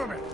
government!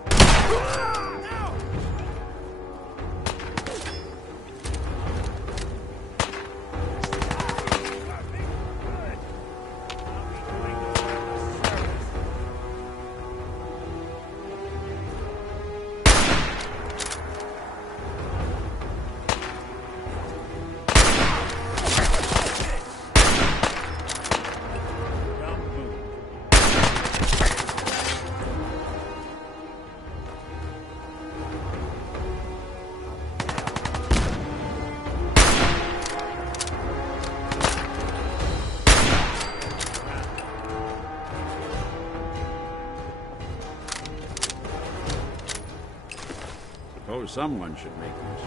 Suppose someone should make this.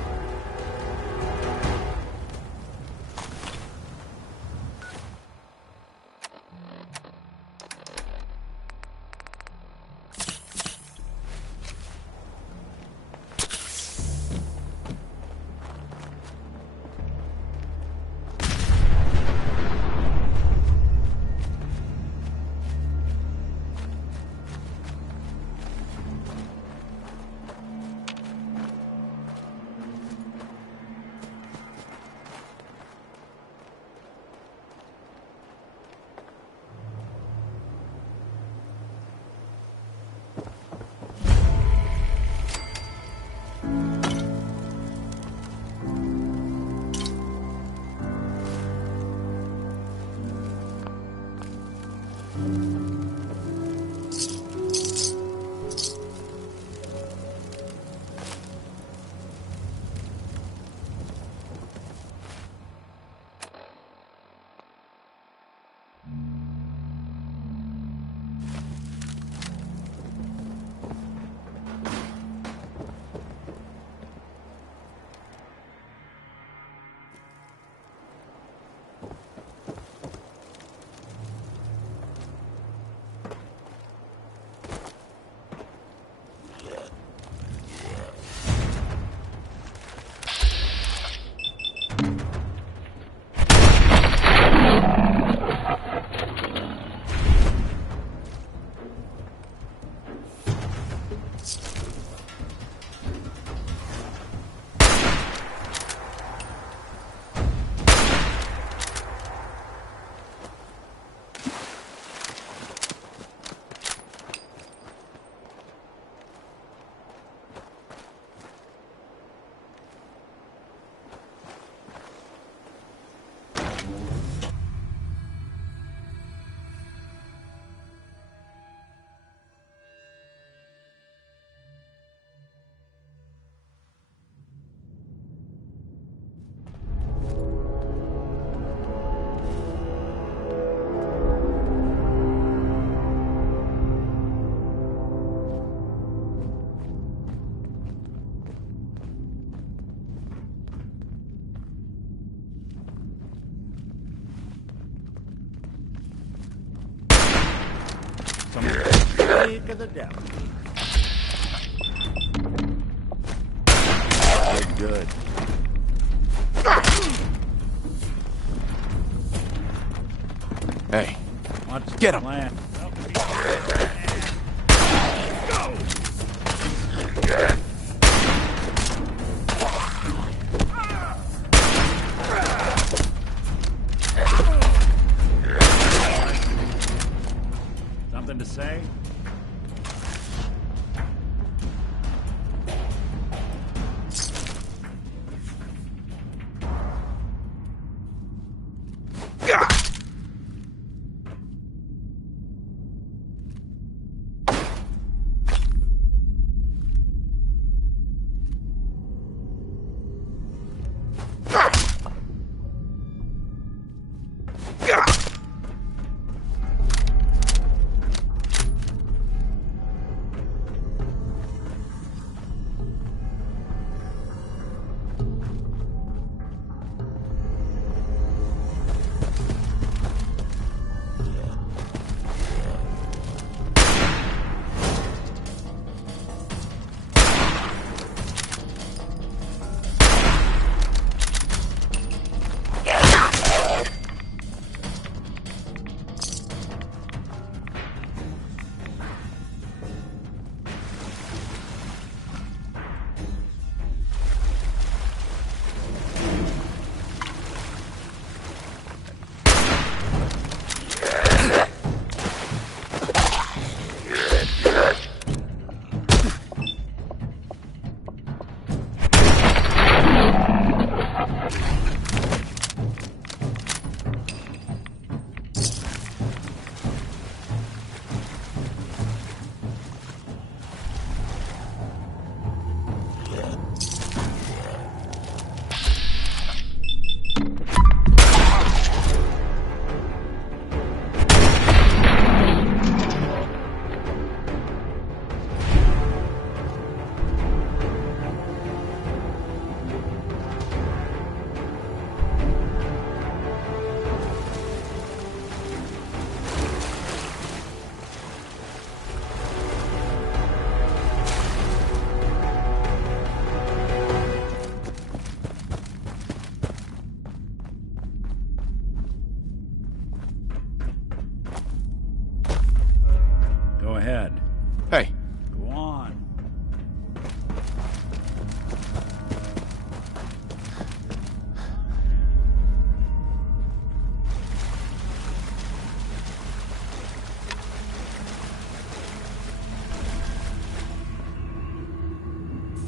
Of the devil. Good. Hey, What's get the him. plan? Something to say?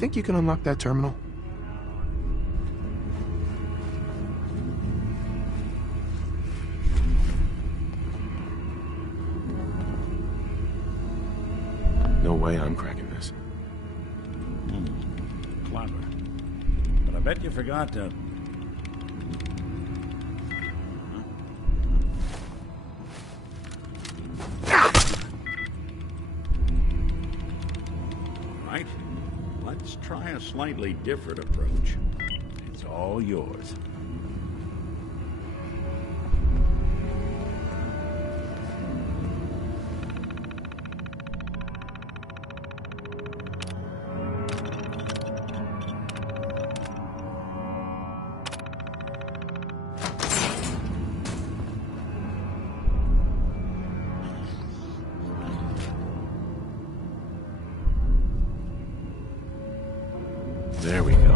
think you can unlock that terminal? No way I'm cracking this. Clever. But I bet you forgot to... Right. Let's try a slightly different approach. It's all yours. There we go.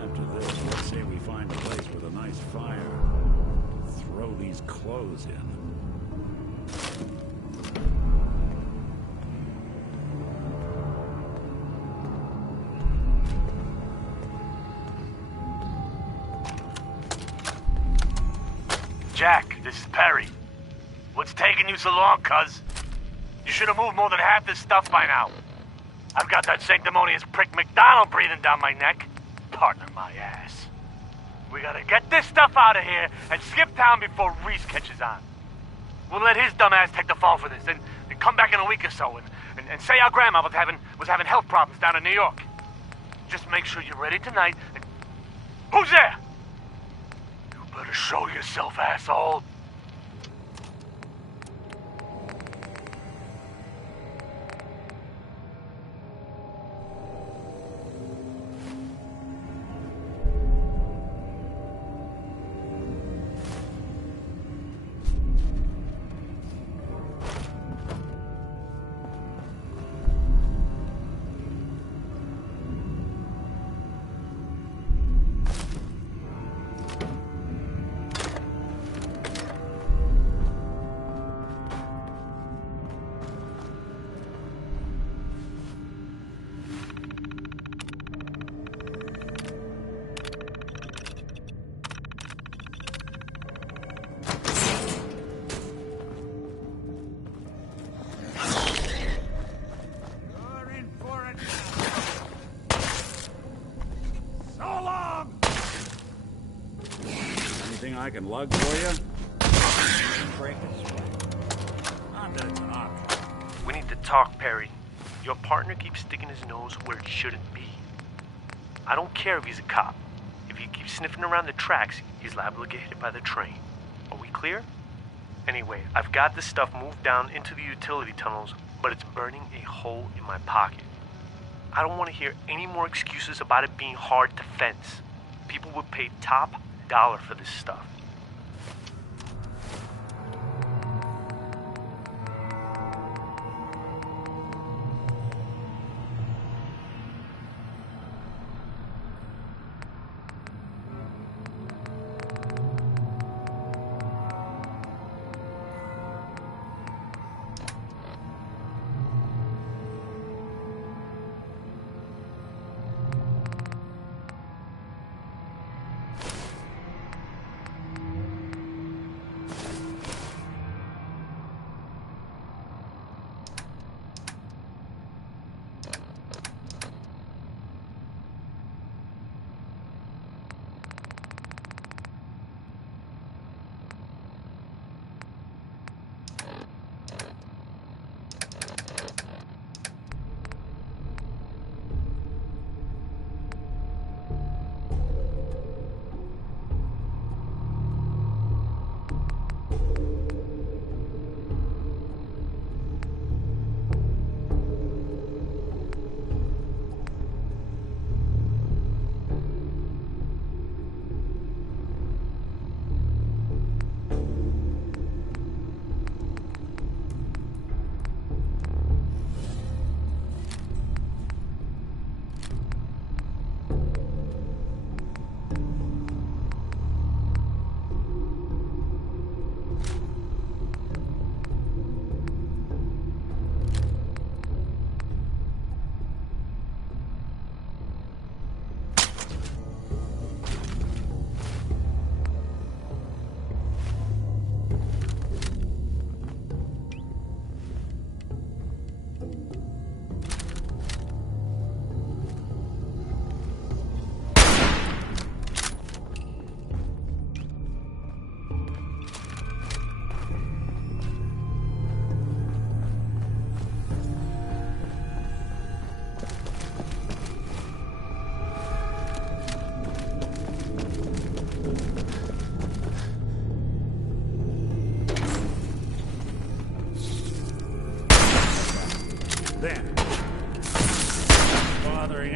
After this, let's say we find a place with a nice fire. Throw these clothes in. Jack, this is Perry. What's taking you so long, cuz? You should have moved more than half this stuff by now. I've got that sanctimonious prick McDonald breathing down my neck. Partner my ass. We gotta get this stuff out of here and skip town before Reese catches on. We'll let his dumb ass take the fall for this, and come back in a week or so and say our grandma was having health problems down in New York. Just make sure you're ready tonight. And... Who's there? You better show yourself, asshole. I can lug for you? Break a sweat. On to talk. We need to talk, Perry. Your partner keeps sticking his nose where it shouldn't be. I don't care if he's a cop. If he keeps sniffing around the tracks, he's liable to get hit by the train. Are we clear? Anyway, I've got this stuff moved down into the utility tunnels, but it's burning a hole in my pocket. I don't want to hear any more excuses about it being hard to fence. People would pay top dollar for this stuff.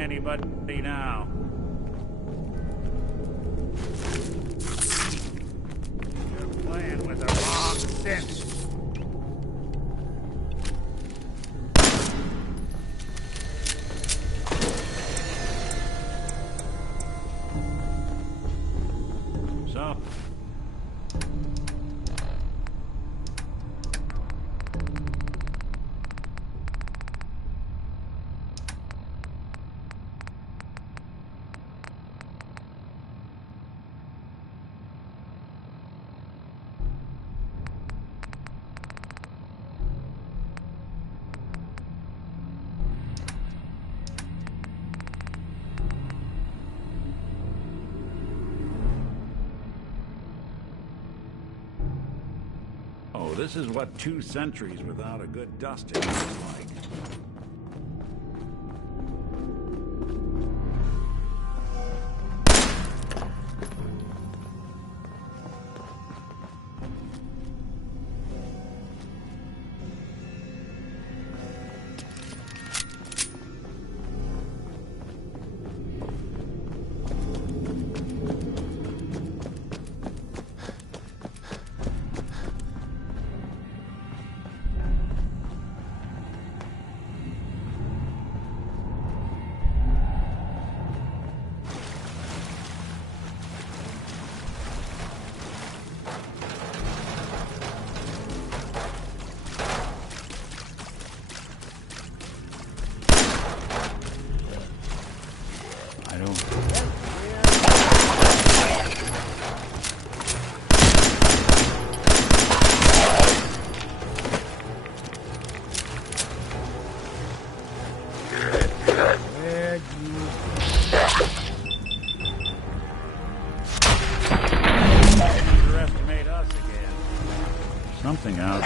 anybody now. You're playing with the wrong cinch. So, oh, this is what 2 centuries without a good dusting looks like. I don't... Underestimate us again. Something out.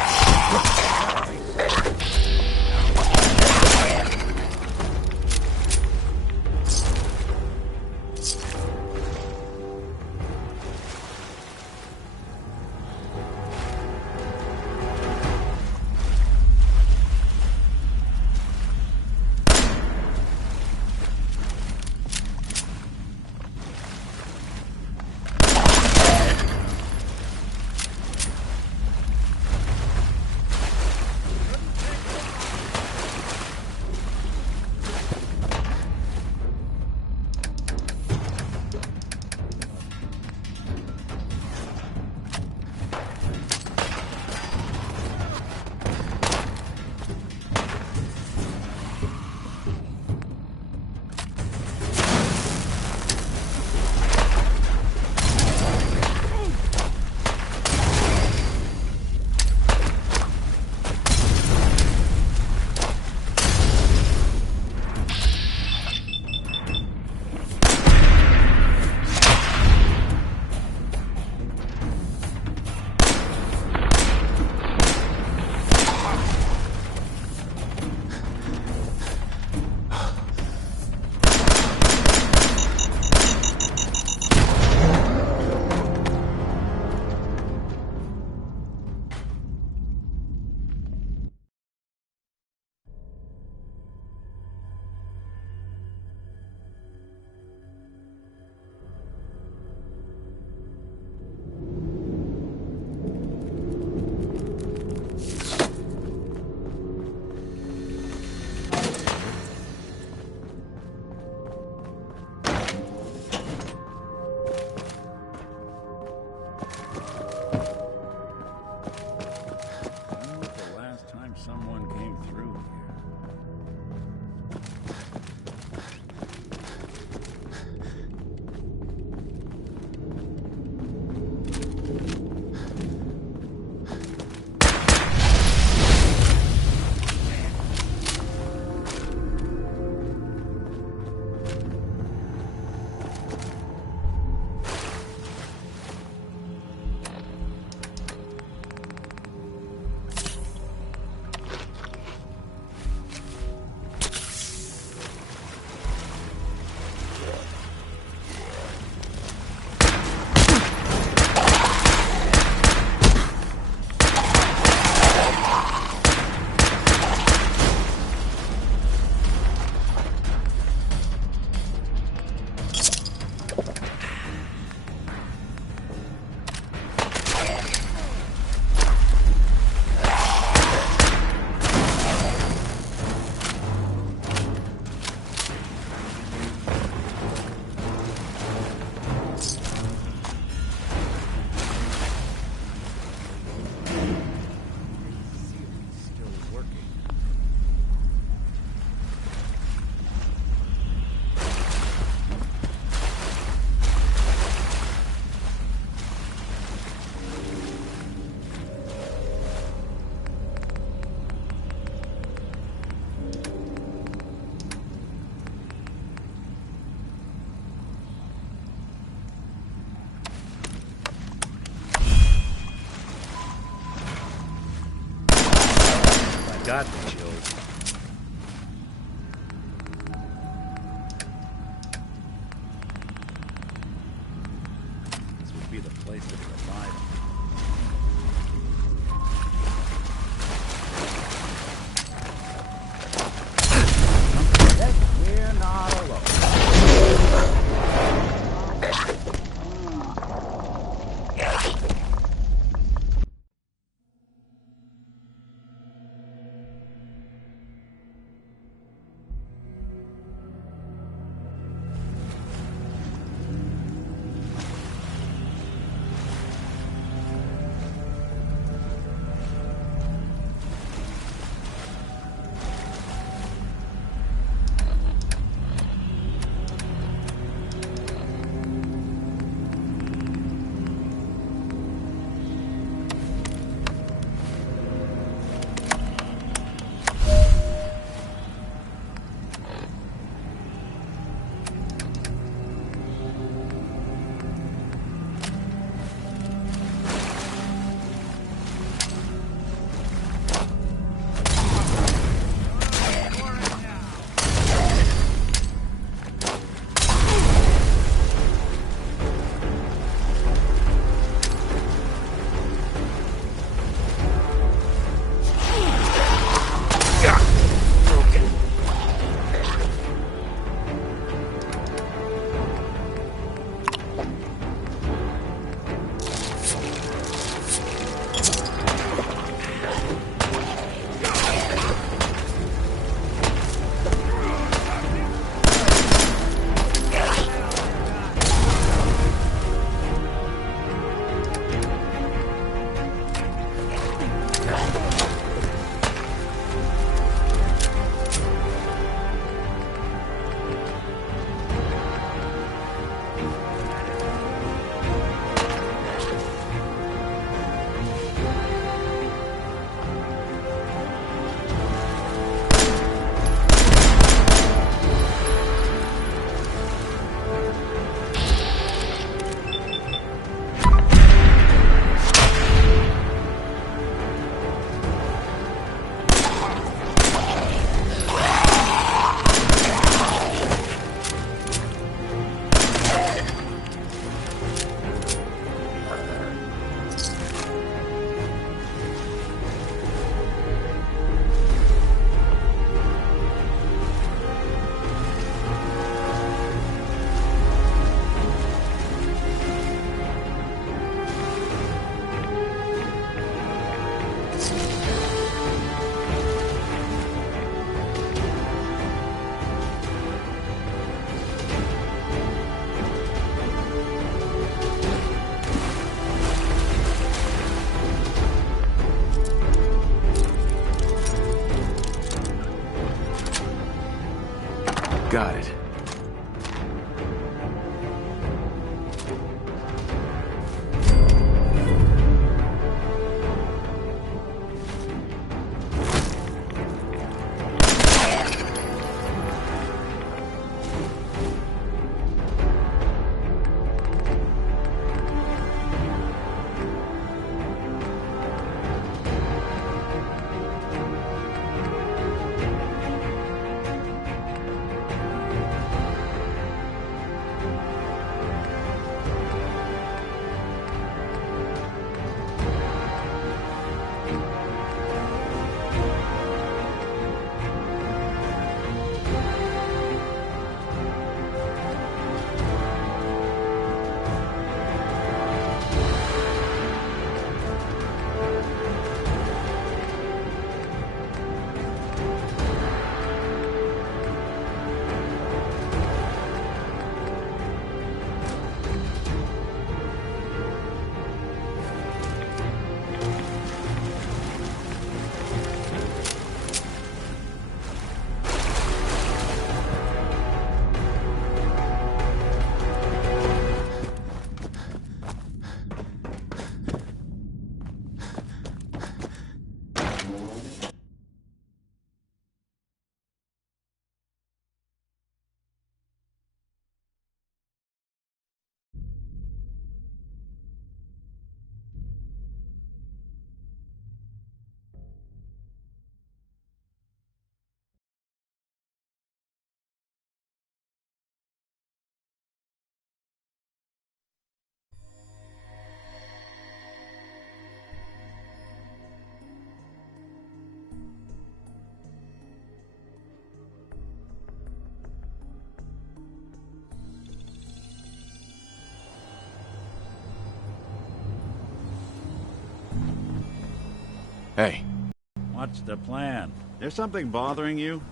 Got the chills. This would be the place to provide them. We're not alone. Hey, What's the plan? There's something bothering you?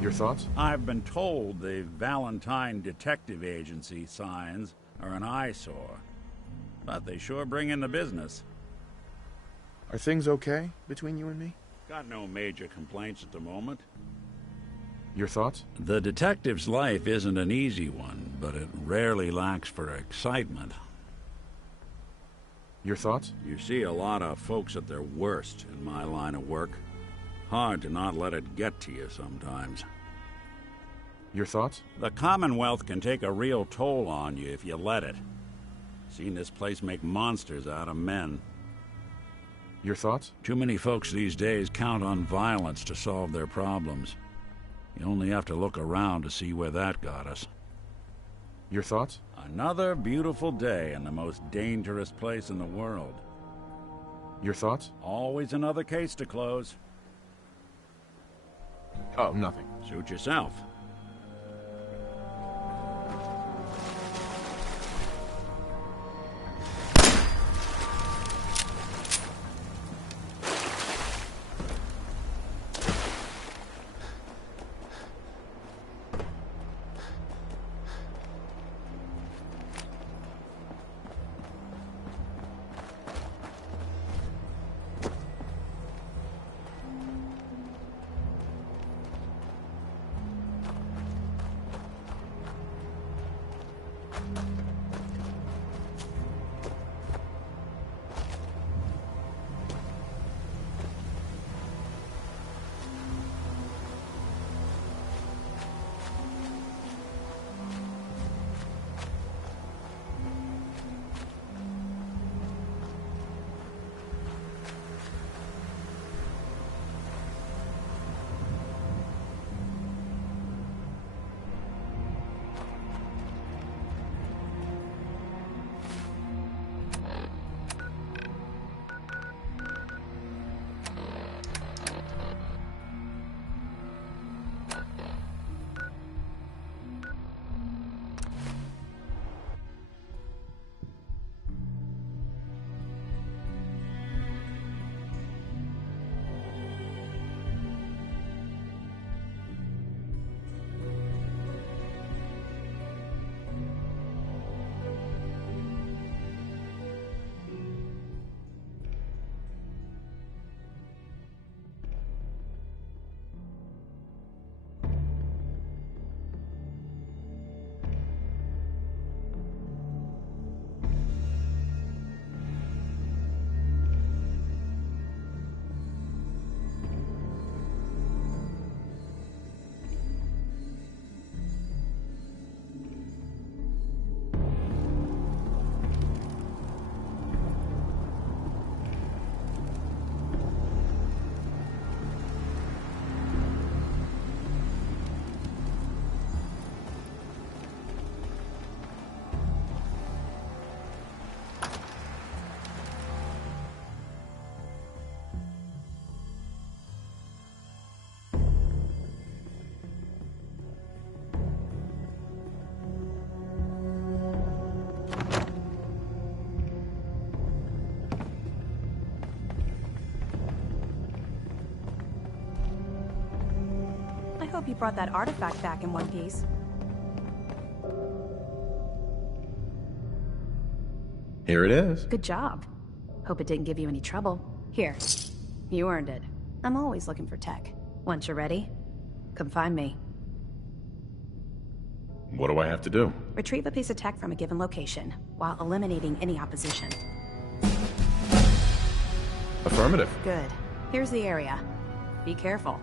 your thoughts? I've been told the Valentine Detective Agency signs are an eyesore. But they sure bring in the business. Are things okay between you and me? Got no major complaints at the moment. Your thoughts? The detective's life isn't an easy one, but it rarely lacks for excitement. Your thoughts? You see a lot of folks at their worst in my line of work. Hard to not let it get to you sometimes. Your thoughts? The Commonwealth can take a real toll on you if you let it. Seen this place make monsters out of men. Your thoughts? Too many folks these days count on violence to solve their problems. You only have to look around to see where that got us. Your thoughts? Another beautiful day in the most dangerous place in the world. Your thoughts? Always another case to close. Oh, nothing. Suit yourself. I hope you brought that artifact back in one piece. Here it is. Good job. Hope it didn't give you any trouble. Here, you earned it. I'm always looking for tech. Once you're ready, come find me. What do I have to do? Retrieve a piece of tech from a given location, while eliminating any opposition. Affirmative. Good. Here's the area. Be careful.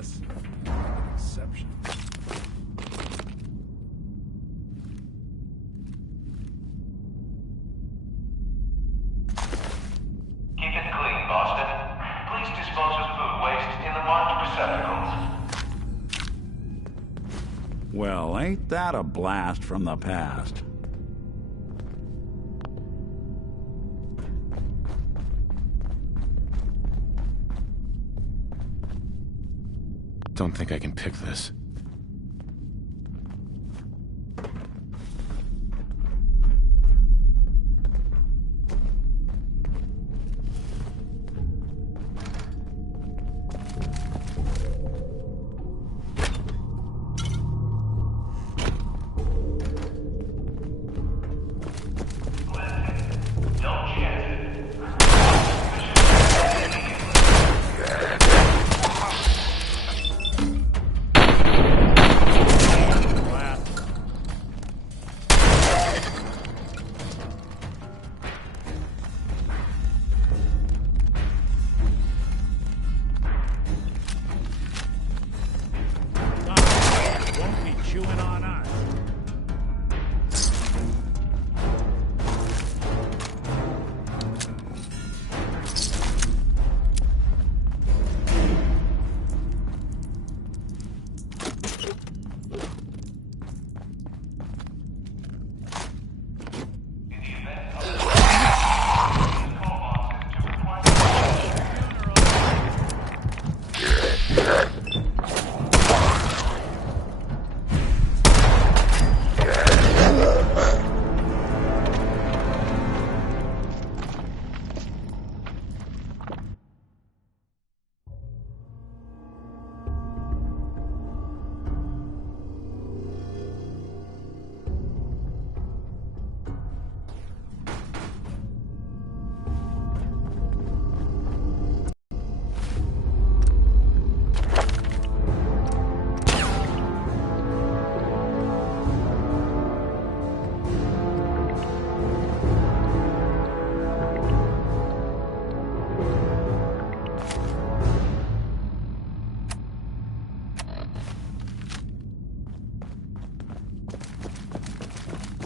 this. Exception. Keep it clean, Boston. Please dispose of food waste in the marked receptacles. Well, ain't that a blast from the past? Don't think I can pick this.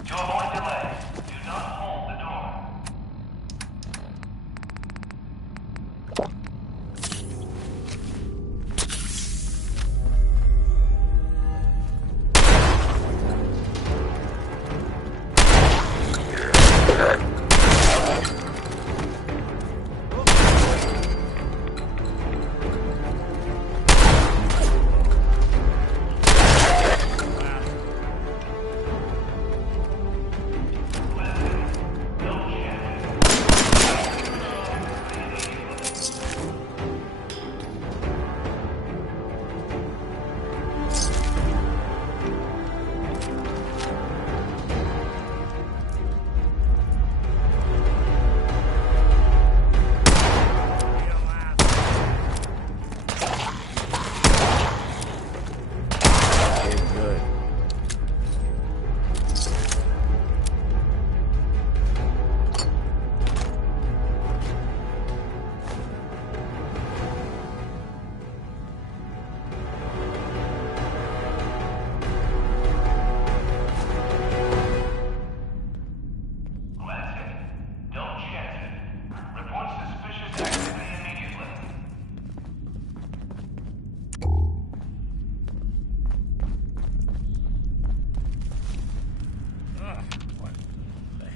To avoid delays, do not hold the door.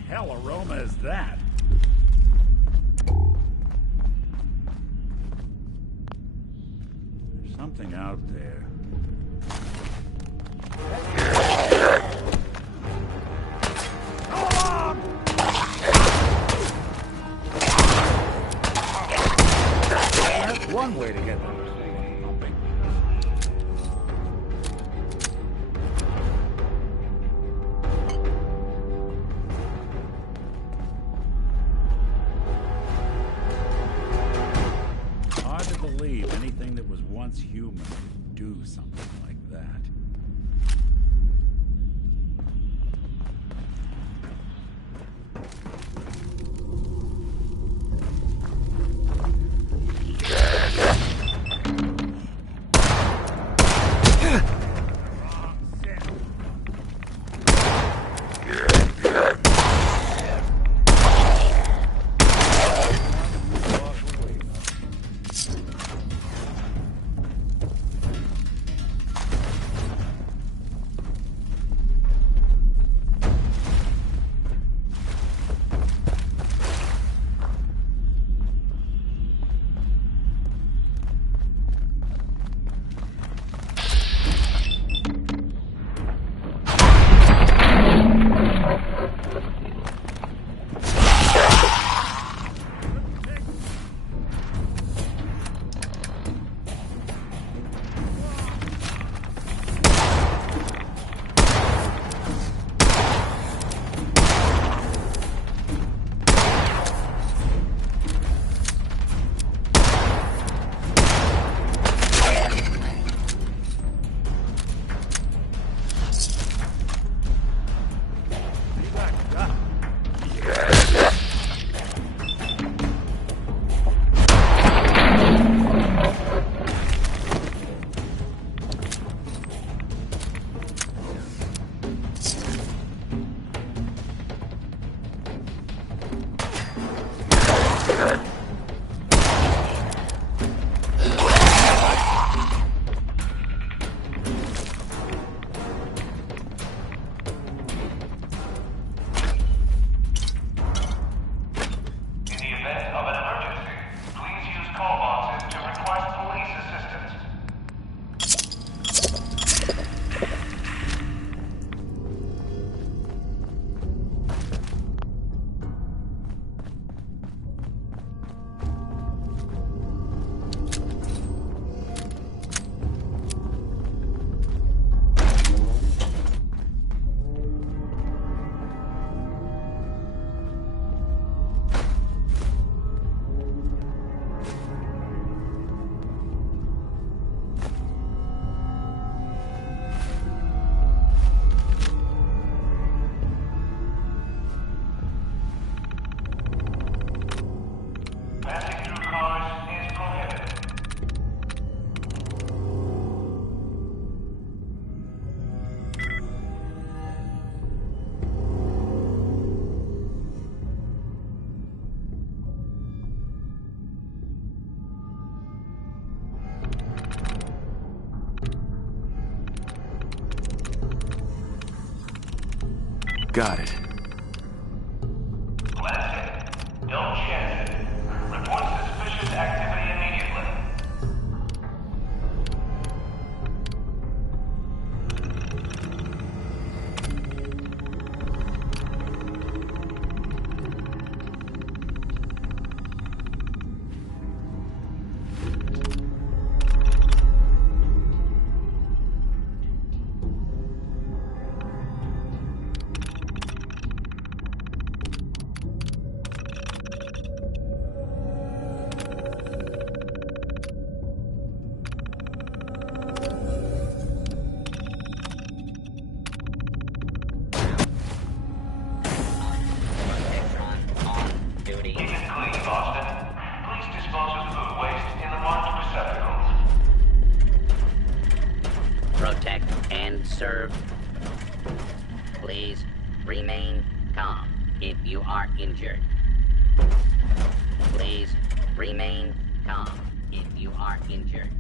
hell aroma is that? There's something out there. That's one way to get them pumping. Hard to believe anything that was once human could do something like that. Passing through cars is prohibited. Got it. Classic. Don't chance it. Report suspicious activity immediately. Keep it clean, Boston. Please dispose of food waste in the marked receptacles. Protect and serve. Please remain calm if you are injured. Please remain calm if you are injured.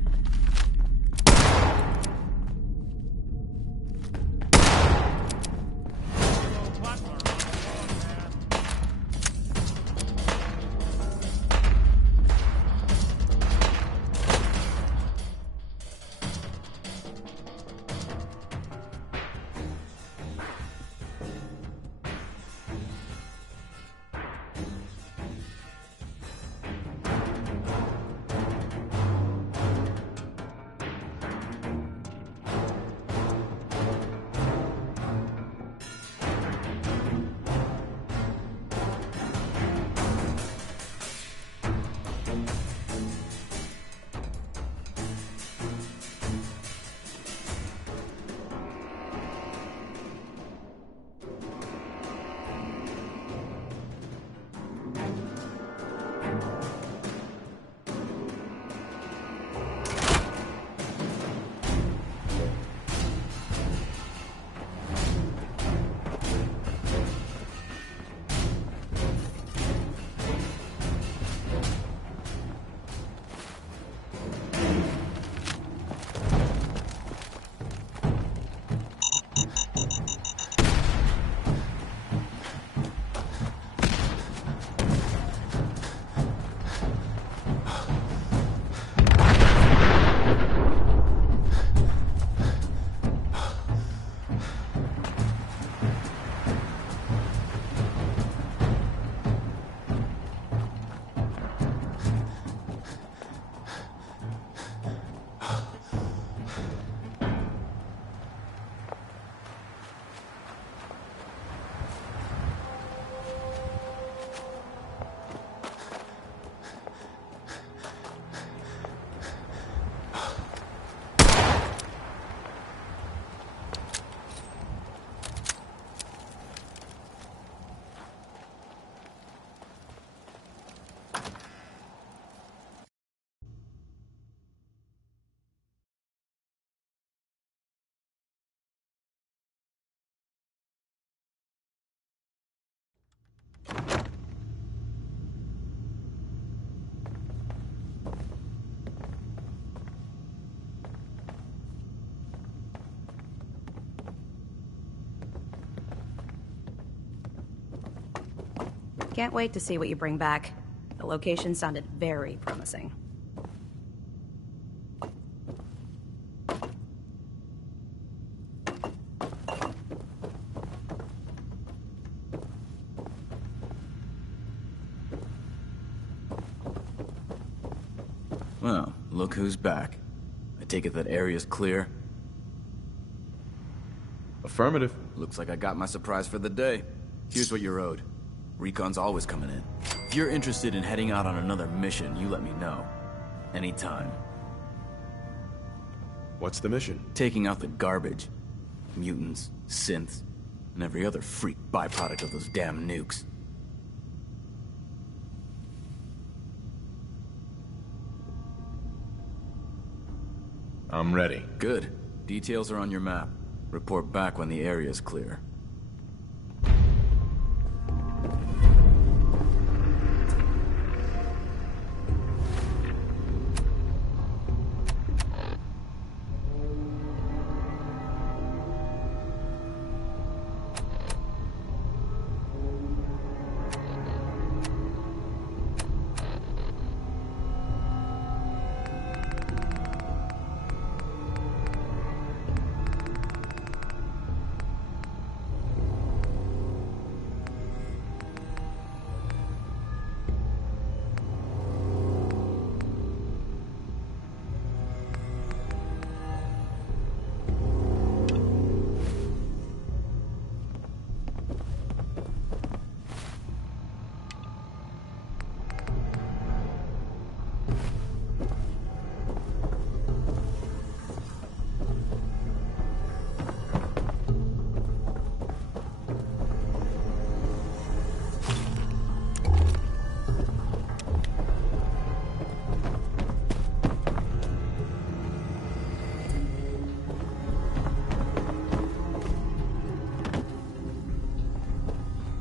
Can't wait to see what you bring back. The location sounded very promising. Well, look who's back. I take it that area's clear? Affirmative. Looks like I got my surprise for the day. Here's what you're owed. Recon's always coming in. If you're interested in heading out on another mission, you let me know. Anytime. What's the mission? Taking out the garbage. Mutants, synths, and every other freak byproduct of those damn nukes. I'm ready. Good. Details are on your map. Report back when the area's clear.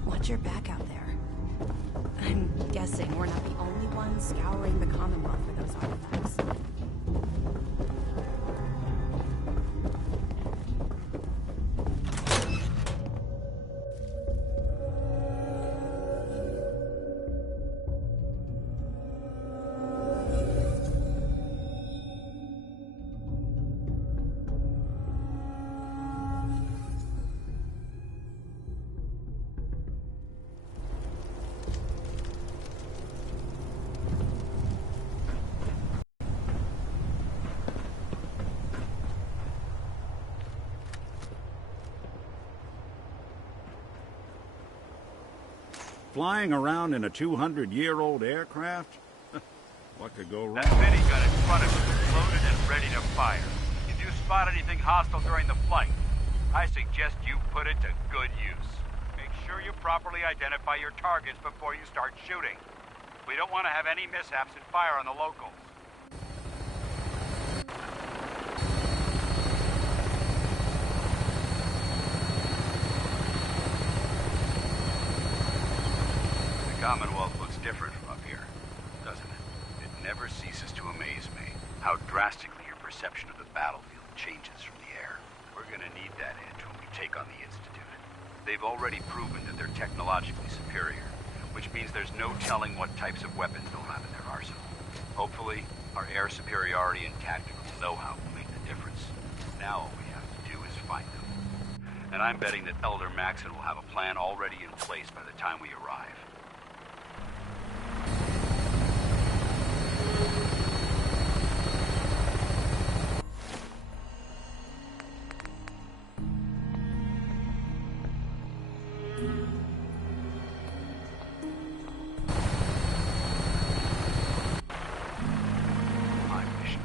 Watch your back out there. I'm guessing we're not the only ones scouring the Commonwealth for those artifacts. Flying around in a 200-year-old aircraft? What could go wrong? That minigun in front of you is loaded and ready to fire. If you spot anything hostile during the flight, I suggest you put it to good use. Make sure you properly identify your targets before you start shooting. We don't want to have any mishaps and fire on the locals. The Commonwealth looks different from up here, doesn't it? It never ceases to amaze me how drastically your perception of the battlefield changes from the air. We're gonna need that edge when we take on the Institute. They've already proven that they're technologically superior, which means there's no telling what types of weapons they'll have in their arsenal. Hopefully, our air superiority and tactical know-how will make the difference. Now all we have to do is find them. And I'm betting that Elder Maxon will have a plan already in place by the time we arrive.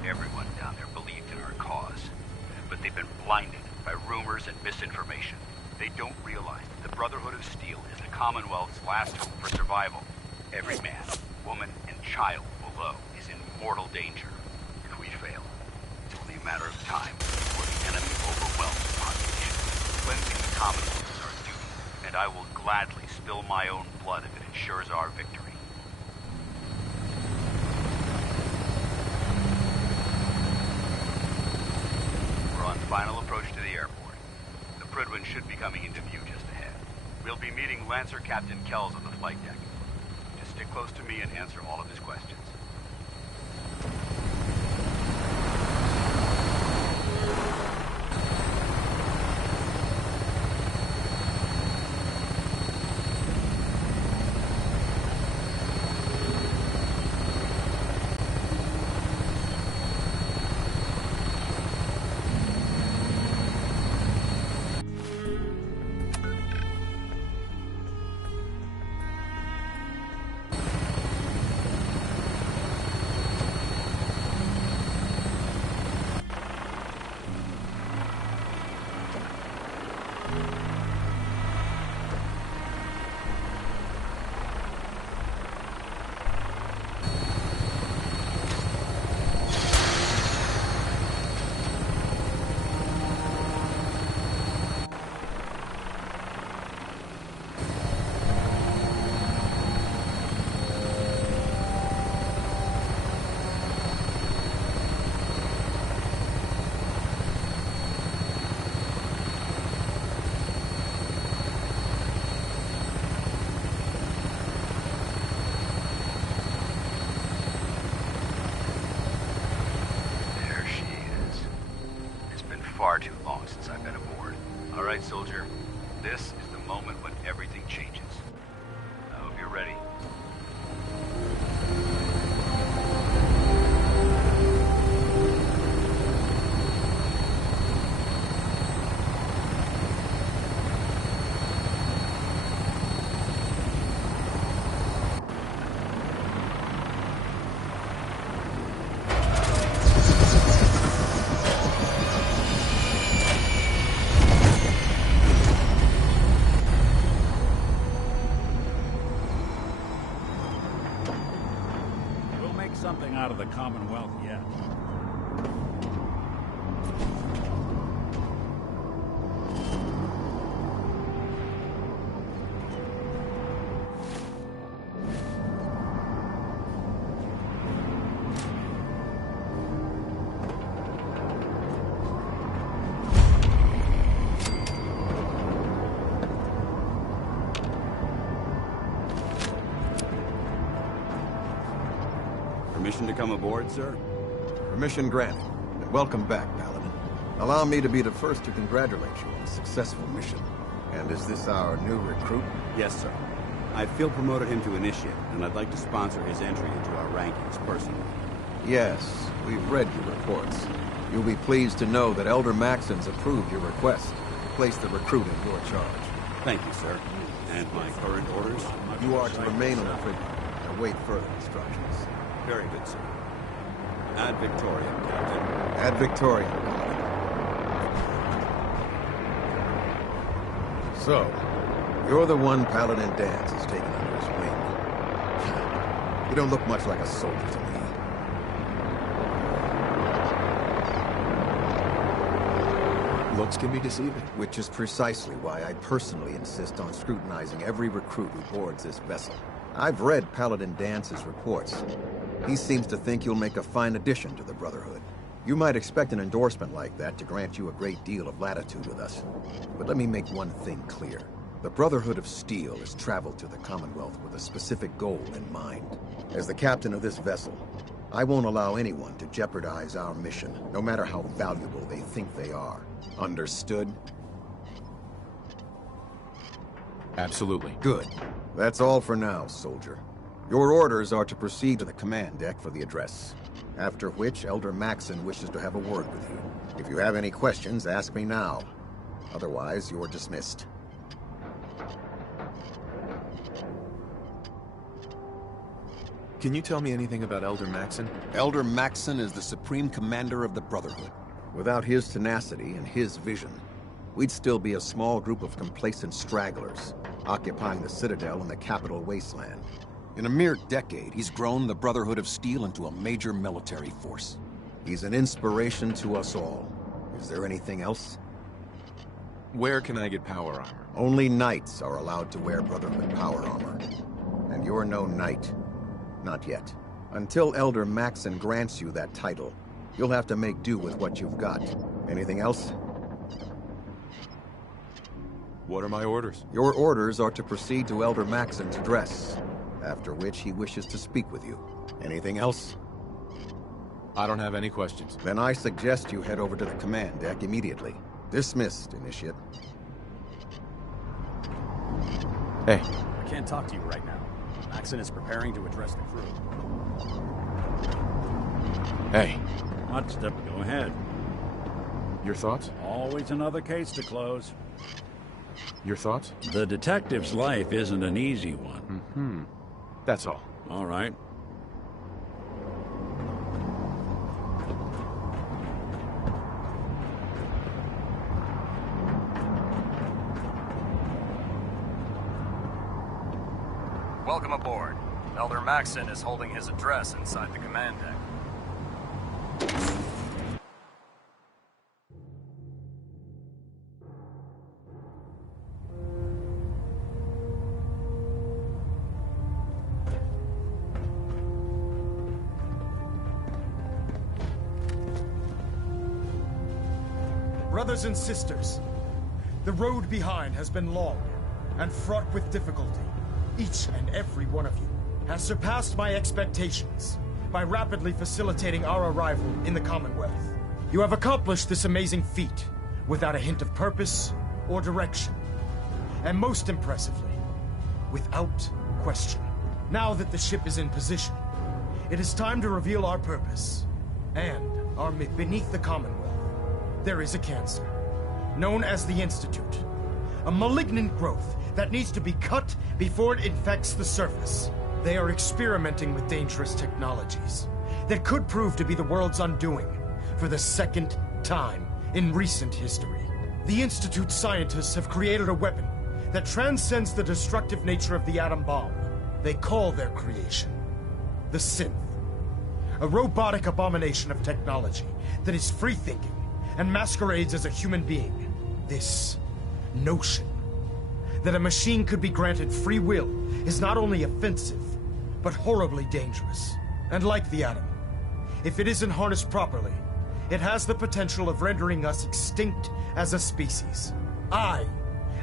Everyone down there believed in our cause, but they've been blinded by rumors and misinformation. They don't realize that the Brotherhood of Steel is the Commonwealth's last hope for survival. Every man, woman, and child below is in mortal danger. If we fail, it's only a matter of time before the enemy overwhelms the population. Cleansing the Commonwealth is our duty, and I will gladly spill my own blood if it ensures our victory. Final approach to the airport. The Prydwen should be coming into view just ahead. We'll be meeting Lancer Captain Kells on the flight deck. Just stick close to me and answer all of his questions. far too long since I've been aboard. All right, soldier. This is the moment when everything changes. I hope you're ready. Something out of the Commonwealth yet. Permission to come aboard, sir? Permission granted. And welcome back, Paladin. Allow me to be the first to congratulate you on a successful mission. And is this our new recruit? Yes, sir. I feel promoted him to initiate, and I'd like to sponsor his entry into our rankings personally. Yes, we've read your reports. You'll be pleased to know that Elder Maxon's approved your request to place the recruit in your charge. Thank you, sir. And my current orders? You are to remain on the frigate and await further instructions. Very good, sir. Ad Victoriam, Captain. Ad Victoriam, Captain. So, you're the one Paladin Danse has taken under his wing. You don't look much like a soldier to me. Looks can be deceiving. Which is precisely why I personally insist on scrutinizing every recruit who boards this vessel. I've read Paladin Dance's reports. He seems to think you'll make a fine addition to the Brotherhood. You might expect an endorsement like that to grant you a great deal of latitude with us. But let me make one thing clear. The Brotherhood of Steel has traveled to the Commonwealth with a specific goal in mind. As the captain of this vessel, I won't allow anyone to jeopardize our mission, no matter how valuable they think they are. Understood? Absolutely. Good. That's all for now, soldier. Your orders are to proceed to the command deck for the address. After which, Elder Maxon wishes to have a word with you. If you have any questions, ask me now. Otherwise, you're dismissed. Can you tell me anything about Elder Maxon? Elder Maxon is the supreme commander of the Brotherhood. Without his tenacity and his vision, we'd still be a small group of complacent stragglers, occupying the Citadel and the capital wasteland. In a mere decade, he's grown the Brotherhood of Steel into a major military force. He's an inspiration to us all. Is there anything else? Where can I get power armor? Only knights are allowed to wear Brotherhood power armor. And you're no knight. Not yet. Until Elder Maxon grants you that title, you'll have to make do with what you've got. Anything else? What are my orders? Your orders are to proceed to Elder Maxon's address, after which he wishes to speak with you. Anything else? I don't have any questions. Then I suggest you head over to the command deck immediately. Dismissed, Initiate. Hey. I can't talk to you right now. Maxon is preparing to address the crew. Hey. Go ahead. Your thoughts? Always another case to close. Your thoughts? The detective's life isn't an easy one. Mm-hmm. That's all. All right. Welcome aboard. Elder Maxon is holding his address inside the command deck. Brothers and sisters, the road behind has been long and fraught with difficulty. Each and every one of you has surpassed my expectations by rapidly facilitating our arrival in the Commonwealth. You have accomplished this amazing feat without a hint of purpose or direction. And most impressively, without question. Now that the ship is in position, it is time to reveal our purpose and our mission. Beneath the Commonwealth, there is a cancer, known as the Institute. A malignant growth that needs to be cut before it infects the surface. They are experimenting with dangerous technologies that could prove to be the world's undoing for the second time in recent history. The Institute's scientists have created a weapon that transcends the destructive nature of the atom bomb. They call their creation the Synth. A robotic abomination of technology that is free-thinking and masquerades as a human being. This notion that a machine could be granted free will is not only offensive, but horribly dangerous. And like the atom, if it isn't harnessed properly, it has the potential of rendering us extinct as a species. I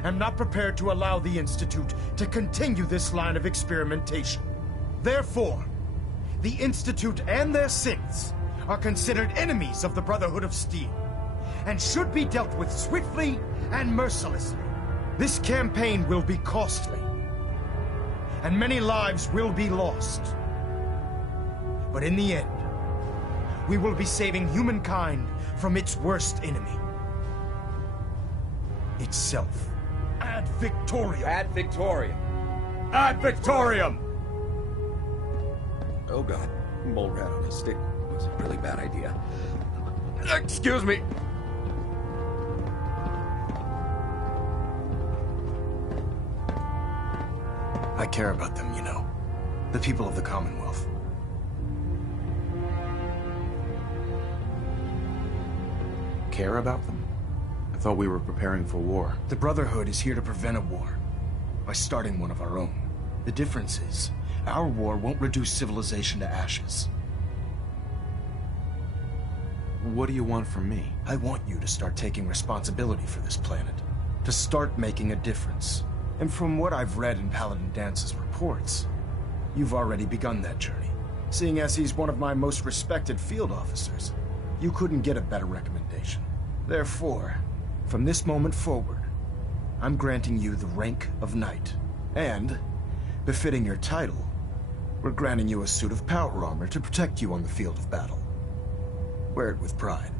am not prepared to allow the Institute to continue this line of experimentation. Therefore, the Institute and their synths are considered enemies of the Brotherhood of Steel, and should be dealt with swiftly and mercilessly. This campaign will be costly, and many lives will be lost. But in the end, we will be saving humankind from its worst enemy. Itself. Ad Victoriam! Ad Victoriam! Ad Victoriam! Oh god, mole rat on a stick was a really bad idea. Excuse me! I care about them, you know. The people of the Commonwealth. Care about them? I thought we were preparing for war. The Brotherhood is here to prevent a war by starting one of our own. The difference is, our war won't reduce civilization to ashes. What do you want from me? I want you to start taking responsibility for this planet. To start making a difference. And from what I've read in Paladin Dance's reports, you've already begun that journey. Seeing as he's one of my most respected field officers, you couldn't get a better recommendation. Therefore, from this moment forward, I'm granting you the rank of Knight. And, befitting your title, we're granting you a suit of power armor to protect you on the field of battle. Wear it with pride.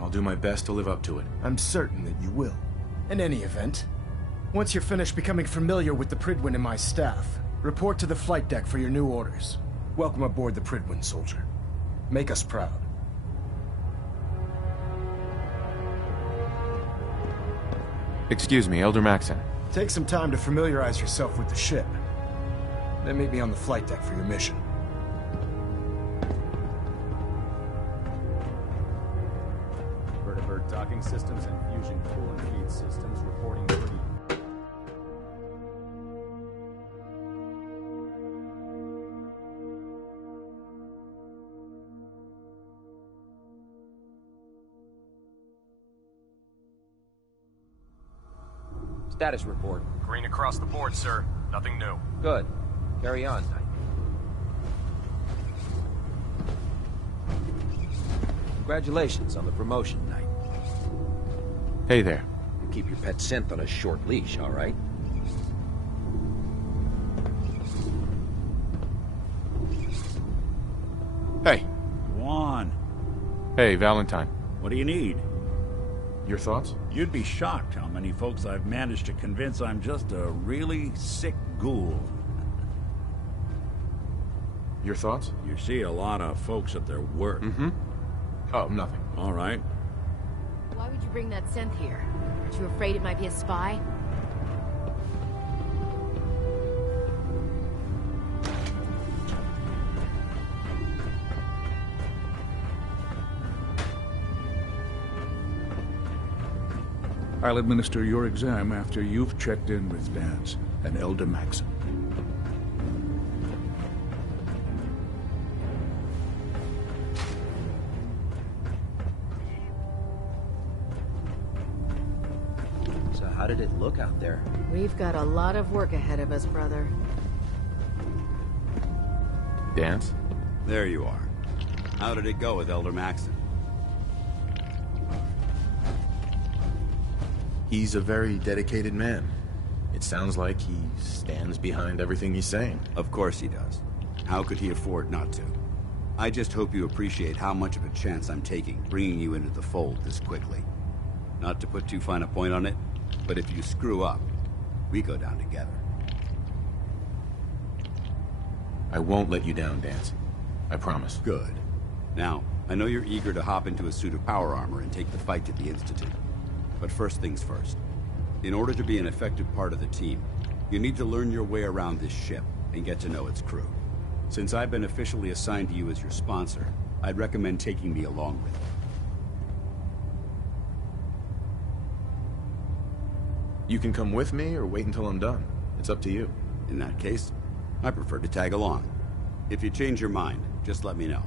I'll do my best to live up to it. I'm certain that you will. In any event, once you're finished becoming familiar with the Pridwin and my staff, report to the flight deck for your new orders. Welcome aboard the Pridwin, soldier. Make us proud. Excuse me, Elder Maxon. Take some time to familiarize yourself with the ship. Then meet me on the flight deck for your mission. Vertibird docking systems and fusion coolant feed systems reporting green. Status report. Green across the board, sir. Nothing new. Good. Carry on, Knight. Congratulations on the promotion, Knight. Hey there. Keep your pet synth on a short leash, all right? Hey. Go on. Hey, Valentine. What do you need? Your thoughts? You'd be shocked how many folks I've managed to convince I'm just a really sick ghoul. Your thoughts? You see a lot of folks at their work. Mm-hmm. Oh, nothing. All right. Why would you bring that synth here? Aren't you afraid it might be a spy? I'll administer your exam after you've checked in with Dance and Elder Maxon. So how did it look out there? We've got a lot of work ahead of us, brother. Dance? There you are. How did it go with Elder Maxon? He's a very dedicated man. It sounds like he stands behind everything he's saying. Of course he does. How could he afford not to? I just hope you appreciate how much of a chance I'm taking bringing you into the fold this quickly. Not to put too fine a point on it, but if you screw up, we go down together. I won't let you down, Dance. I promise. Good. Now, I know you're eager to hop into a suit of power armor and take the fight to the Institute. But first things first. In order to be an effective part of the team, you need to learn your way around this ship and get to know its crew. Since I've been officially assigned to you as your sponsor, I'd recommend taking me along with you. You can come with me or wait until I'm done. It's up to you. In that case, I prefer to tag along. If you change your mind, just let me know.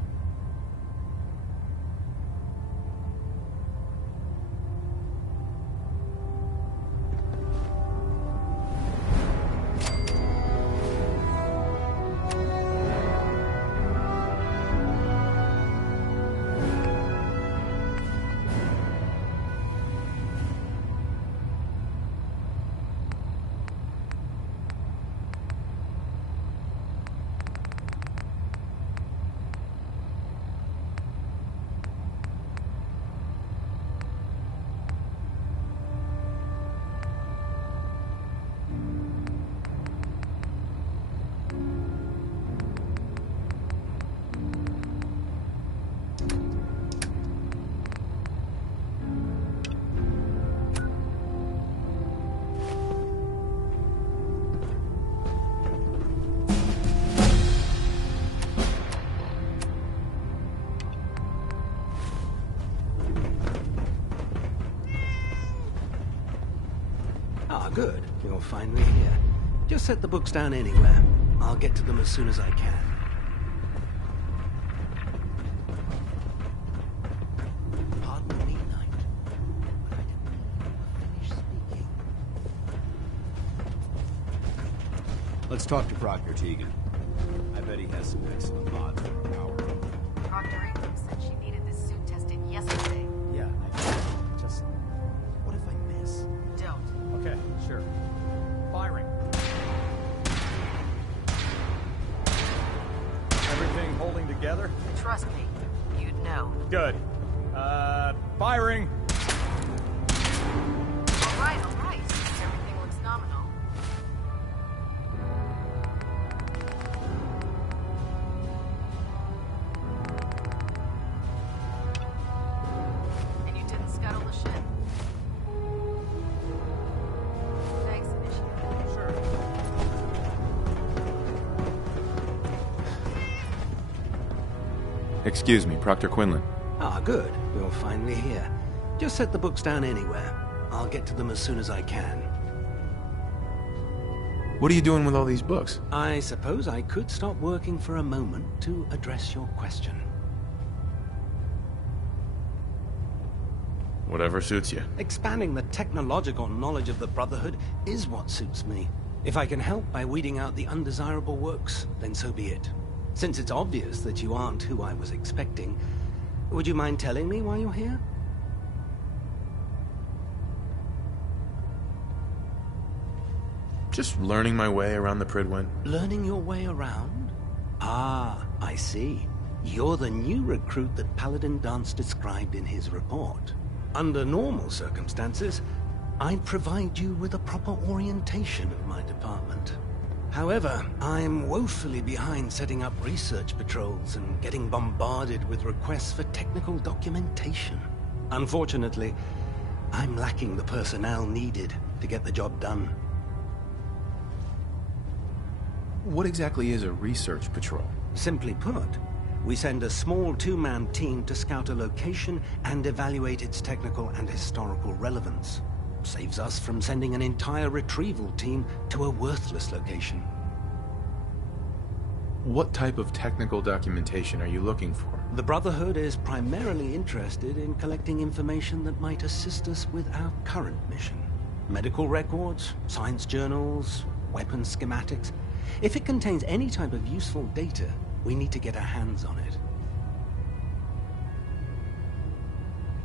Good. You're finally here. Just set the books down anywhere. I'll get to them as soon as I can. Pardon me, Knight, but I didn't finish speaking. Let's talk to Proctor Tegan. I bet he has some excellent mods for power. Proctor Ingram said she needed this suit tested yesterday. Yeah, just... What if I miss? Don't. Okay, sure. Firing. Everything holding together? Trust me, you'd know. Good. Firing! All right. Everything looks nominal. And you didn't scuttle the ship. Thanks, Initiative. Sure. Excuse me, Proctor Quinlan. Ah, good. You're finally here. Just set the books down anywhere. I'll get to them as soon as I can. What are you doing with all these books? I suppose I could stop working for a moment to address your question. Whatever suits you. Expanding the technological knowledge of the Brotherhood is what suits me. If I can help by weeding out the undesirable works, then so be it. Since it's obvious that you aren't who I was expecting, would you mind telling me why you're here? Just learning my way around the Pridwin. Learning your way around? Ah, I see. You're the new recruit that Paladin Dance described in his report. Under normal circumstances, I'd provide you with a proper orientation of my department. However, I'm woefully behind setting up research patrols and getting bombarded with requests for technical documentation. Unfortunately, I'm lacking the personnel needed to get the job done. What exactly is a research patrol? Simply put, we send a small two-man team to scout a location and evaluate its technical and historical relevance. Saves us from sending an entire retrieval team to a worthless location. What type of technical documentation are you looking for? The Brotherhood is primarily interested in collecting information that might assist us with our current mission. Medical records, science journals, weapons schematics. If it contains any type of useful data, we need to get our hands on it.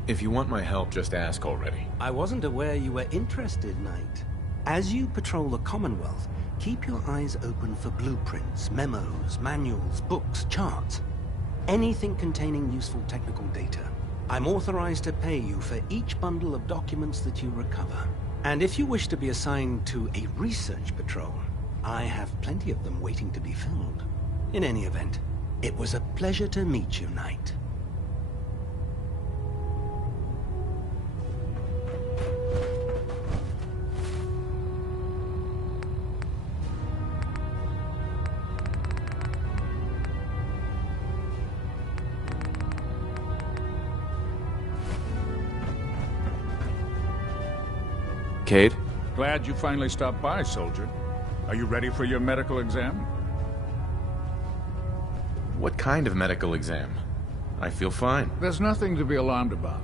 If you want my help, just ask already. I wasn't aware you were interested, Knight. As you patrol the Commonwealth, keep your eyes open for blueprints, memos, manuals, books, charts. Anything containing useful technical data. I'm authorized to pay you for each bundle of documents that you recover. And if you wish to be assigned to a research patrol, I have plenty of them waiting to be filled. In any event, it was a pleasure to meet you, Knight. Cade? Glad you finally stopped by, soldier. Are you ready for your medical exam? What kind of medical exam? I feel fine. There's nothing to be alarmed about.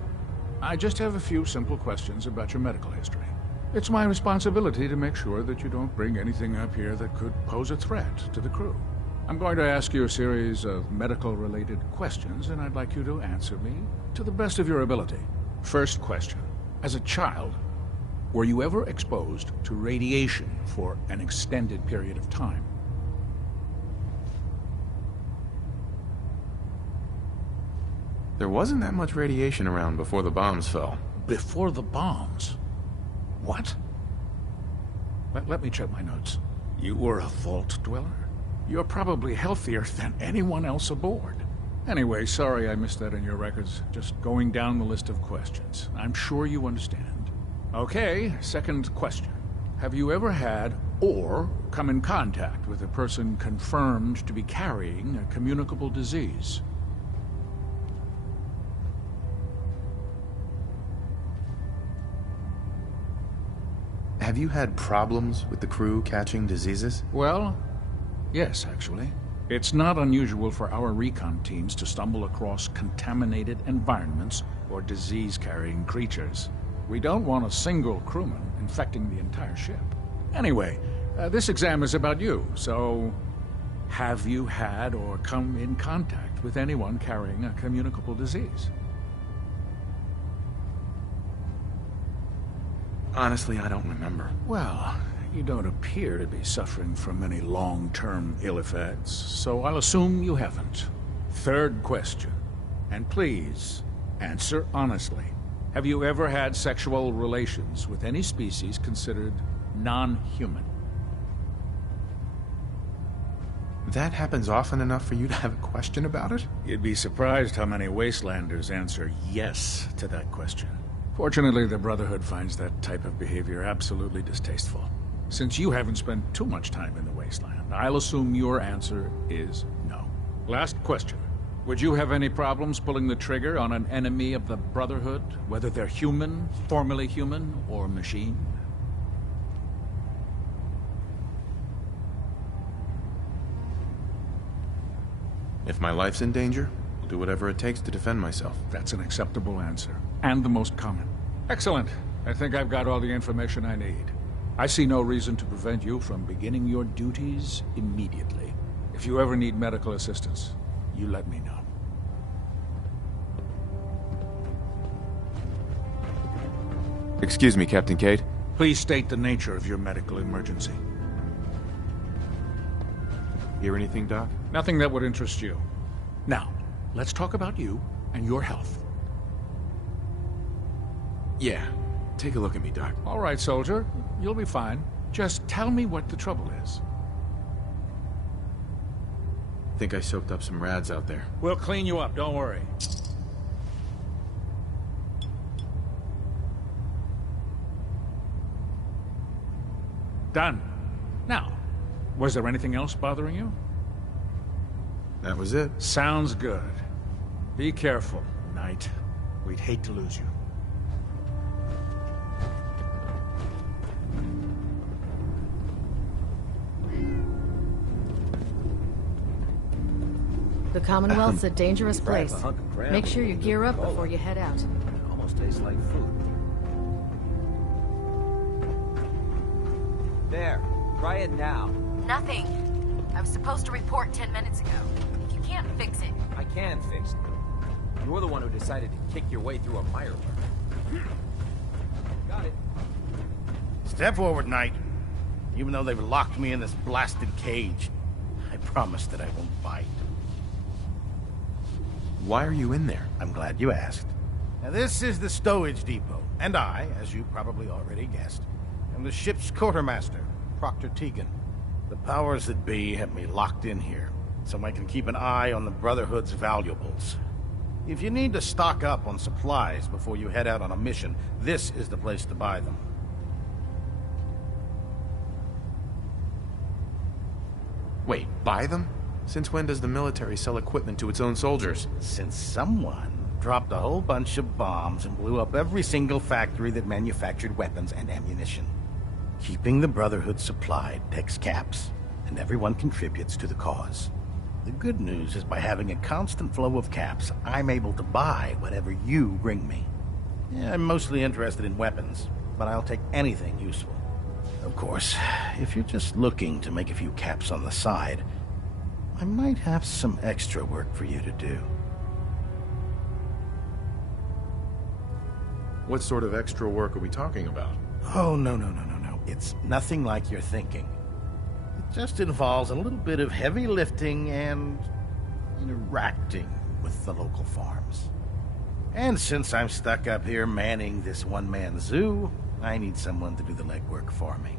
I just have a few simple questions about your medical history. It's my responsibility to make sure that you don't bring anything up here that could pose a threat to the crew. I'm going to ask you a series of medical-related questions, and I'd like you to answer me to the best of your ability. First question. As a child, were you ever exposed to radiation for an extended period of time? There wasn't that much radiation around before the bombs fell. Before the bombs? What? Let me check my notes. You were a vault dweller? You're probably healthier than anyone else aboard. Anyway, sorry I missed that in your records. Just going down the list of questions. I'm sure you understand. Okay, second question. Have you ever had or come in contact with a person confirmed to be carrying a communicable disease? Have you had problems with the crew catching diseases? Well, yes, actually. It's not unusual for our recon teams to stumble across contaminated environments or disease-carrying creatures. We don't want a single crewman infecting the entire ship. Anyway, this exam is about you, so have you had or come in contact with anyone carrying a communicable disease? Honestly, I don't remember. Well, you don't appear to be suffering from any long-term ill effects, so I'll assume you haven't. Third question, and please, answer honestly. Have you ever had sexual relations with any species considered non-human? That happens often enough for you to have a question about it? You'd be surprised how many Wastelanders answer yes to that question. Fortunately, the Brotherhood finds that type of behavior absolutely distasteful. Since you haven't spent too much time in the Wasteland, I'll assume your answer is no. Last question. Would you have any problems pulling the trigger on an enemy of the Brotherhood, whether they're human, formerly human, or machine? If my life's in danger, I'll do whatever it takes to defend myself. That's an acceptable answer, and the most common. Excellent. I think I've got all the information I need. I see no reason to prevent you from beginning your duties immediately. If you ever need medical assistance, you let me know. Excuse me, Captain Cade. Please state the nature of your medical emergency. Hear anything, Doc? Nothing that would interest you. Now, let's talk about you and your health. Yeah. Take a look at me, Doc. All right, soldier. You'll be fine. Just tell me what the trouble is. Think I soaked up some rads out there. We'll clean you up, don't worry. Done. Now, was there anything else bothering you? That was it. Sounds good. Be careful, Knight. We'd hate to lose you. The Commonwealth's a dangerous place. Make sure you gear up before you head out. It almost tastes like food. There. Try it now. Nothing. I was supposed to report 10 minutes ago. If you can't fix it... I can fix it. You're the one who decided to kick your way through a mire lure. Got it. Step forward, Knight. Even though they've locked me in this blasted cage, I promise that I won't bite. Why are you in there? I'm glad you asked. Now, this is the stowage depot, and I, as you probably already guessed, am the ship's quartermaster, Proctor Tegan. The powers that be have me locked in here, so I can keep an eye on the Brotherhood's valuables. If you need to stock up on supplies before you head out on a mission, this is the place to buy them. Wait, buy them? Since when does the military sell equipment to its own soldiers? Since someone dropped a whole bunch of bombs and blew up every single factory that manufactured weapons and ammunition. Keeping the Brotherhood supplied takes caps, and everyone contributes to the cause. The good news is by having a constant flow of caps, I'm able to buy whatever you bring me. Yeah, I'm mostly interested in weapons, but I'll take anything useful. Of course, if you're just looking to make a few caps on the side, I might have some extra work for you to do. What sort of extra work are we talking about? Oh, no. It's nothing like you're thinking. It just involves a little bit of heavy lifting and interacting with the local farms. And since I'm stuck up here manning this one-man zoo, I need someone to do the legwork for me.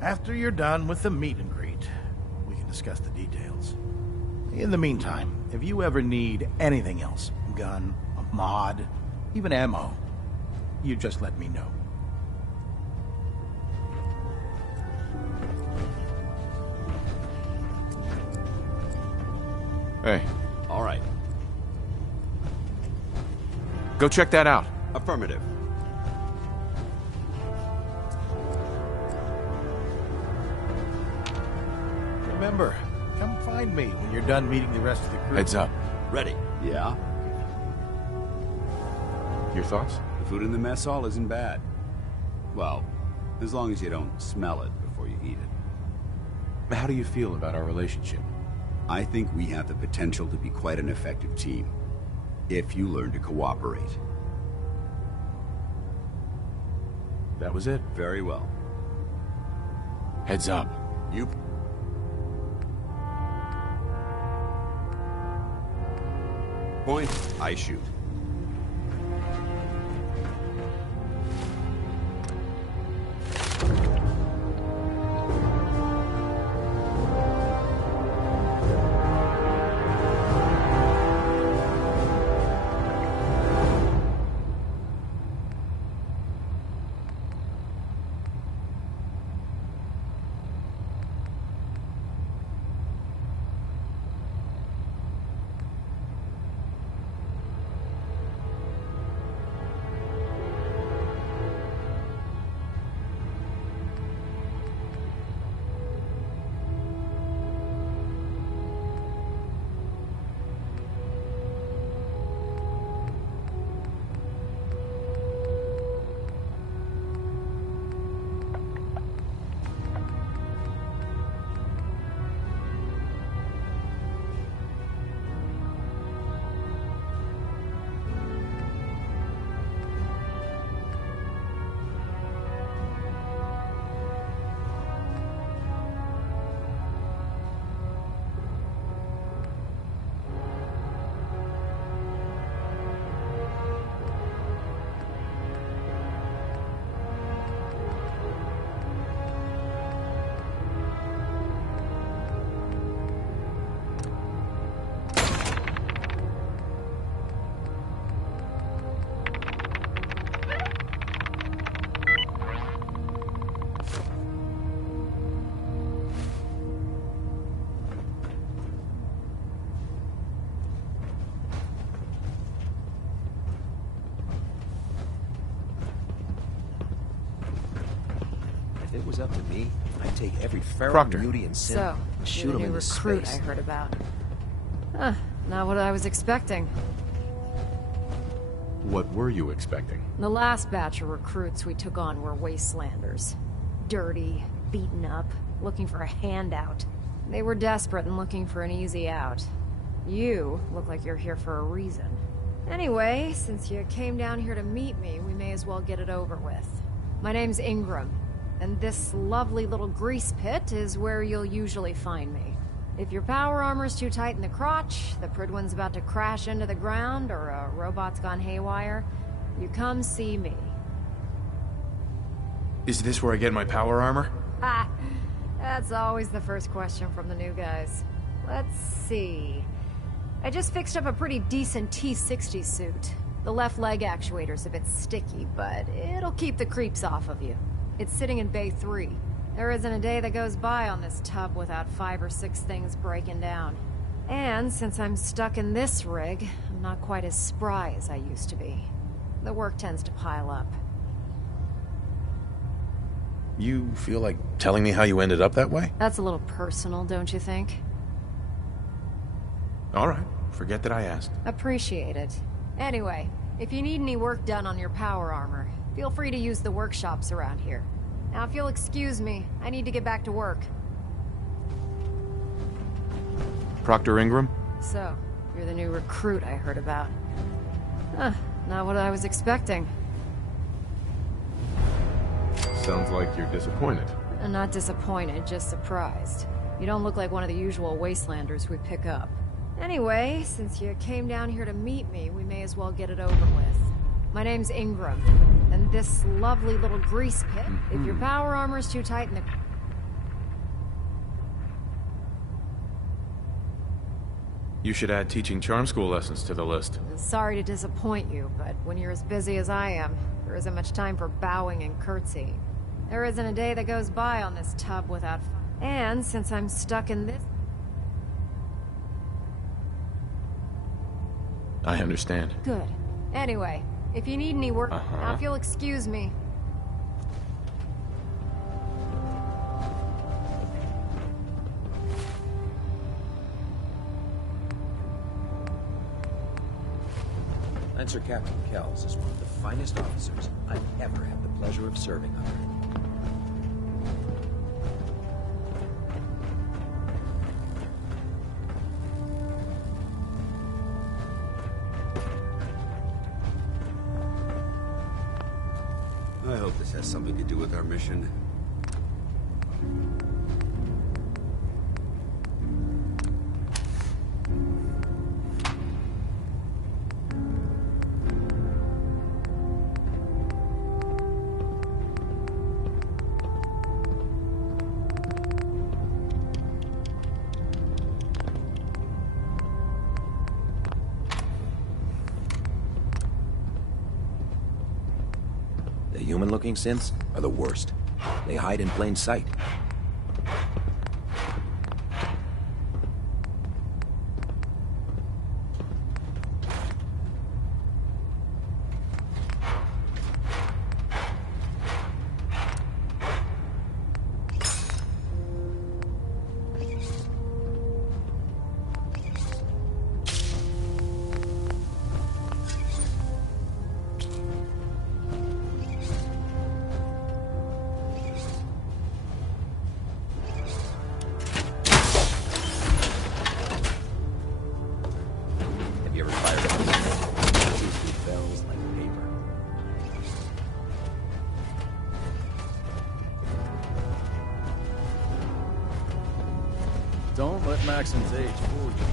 After you're done with the meet and greet, we can discuss the details. In the meantime, if you ever need anything else, a gun, a mod, even ammo, you just let me know. Hey. All right. Go check that out. Affirmative. Remember, come find me when you're done meeting the rest of the crew. Heads up. Ready. Yeah? Your thoughts? The food in the mess hall isn't bad. Well, as long as you don't smell it before you eat it. How do you feel about our relationship? I think we have the potential to be quite an effective team, if you learn to cooperate. That was it? Very well. Heads up. You... Point, I shoot. If it was up to me, I'd take every feral Proctor. beauty and sin So, and shoot you're him the new into recruit space. I heard about. Huh, not what I was expecting. What were you expecting? The last batch of recruits we took on were wastelanders. Dirty, beaten up, looking for a handout. They were desperate and looking for an easy out. You look like you're here for a reason. Anyway, since you came down here to meet me, we may as well get it over with. My name's Ingram, and this lovely little grease pit is where you'll usually find me. If your power armor's too tight in the crotch, the Pridwan's about to crash into the ground, or a robot's gone haywire, you come see me. Is this where I get my power armor? Ha! That's always the first question from the new guys. Let's see. I just fixed up a pretty decent T-60 suit. The left leg actuator's a bit sticky, but it'll keep the creeps off of you. It's sitting in Bay 3. There isn't a day that goes by on this tub without 5 or 6 things breaking down. And since I'm stuck in this rig, I'm not quite as spry as I used to be. The work tends to pile up. You feel like telling me how you ended up that way? That's a little personal, don't you think? All right, forget that I asked. Appreciate it. Anyway, if you need any work done on your power armor, feel free to use the workshops around here. Now, if you'll excuse me, I need to get back to work. Proctor Ingram? So, you're the new recruit I heard about. Huh, not what I was expecting. Sounds like you're disappointed. I'm not disappointed, just surprised. You don't look like one of the usual wastelanders we pick up. Anyway, since you came down here to meet me, we may as well get it over with. My name's Ingram, and this lovely little grease pit, if your power armor's too tight in the... You should add teaching charm school lessons to the list. Sorry to disappoint you, but when you're as busy as I am, there isn't much time for bowing and curtsying. There isn't a day that goes by on this tub without... And since I'm stuck in this... I understand. Good. Anyway, if you need any work, now if you'll excuse me. Lancer Captain Kells is one of the finest officers I've ever had the pleasure of serving under. I hope this has something to do with our mission. The human-looking synths are the worst. They hide in plain sight. Don't let Maxim's age fool you.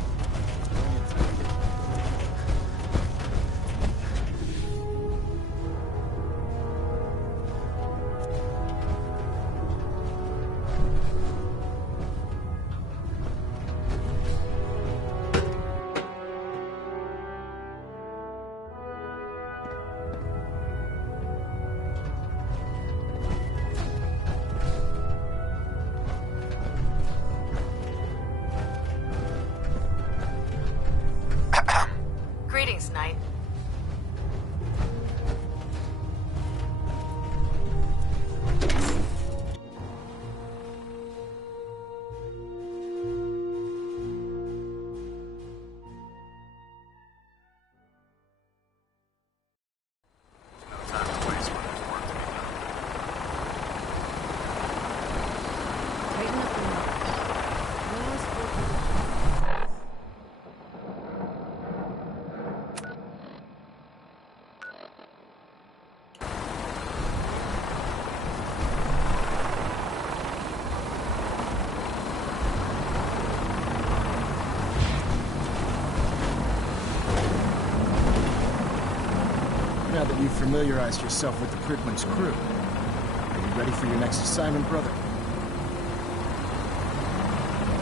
you've familiarized yourself with the Pridman's crew. Are you ready for your next assignment, brother?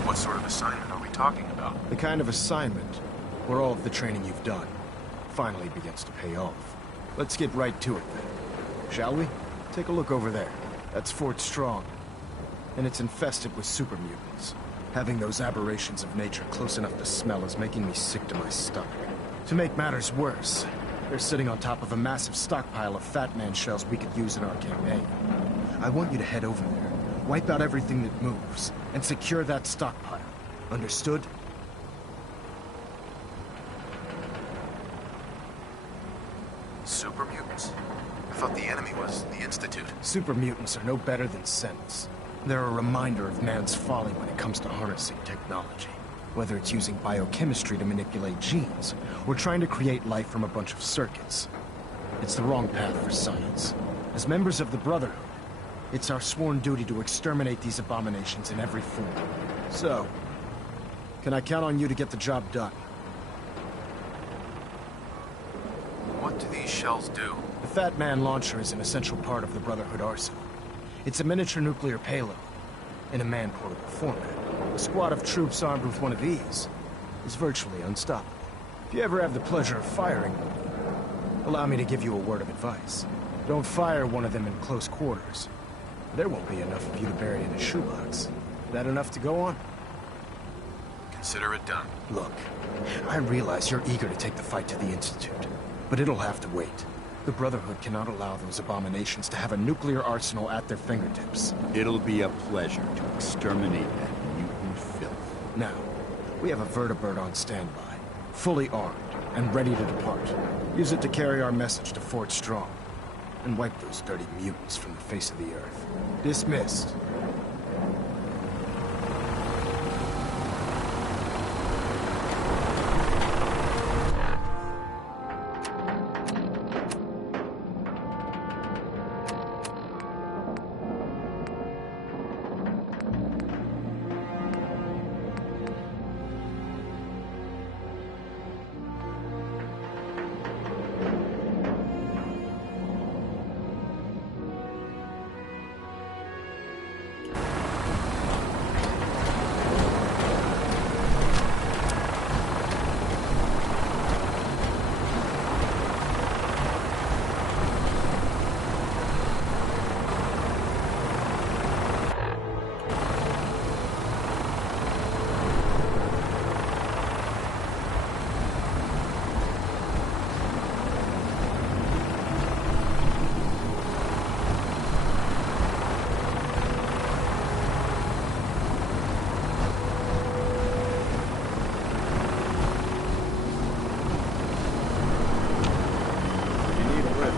What sort of assignment are we talking about? The kind of assignment where all of the training you've done finally begins to pay off. Let's get right to it then. Shall we? Take a look over there. That's Fort Strong. And it's infested with super mutants. Having those aberrations of nature close enough to smell is making me sick to my stomach. To make matters worse, they're sitting on top of a massive stockpile of Fat Man shells we could use in our campaign. I want you to head over there, wipe out everything that moves, and secure that stockpile. Understood? Super mutants? I thought the enemy was the Institute. Super mutants are no better than Sentinels. They're a reminder of man's folly when it comes to harnessing technology. Whether it's using biochemistry to manipulate genes, or trying to create life from a bunch of circuits. It's the wrong path for science. As members of the Brotherhood, it's our sworn duty to exterminate these abominations in every form. So, can I count on you to get the job done? What do these shells do? The Fat Man launcher is an essential part of the Brotherhood arsenal. It's a miniature nuclear payload, in a man-portable format. A squad of troops armed with one of these is virtually unstoppable. If you ever have the pleasure of firing one, allow me to give you a word of advice. Don't fire one of them in close quarters. There won't be enough of you to bury in a shoebox. That enough to go on? Consider it done. Look, I realize you're eager to take the fight to the Institute, but it'll have to wait. The Brotherhood cannot allow those abominations to have a nuclear arsenal at their fingertips. It'll be a pleasure to exterminate that mutant filth. Now, we have a vertibird on standby, fully armed and ready to depart. Use it to carry our message to Fort Strong, and wipe those dirty mutants from the face of the earth. Dismissed.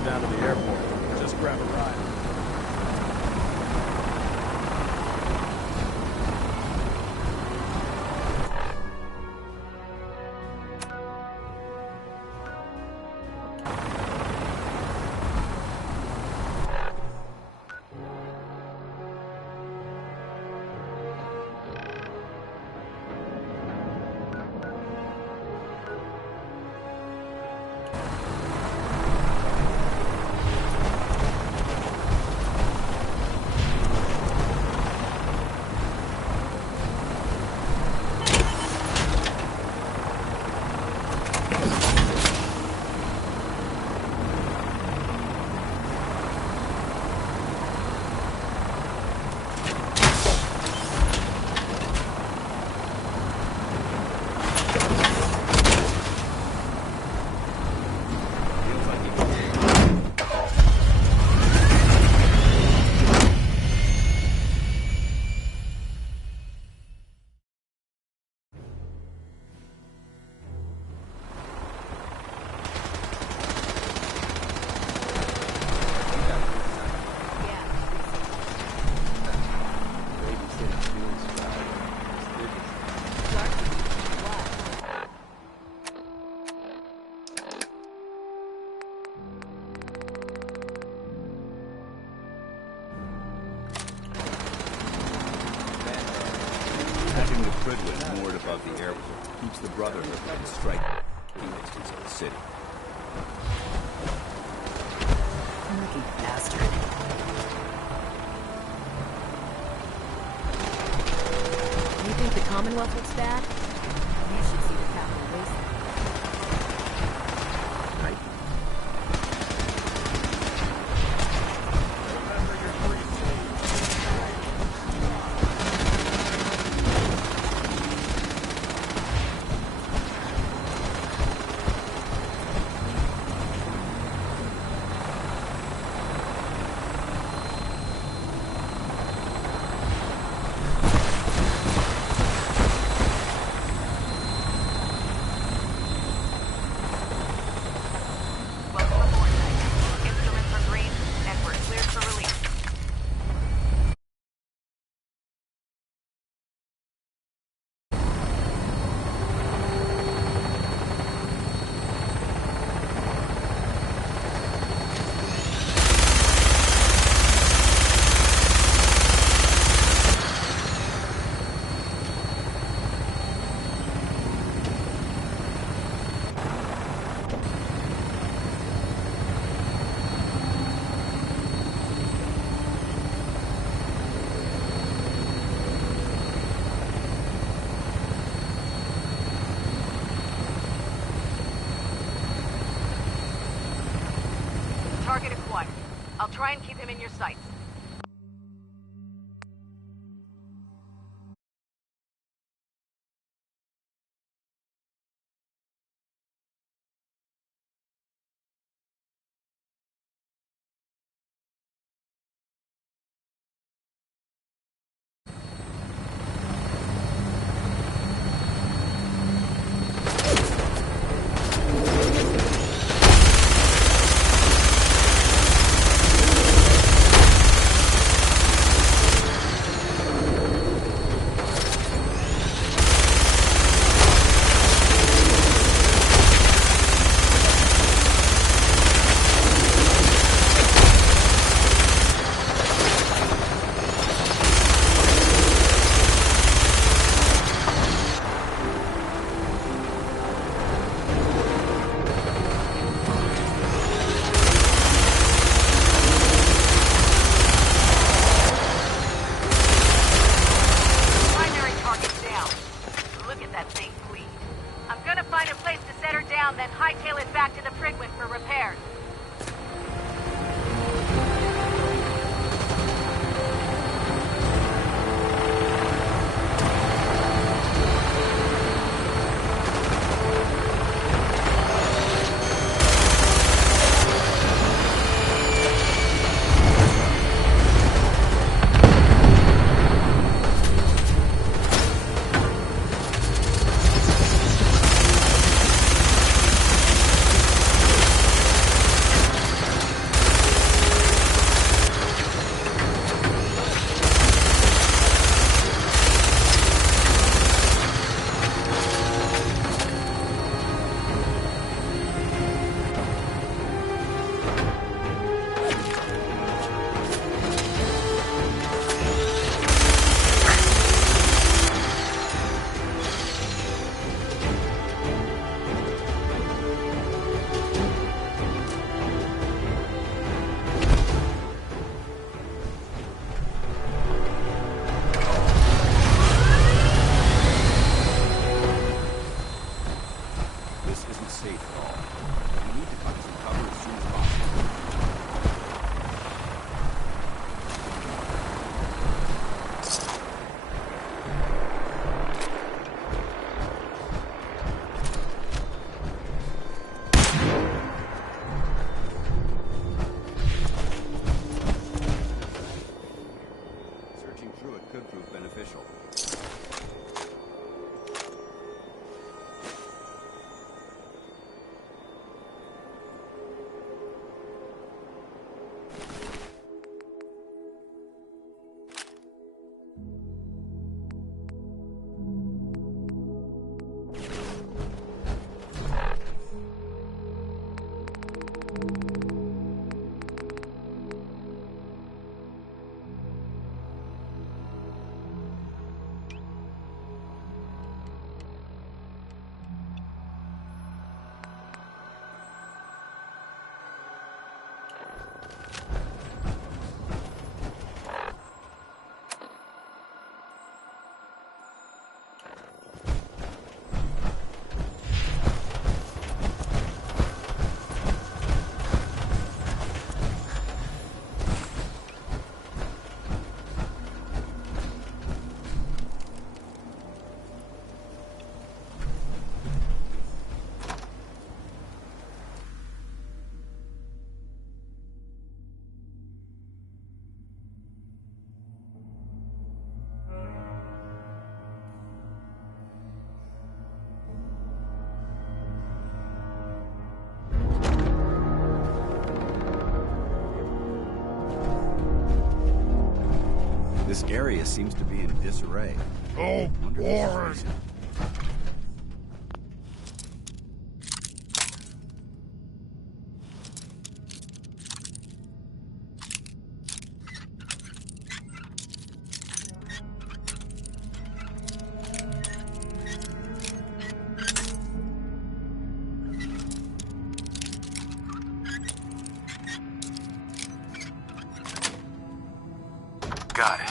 Down to the airport. Just grab a ride. Having the Pridman moored above the airport keeps the Brotherhood from striking a distance of the city. Lucky bastard. You think the Commonwealth looks bad? You should see the Capitol Basin. Target acquired. I'll try and keep him in your sights. This area seems to be in disarray. Oh, boring! Got it.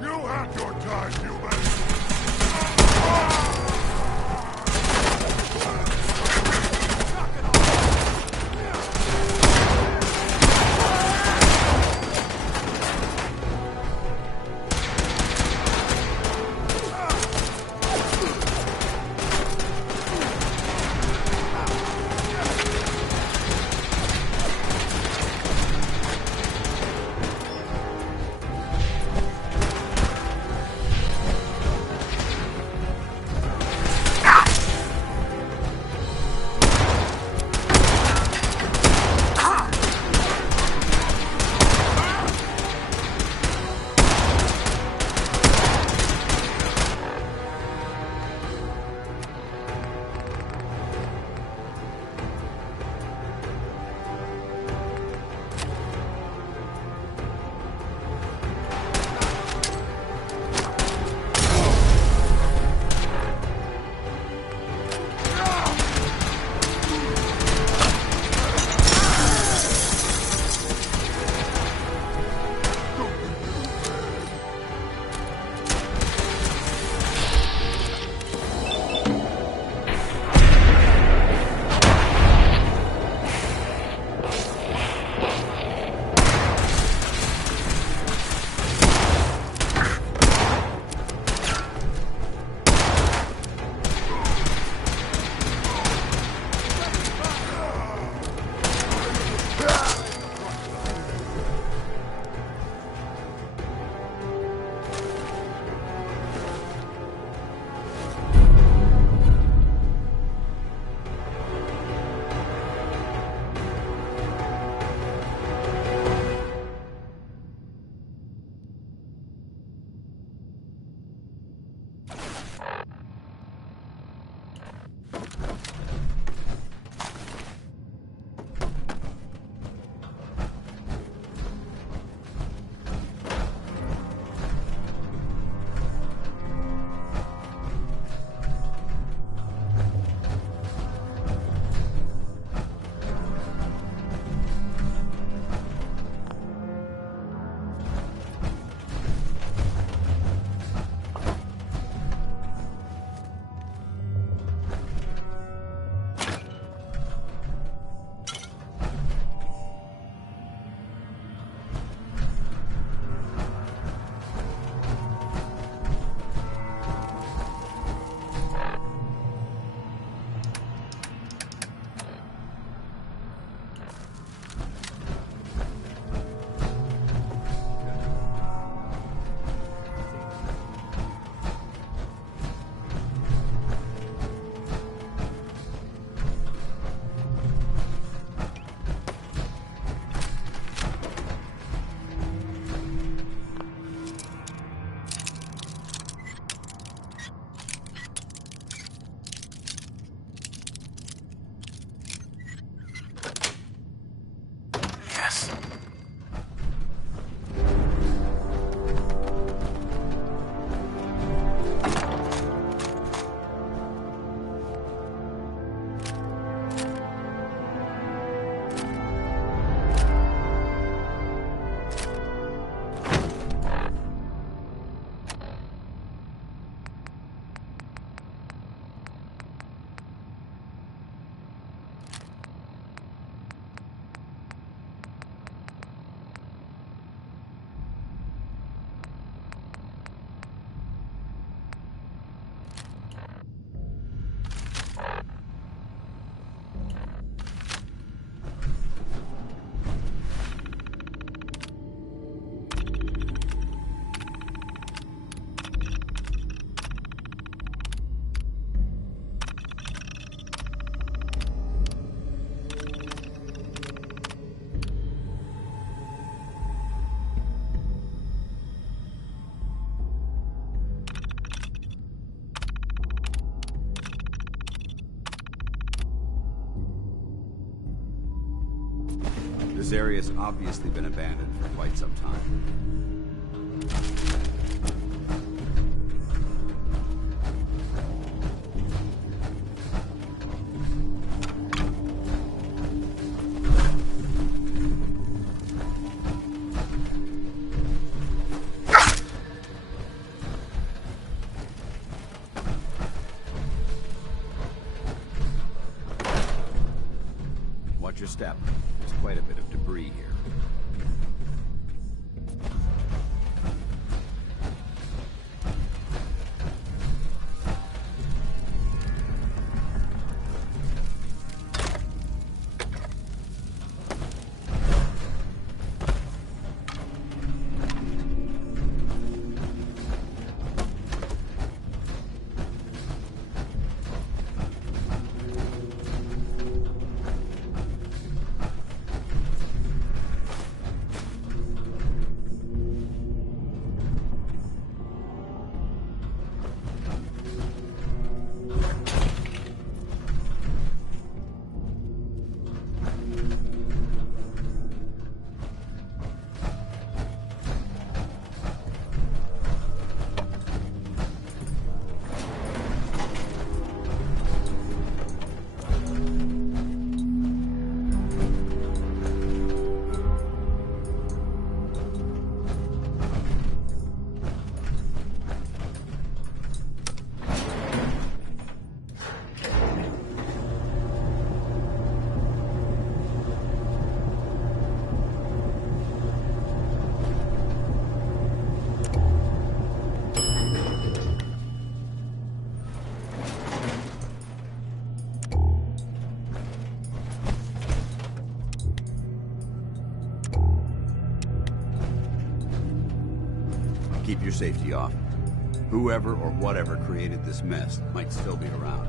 You had your time, human! area's obviously been abandoned for quite some time. Watch your step. There's quite a bit of debris here. Keep your safety off. Whoever or whatever created this mess might still be around.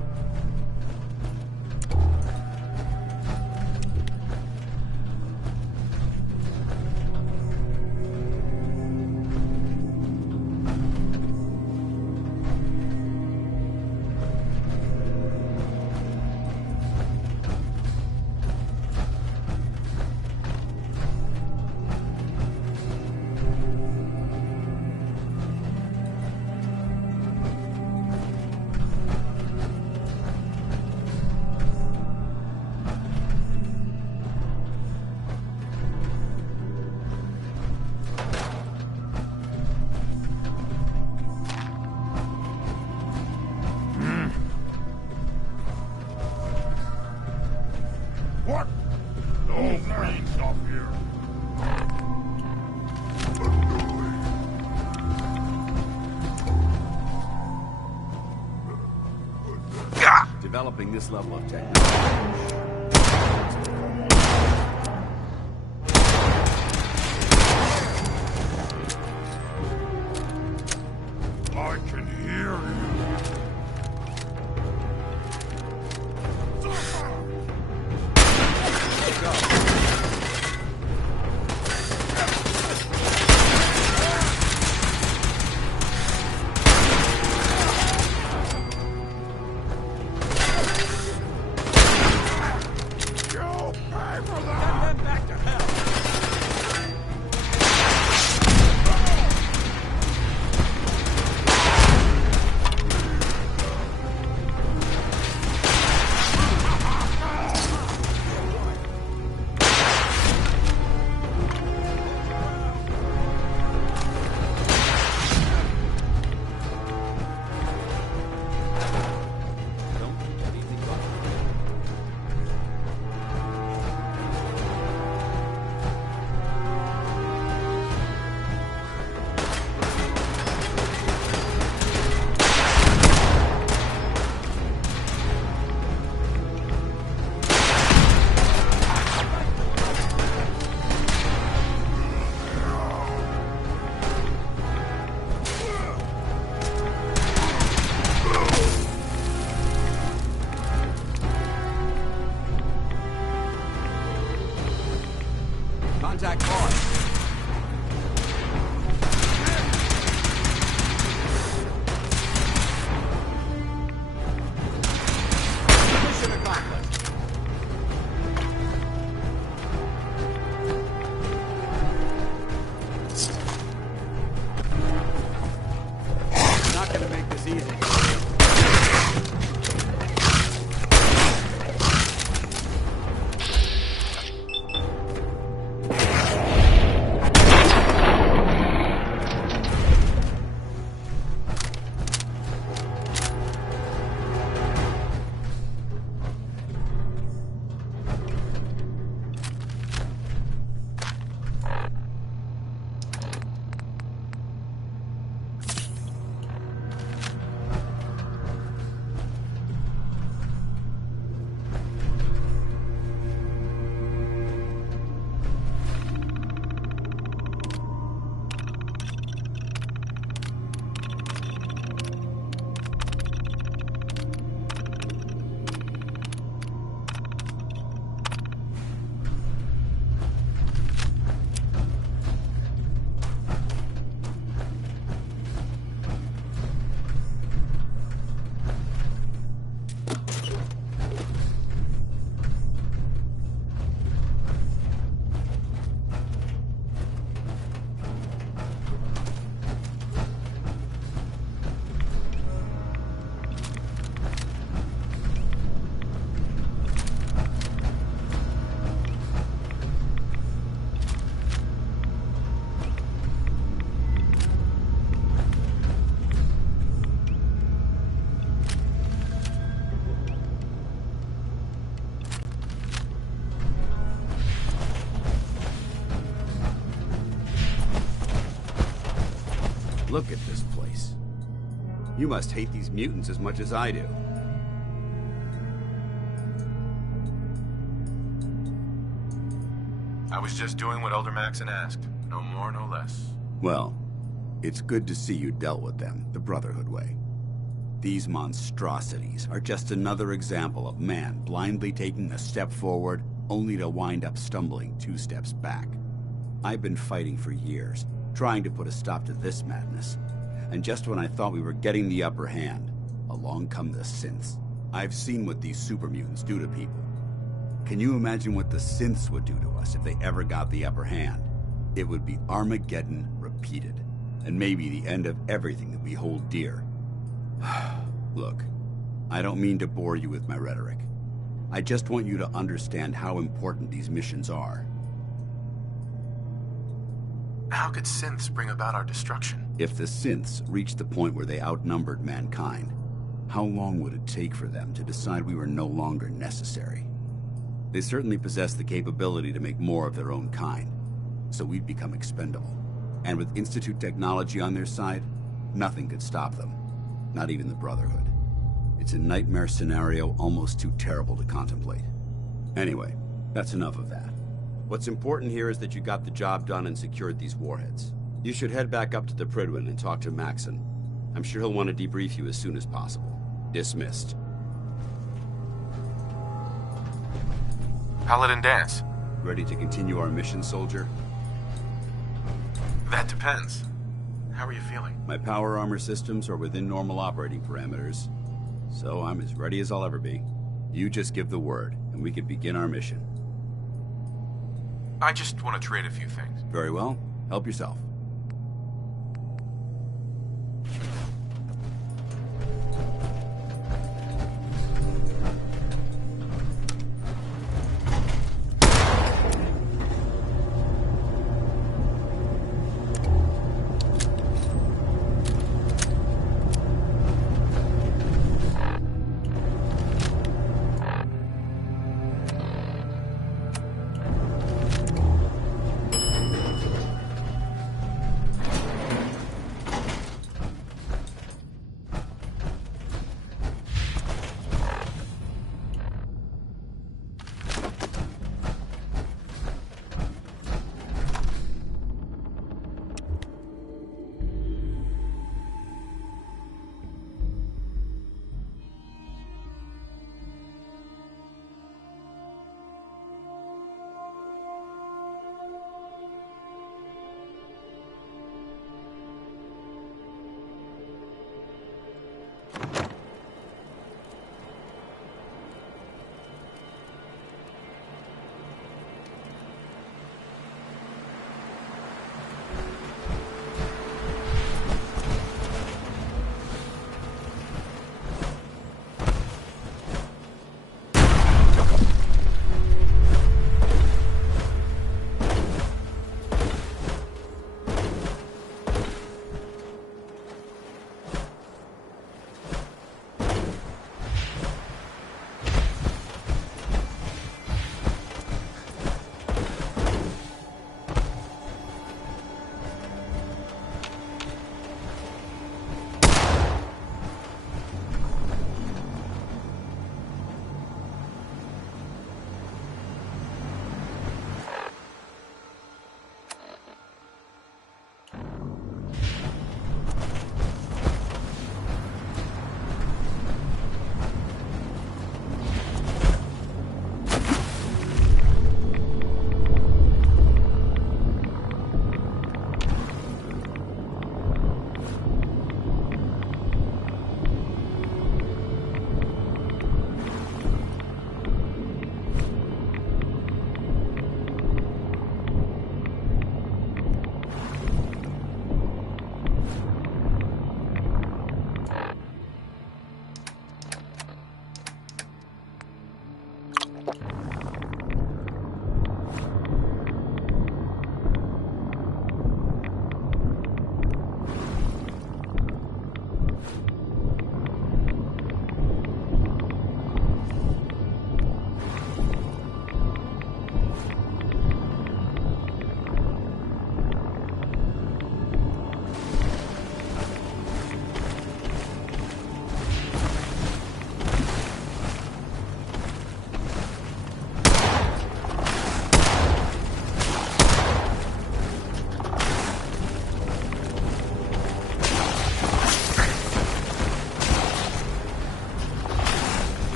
What? No green stuff here. Developing this level of technology. I can hear you. You Look at this place. You must hate these mutants as much as I do. I was just doing what Elder Maxon asked. No more, no less. Well, it's good to see you dealt with them the Brotherhood way. These monstrosities are just another example of man blindly taking a step forward, only to wind up stumbling 2 steps back. I've been fighting for years, trying to put a stop to this madness. And just when I thought we were getting the upper hand, along come the synths. I've seen what these super mutants do to people. Can you imagine what the synths would do to us if they ever got the upper hand? It would be Armageddon repeated, and maybe the end of everything that we hold dear. Look, I don't mean to bore you with my rhetoric. I just want you to understand how important these missions are. How could synths bring about our destruction? If the synths reached the point where they outnumbered mankind, how long would it take for them to decide we were no longer necessary? They certainly possess the capability to make more of their own kind, so we'd become expendable. And with Institute technology on their side, nothing could stop them. Not even the Brotherhood. It's a nightmare scenario almost too terrible to contemplate. Anyway, that's enough of that. What's important here is that you got the job done and secured these warheads. You should head back up to the Prydwen and talk to Maxon. I'm sure he'll want to debrief you as soon as possible. Dismissed. Paladin Dance. Ready to continue our mission, soldier? That depends. How are you feeling? My power armor systems are within normal operating parameters, so I'm as ready as I'll ever be. You just give the word, and we can begin our mission. I just want to trade a few things. Very well. Help yourself.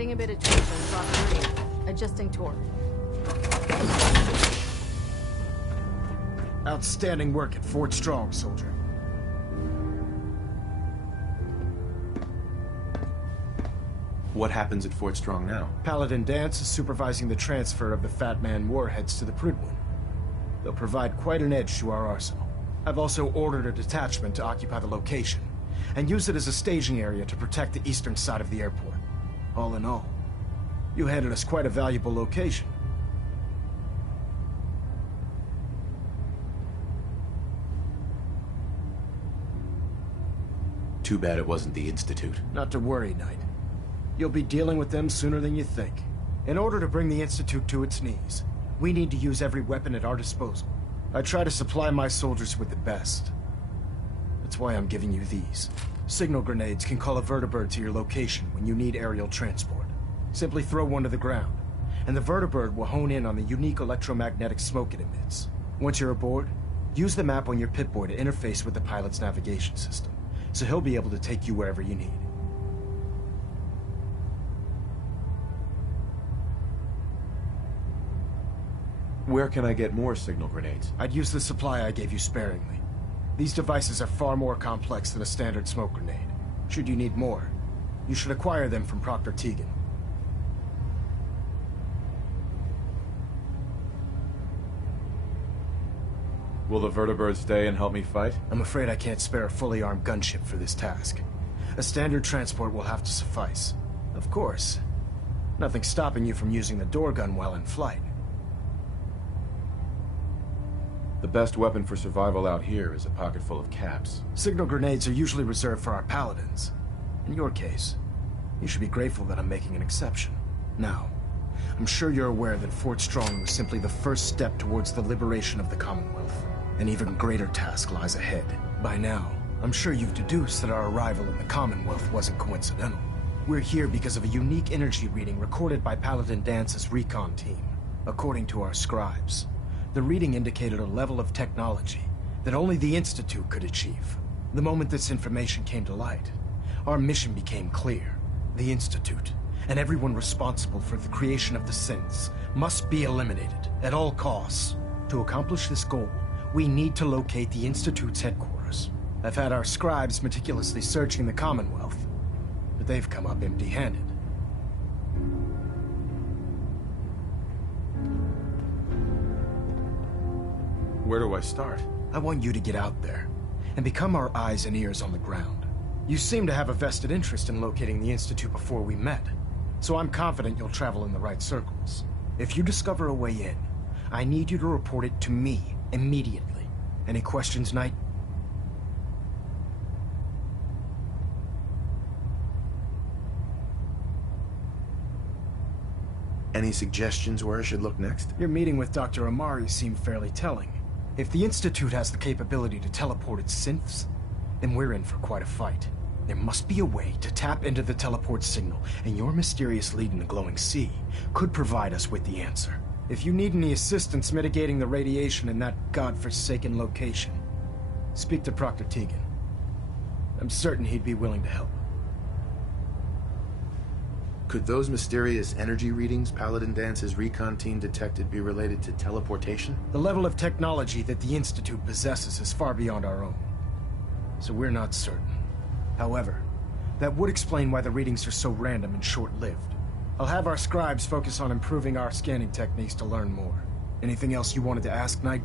Getting a bit of tension, drop 3. Adjusting torque. Outstanding work at Fort Strong, soldier. What happens at Fort Strong now? Paladin Dance is supervising the transfer of the Fat Man warheads to the Prydwen. They'll provide quite an edge to our arsenal. I've also ordered a detachment to occupy the location, and use it as a staging area to protect the eastern side of the airport. All in all, you handed us quite a valuable location. Too bad it wasn't the Institute. Not to worry, Knight. You'll be dealing with them sooner than you think. In order to bring the Institute to its knees, we need to use every weapon at our disposal. I try to supply my soldiers with the best. That's why I'm giving you these. Signal grenades can call a vertibird to your location when you need aerial transport. Simply throw one to the ground, and the vertibird will hone in on the unique electromagnetic smoke it emits. Once you're aboard, use the map on your Pip-Boy to interface with the pilot's navigation system, so he'll be able to take you wherever you need. Where can I get more signal grenades? I'd use the supply I gave you sparingly. These devices are far more complex than a standard smoke grenade. Should you need more, you should acquire them from Proctor Teagan. Will the vertibird stay and help me fight? I'm afraid I can't spare a fully armed gunship for this task. A standard transport will have to suffice. Of course, nothing stopping you from using the door gun while in flight. The best weapon for survival out here is a pocket full of caps. Signal grenades are usually reserved for our paladins. In your case, you should be grateful that I'm making an exception. Now, I'm sure you're aware that Fort Strong was simply the first step towards the liberation of the Commonwealth. An even greater task lies ahead. By now, I'm sure you've deduced that our arrival in the Commonwealth wasn't coincidental. We're here because of a unique energy reading recorded by Paladin Dance's recon team. According to our scribes, the reading indicated a level of technology that only the Institute could achieve. The moment this information came to light, our mission became clear. The Institute, and everyone responsible for the creation of the synths, must be eliminated at all costs. To accomplish this goal, we need to locate the Institute's headquarters. I've had our scribes meticulously searching the Commonwealth, but they've come up empty-handed. Where do I start? I want you to get out there and become our eyes and ears on the ground. You seem to have a vested interest in locating the Institute before we met, so I'm confident you'll travel in the right circles. If you discover a way in, I need you to report it to me immediately. Any questions, Knight? Any suggestions where I should look next? Your meeting with Dr. Amari seemed fairly telling. If the Institute has the capability to teleport its synths, then we're in for quite a fight. There must be a way to tap into the teleport signal, and your mysterious lead in the glowing sea could provide us with the answer. If you need any assistance mitigating the radiation in that godforsaken location, speak to Proctor Teagan. I'm certain he'd be willing to help. Could those mysterious energy readings Paladin Dance's recon team detected be related to teleportation? The level of technology that the Institute possesses is far beyond our own, so we're not certain. However, that would explain why the readings are so random and short-lived. I'll have our scribes focus on improving our scanning techniques to learn more. Anything else you wanted to ask, Knight?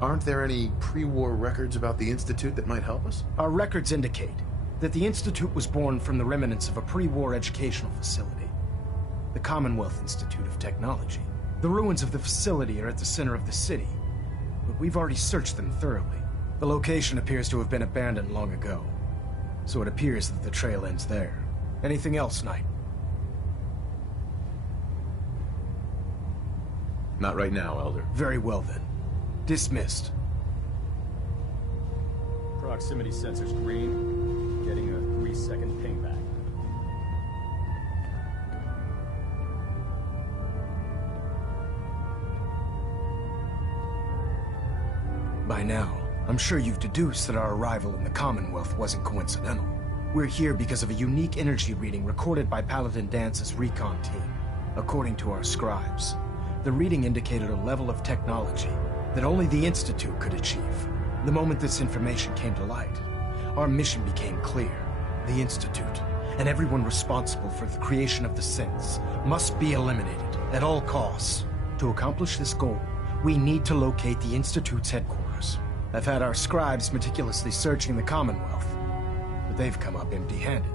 Aren't there any pre-war records about the Institute that might help us? Our records indicate that the Institute was born from the remnants of a pre-war educational facility, the Commonwealth Institute of Technology. The ruins of the facility are at the center of the city, but we've already searched them thoroughly. The location appears to have been abandoned long ago, so it appears that the trail ends there. Anything else, Knight? Not right now, Elder. Very well then. Dismissed. Proximity sensors green. Getting a 3-second pingback. By now, I'm sure you've deduced that our arrival in the Commonwealth wasn't coincidental. We're here because of a unique energy reading recorded by Paladin Dance's recon team. According to our scribes, the reading indicated a level of technology that only the Institute could achieve. The moment this information came to light, our mission became clear. The Institute, and everyone responsible for the creation of the synths, must be eliminated at all costs. To accomplish this goal, we need to locate the Institute's headquarters. I've had our scribes meticulously searching the Commonwealth, but they've come up empty-handed.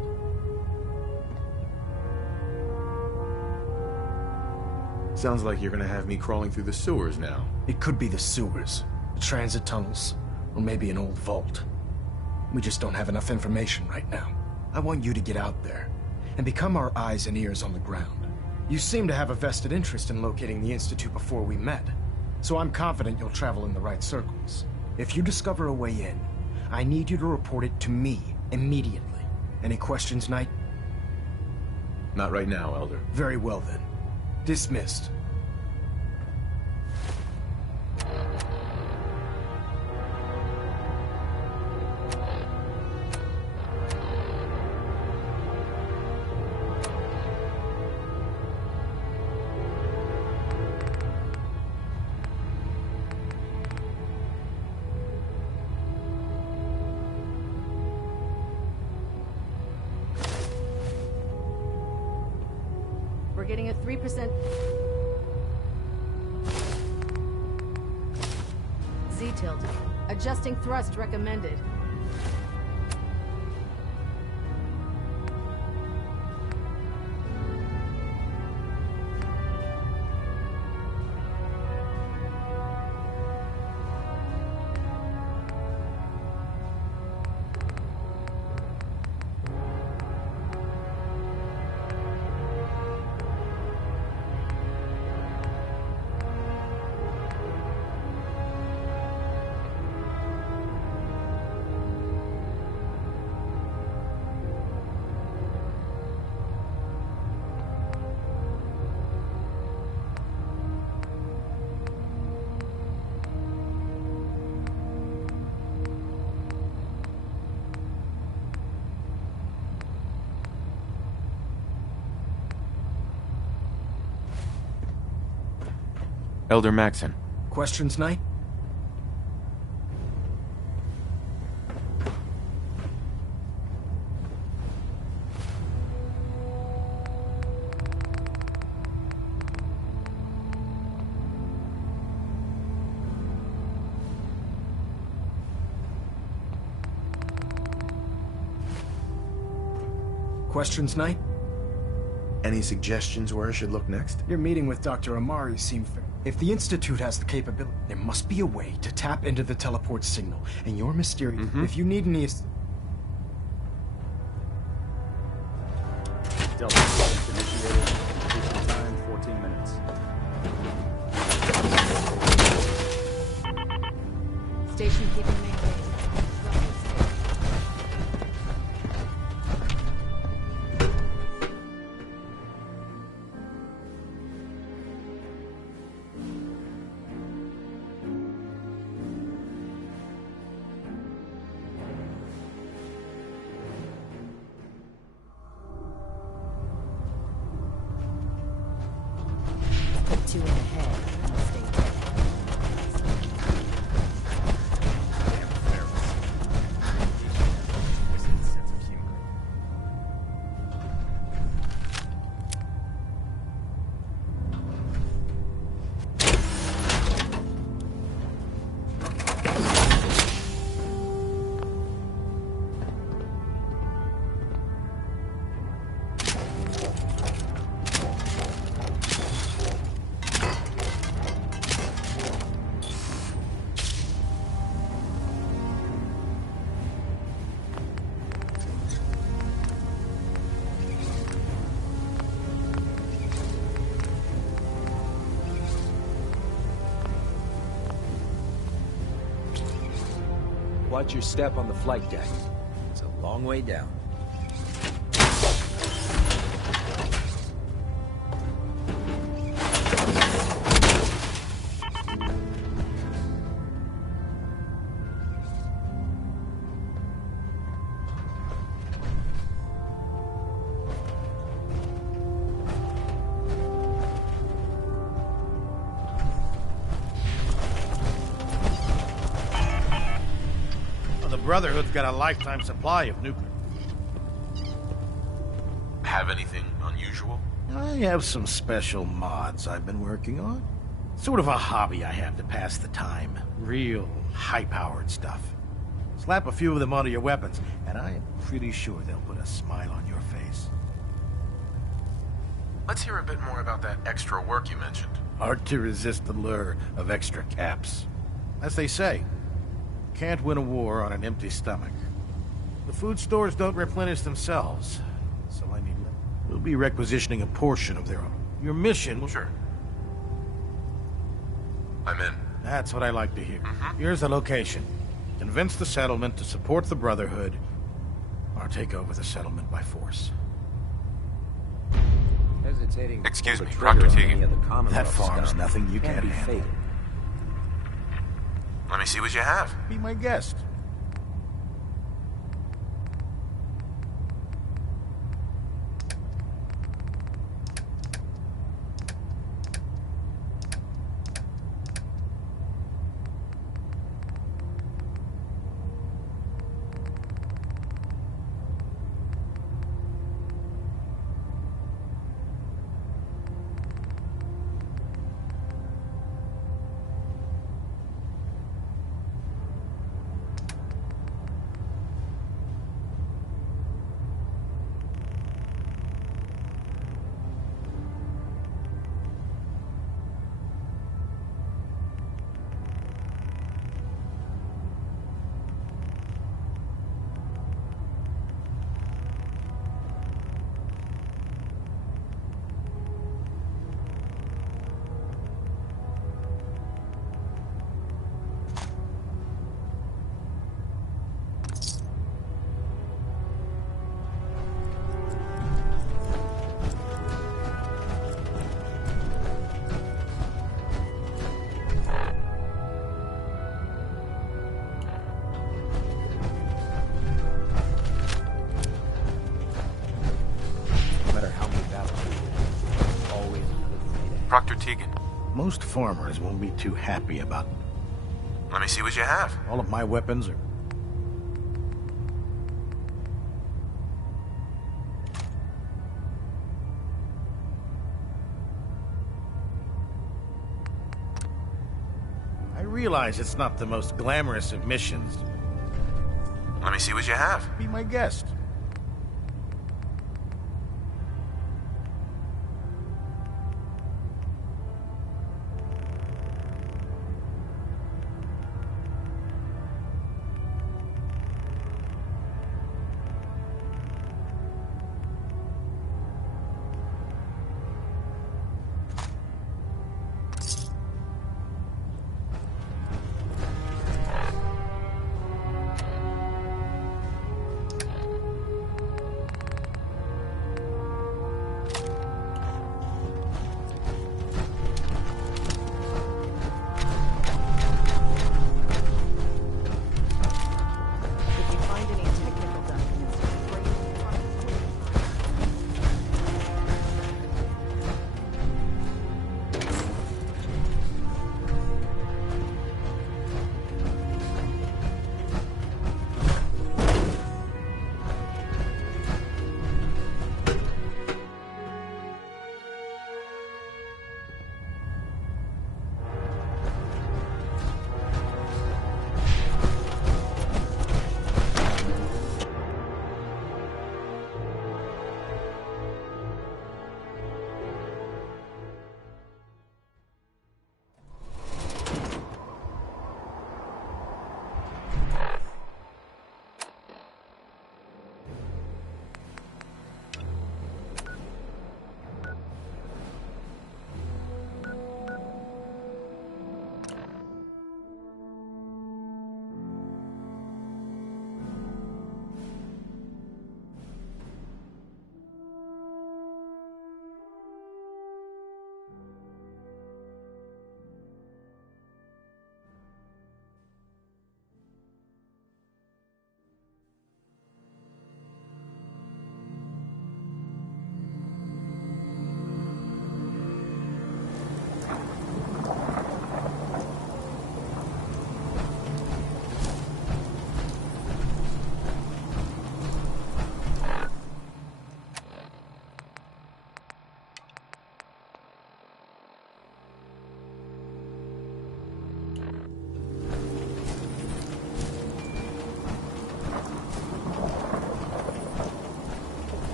Sounds like you're gonna have me crawling through the sewers now. It could be the sewers, the transit tunnels, or maybe an old vault. We just don't have enough information right now. I want you to get out there and become our eyes and ears on the ground. You seem to have a vested interest in locating the Institute before we met, so I'm confident you'll travel in the right circles. If you discover a way in, I need you to report it to me immediately. Any questions, Knight? Not right now, Elder. Very well then. Dismissed. We're getting a 3% Z-tilt. Adjusting thrust recommended. Elder Maxon. Questions, Knight? Questions, Knight? Any suggestions where I should look next? Your meeting with Dr. Amari seemed fair. If the Institute has the capability, there must be a way to tap into the teleport signal. And you're mysterious. If you need any... Delta sequence initiated. Completion time 14 minutes. Station keeping maintained. Put 2 in the head. Stay dead. Watch your step on the flight deck. It's a long way down. Brotherhood's got a lifetime supply of nuclear. Have anything unusual? I have some special mods I've been working on. Sort of a hobby I have to pass the time. Real high-powered stuff. Slap a few of them onto your weapons, and I am pretty sure they'll put a smile on your face. Let's hear a bit more about that extra work you mentioned. Hard to resist the lure of extra caps. As they say, can't win a war on an empty stomach. The food stores don't replenish themselves, so I need... We'll be requisitioning a portion of their own. Your mission... Sure. I'm in. That's what I like to hear. Here's the location. Convince the settlement to support the Brotherhood, or take over the settlement by force. Hesitating. Excuse me, Proctor Teagan. That farm's nothing you can't handle. Let me see what you have. Be my guest. Proctor Teagan. Most farmers won't be too happy about... Let me see what you have. All of my weapons are... I realize it's not the most glamorous of missions. Let me see what you have. Be my guest.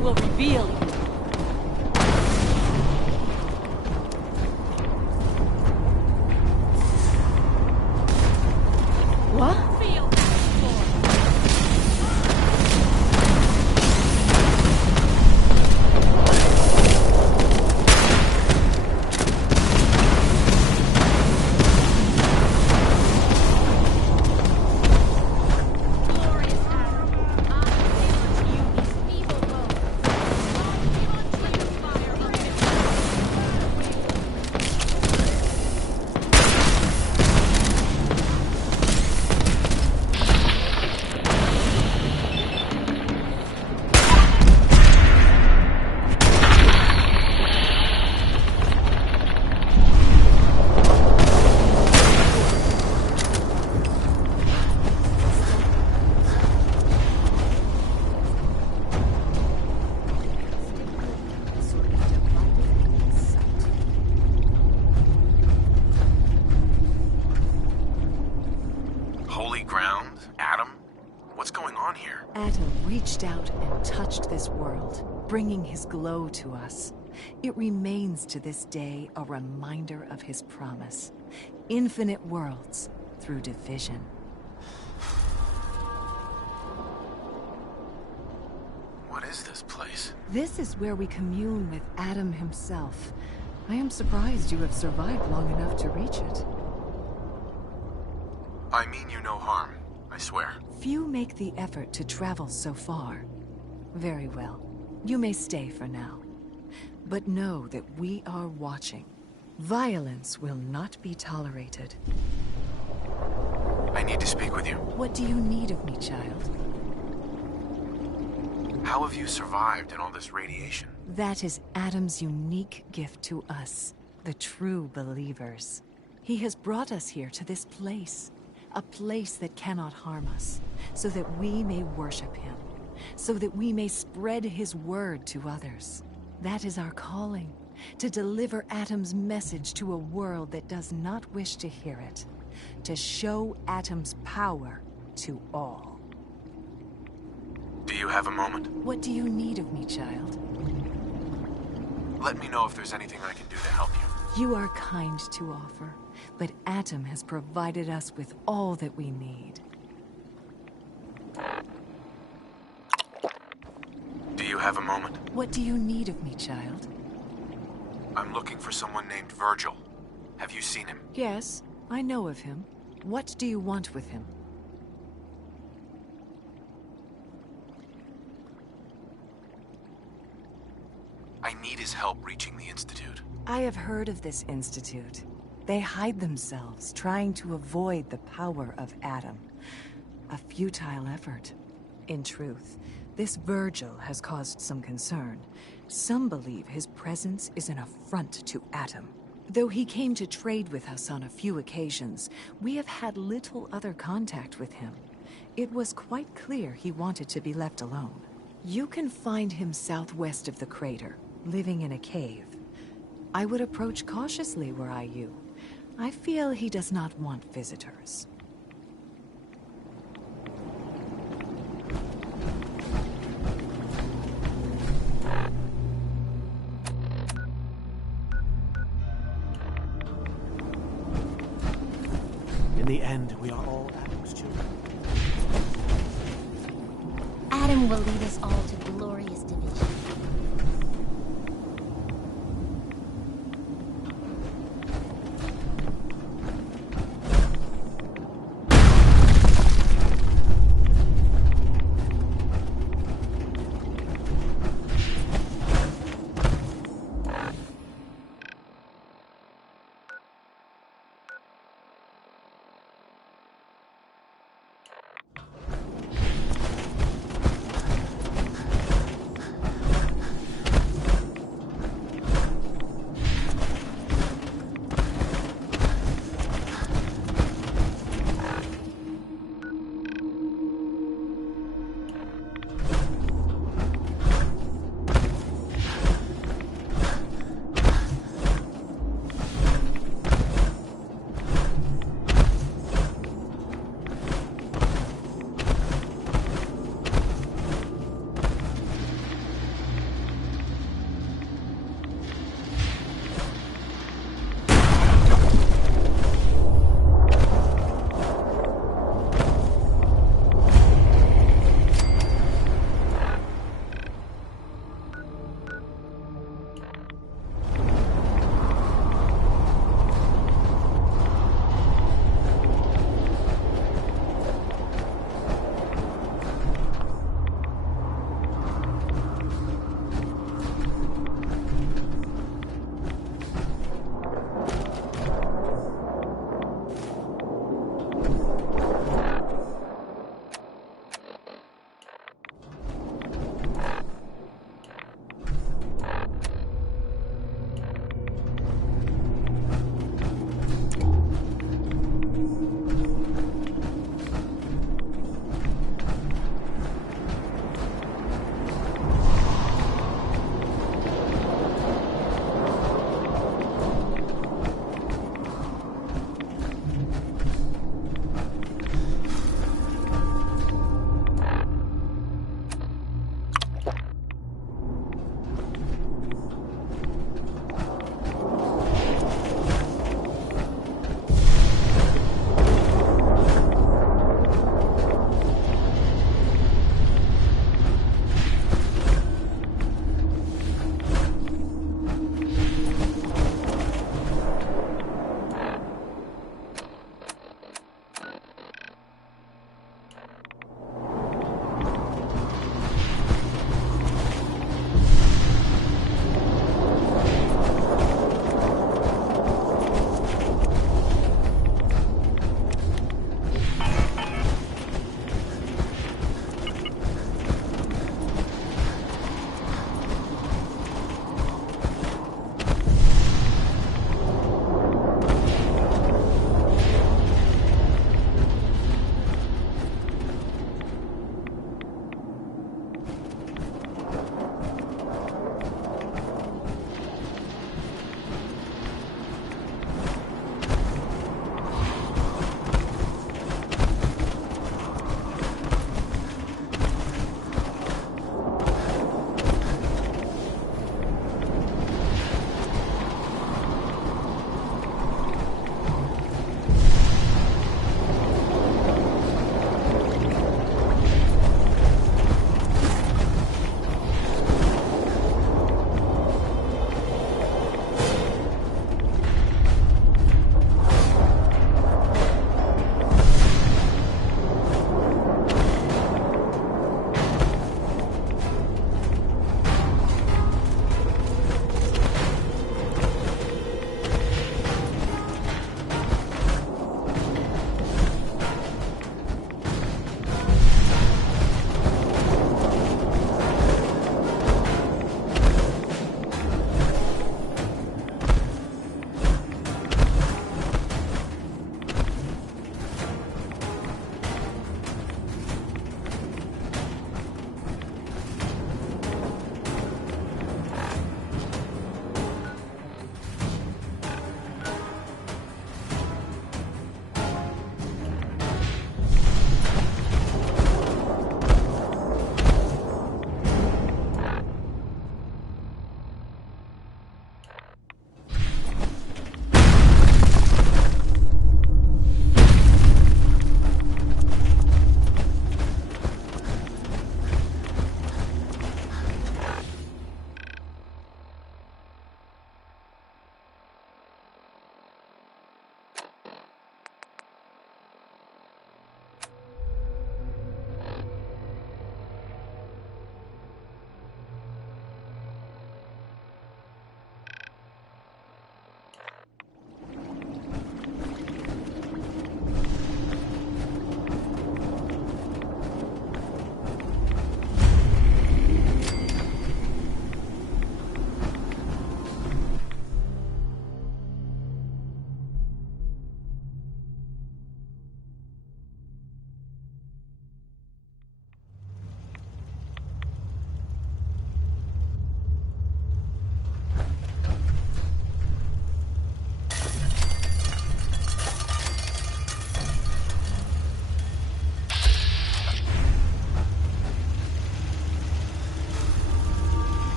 will reveal you. What? Holy ground? Adam? What's going on here? Adam reached out and touched this world, bringing his glow to us. It remains to this day a reminder of his promise. Infinite worlds through division. What is this place? This is where we commune with Adam himself. I am surprised you have survived long enough to reach it. I mean you no harm, I swear. Few make the effort to travel so far. Very well. You may stay for now. But know that we are watching. Violence will not be tolerated. I need to speak with you. What do you need of me, child? How have you survived in all this radiation? That is Adam's unique gift to us, the true believers. He has brought us here to this place. A place that cannot harm us, so that we may worship him, so that we may spread his word to others. That is our calling, to deliver Adam's message to a world that does not wish to hear it, to show Adam's power to all. Do you have a moment? What do you need of me, child? Let me know if there's anything I can do to help you. You are kind to offer. But Adam has provided us with all that we need. Do you have a moment? What do you need of me, child? I'm looking for someone named Virgil. Have you seen him? Yes, I know of him. What do you want with him? I need his help reaching the Institute. I have heard of this Institute. They hide themselves, trying to avoid the power of Adam. A futile effort. In truth, this Virgil has caused some concern. Some believe his presence is an affront to Adam. Though he came to trade with us on a few occasions, we have had little other contact with him. It was quite clear he wanted to be left alone. You can find him southwest of the crater, living in a cave. I would approach cautiously were I you. I feel he does not want visitors. In the end, we are all Adam's children. Adam will lead us all to glorious division.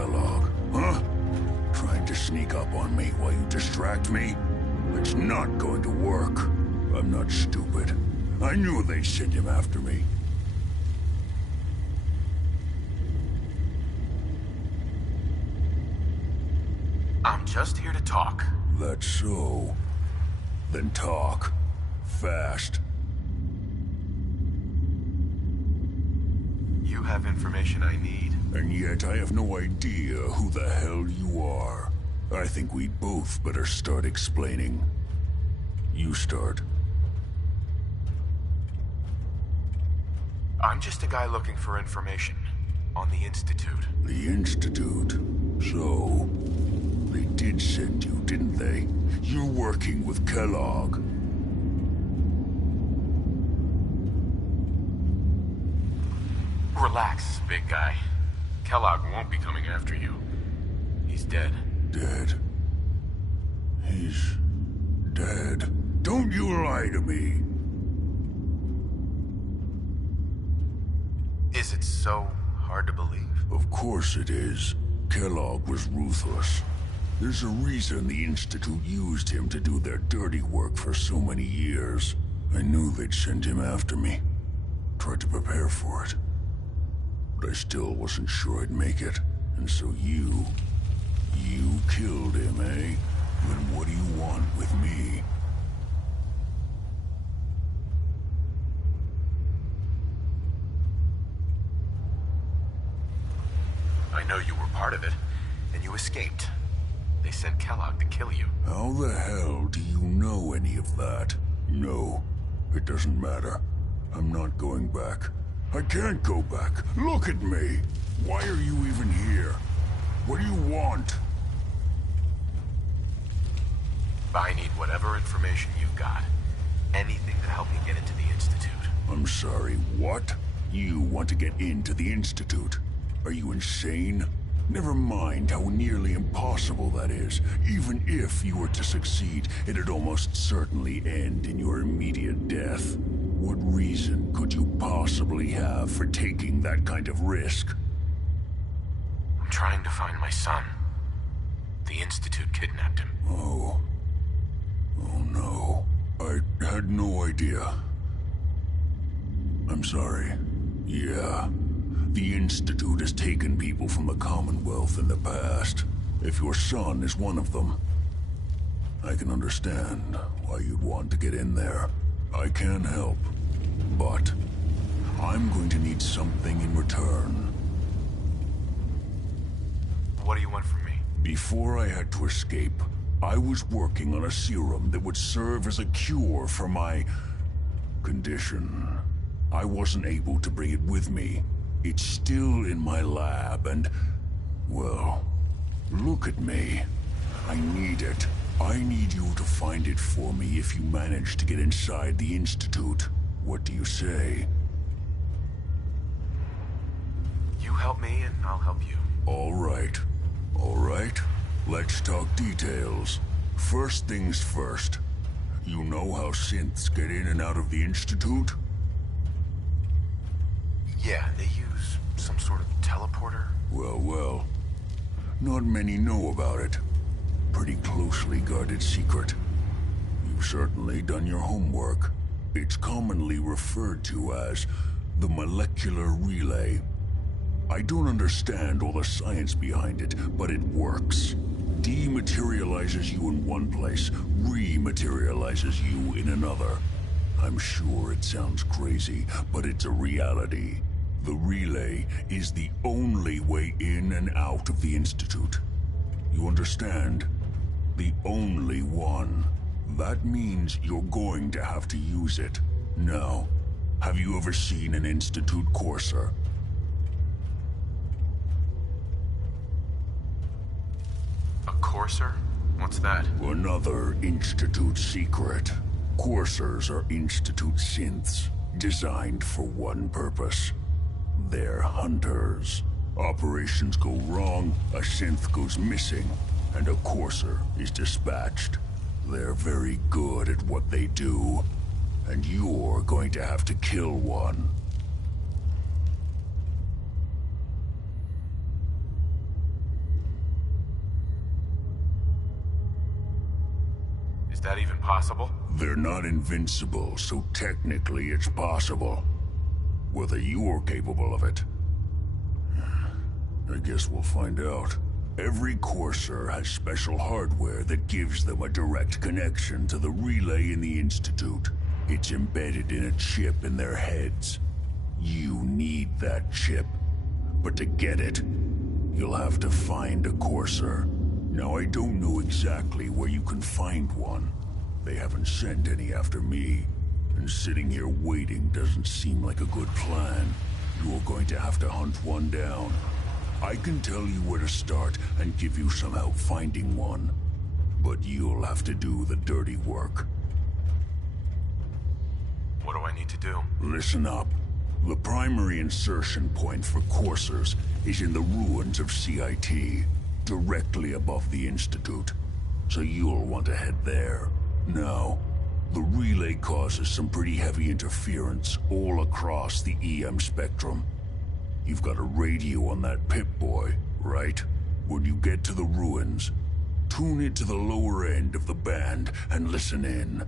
Kellogg, huh? Trying to sneak up on me while you distract me? It's not going to work. I'm not stupid. I knew they'd send him after me. I'm just here to talk. That's so. Then talk. Fast. You have information I need. And yet I have no idea who the hell you are. I think we both better start explaining. You start. I'm just a guy looking for information on the Institute. The Institute? So, they did send you, didn't they? You're working with Kellogg. Relax, big guy. Kellogg won't be coming after you. He's dead. Dead? He's dead. Don't you lie to me. Is it so hard to believe? Of course it is. Kellogg was ruthless. There's a reason the Institute used him to do their dirty work for so many years. I knew they'd send him after me. Tried to prepare for it. But I still wasn't sure I'd make it. And so you killed him, eh? Then what do you want with me? I know you were part of it, and you escaped. They sent Kellogg to kill you. How the hell do you know any of that? No, it doesn't matter. I'm not going back. I can't go back. Look at me. Why are you even here? What do you want? I need whatever information you've got. Anything to help me get into the Institute. I'm sorry, what? You want to get into the Institute? Are you insane? Never mind how nearly impossible that is. Even if you were to succeed, it'd almost certainly end in your immediate death. What reason could you possibly have for taking that kind of risk? I'm trying to find my son. The Institute kidnapped him. Oh. Oh no. I had no idea. I'm sorry. Yeah. The Institute has taken people from the Commonwealth in the past. If your son is one of them, I can understand why you'd want to get in there. I can help, but I'm going to need something in return. What do you want from me? Before I had to escape, I was working on a serum that would serve as a cure for my condition. I wasn't able to bring it with me. It's still in my lab and, well, look at me. I need it. I need you to find it for me if you manage to get inside the Institute. What do you say? You help me and I'll help you. All right. All right. Let's talk details. First things first. You know how synths get in and out of the Institute? Yeah, they use some sort of teleporter. Well. Not many know about it. Pretty closely guarded secret. You've certainly done your homework. It's commonly referred to as the molecular relay. I don't understand all the science behind it, but it works. Dematerializes you in one place, rematerializes you in another. I'm sure it sounds crazy, but it's a reality. The relay is the only way in and out of the Institute. You understand? The only one. That means you're going to have to use it. Now, have you ever seen an Institute courser? A courser? What's that? Another Institute secret. Coursers are Institute synths, designed for one purpose. They're hunters. Operations go wrong, a synth goes missing, and a courser is dispatched. They're very good at what they do, and you're going to have to kill one. Is that even possible? They're not invincible, so technically it's possible. Whether you're capable of it, I guess we'll find out. Every Courser has special hardware that gives them a direct connection to the relay in the Institute. It's embedded in a chip in their heads. You need that chip. But to get it, you'll have to find a Courser. Now, I don't know exactly where you can find one. They haven't sent any after me. And sitting here waiting doesn't seem like a good plan. You're going to have to hunt one down. I can tell you where to start and give you some help finding one. But you'll have to do the dirty work. What do I need to do? Listen up. The primary insertion point for coursers is in the ruins of CIT, directly above the Institute. So you'll want to head there. Now, the relay causes some pretty heavy interference all across the EM spectrum. You've got a radio on that Pip-Boy, right? When you get to the ruins, tune it to the lower end of the band and listen in.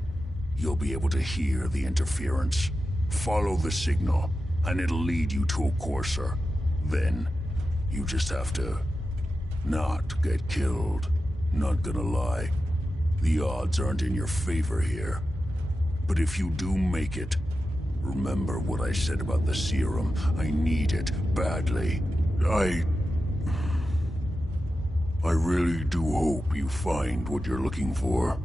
You'll be able to hear the interference. Follow the signal, and it'll lead you to a Courser. Then, you just have to not get killed. Not gonna lie, the odds aren't in your favor here. But if you do make it, remember what I said about the serum. I need it badly. I really do hope you find what you're looking for.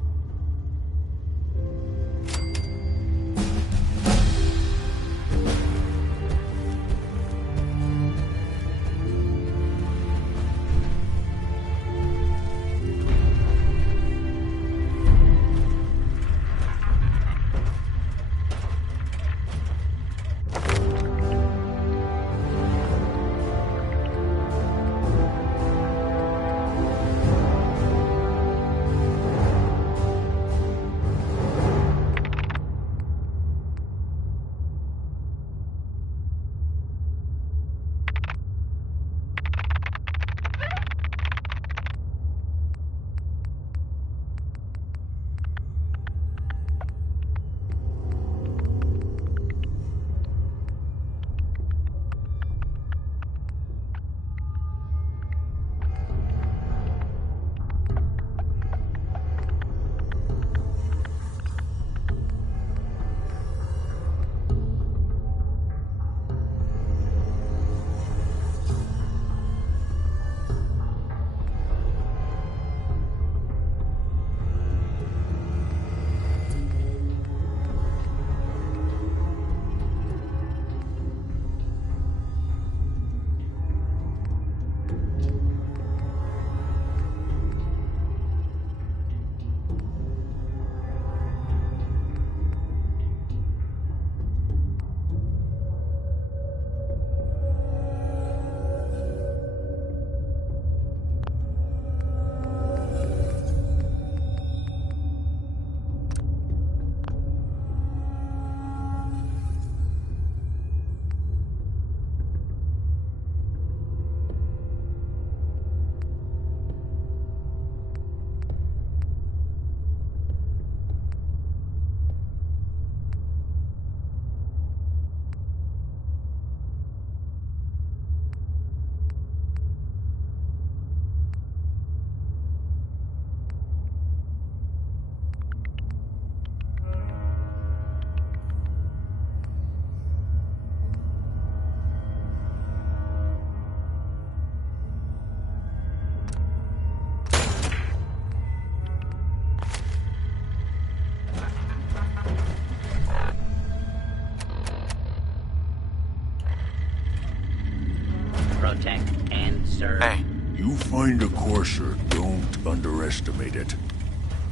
Protect and serve. Hey. You find a Courser, don't underestimate it.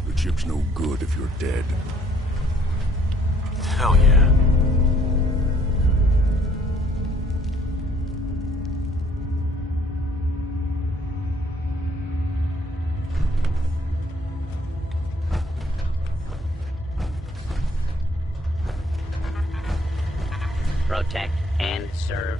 The chip's no good if you're dead. Hell yeah. Protect and serve.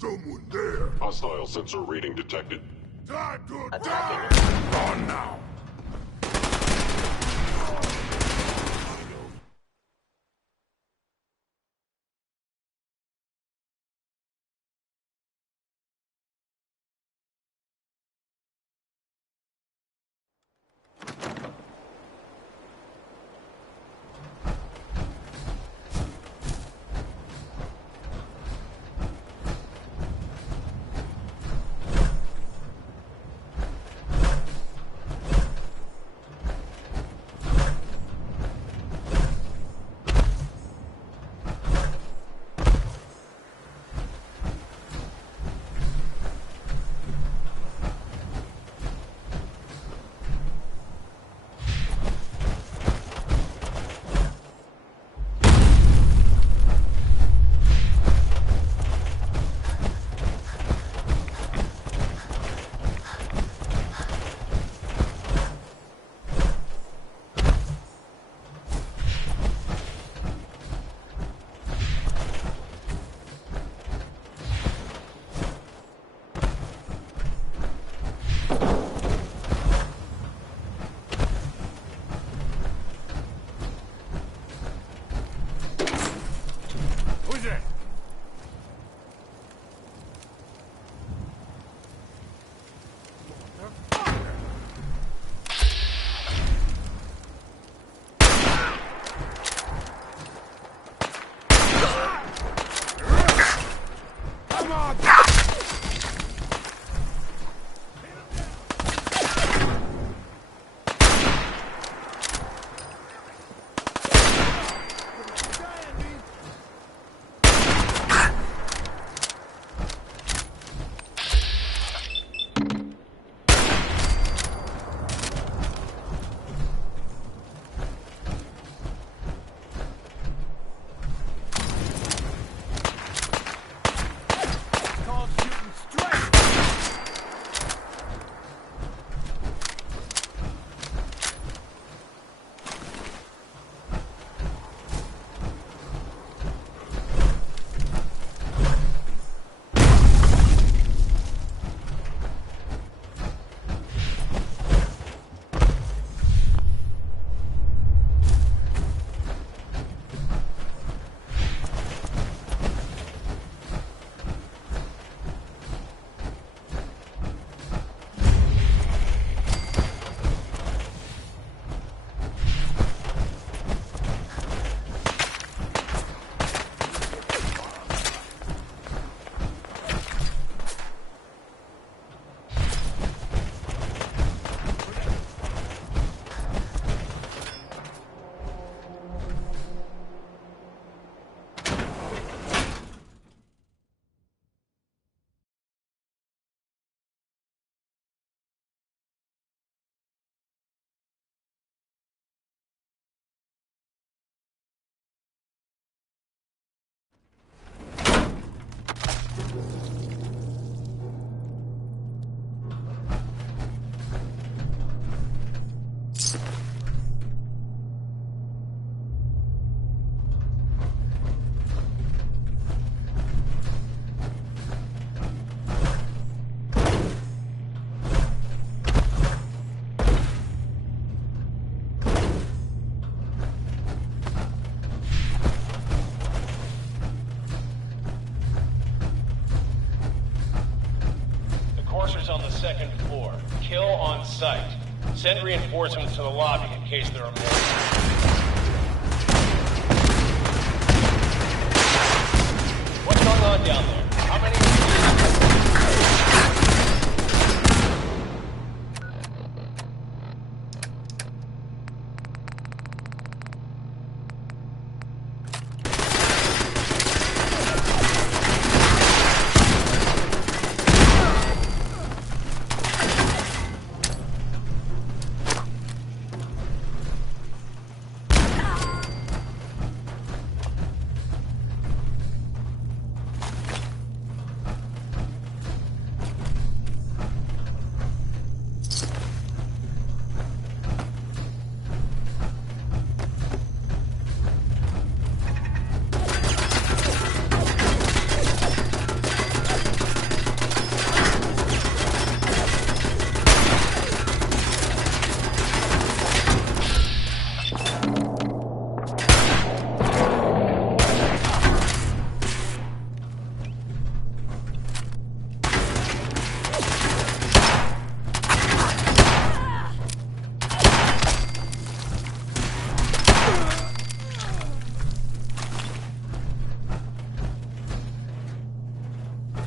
Someone there! Hostile sensor reading detected. Time to Attacking. on now! On the second floor. Kill on sight. Send reinforcements to the lobby in case there are more. What's going on down there? How many?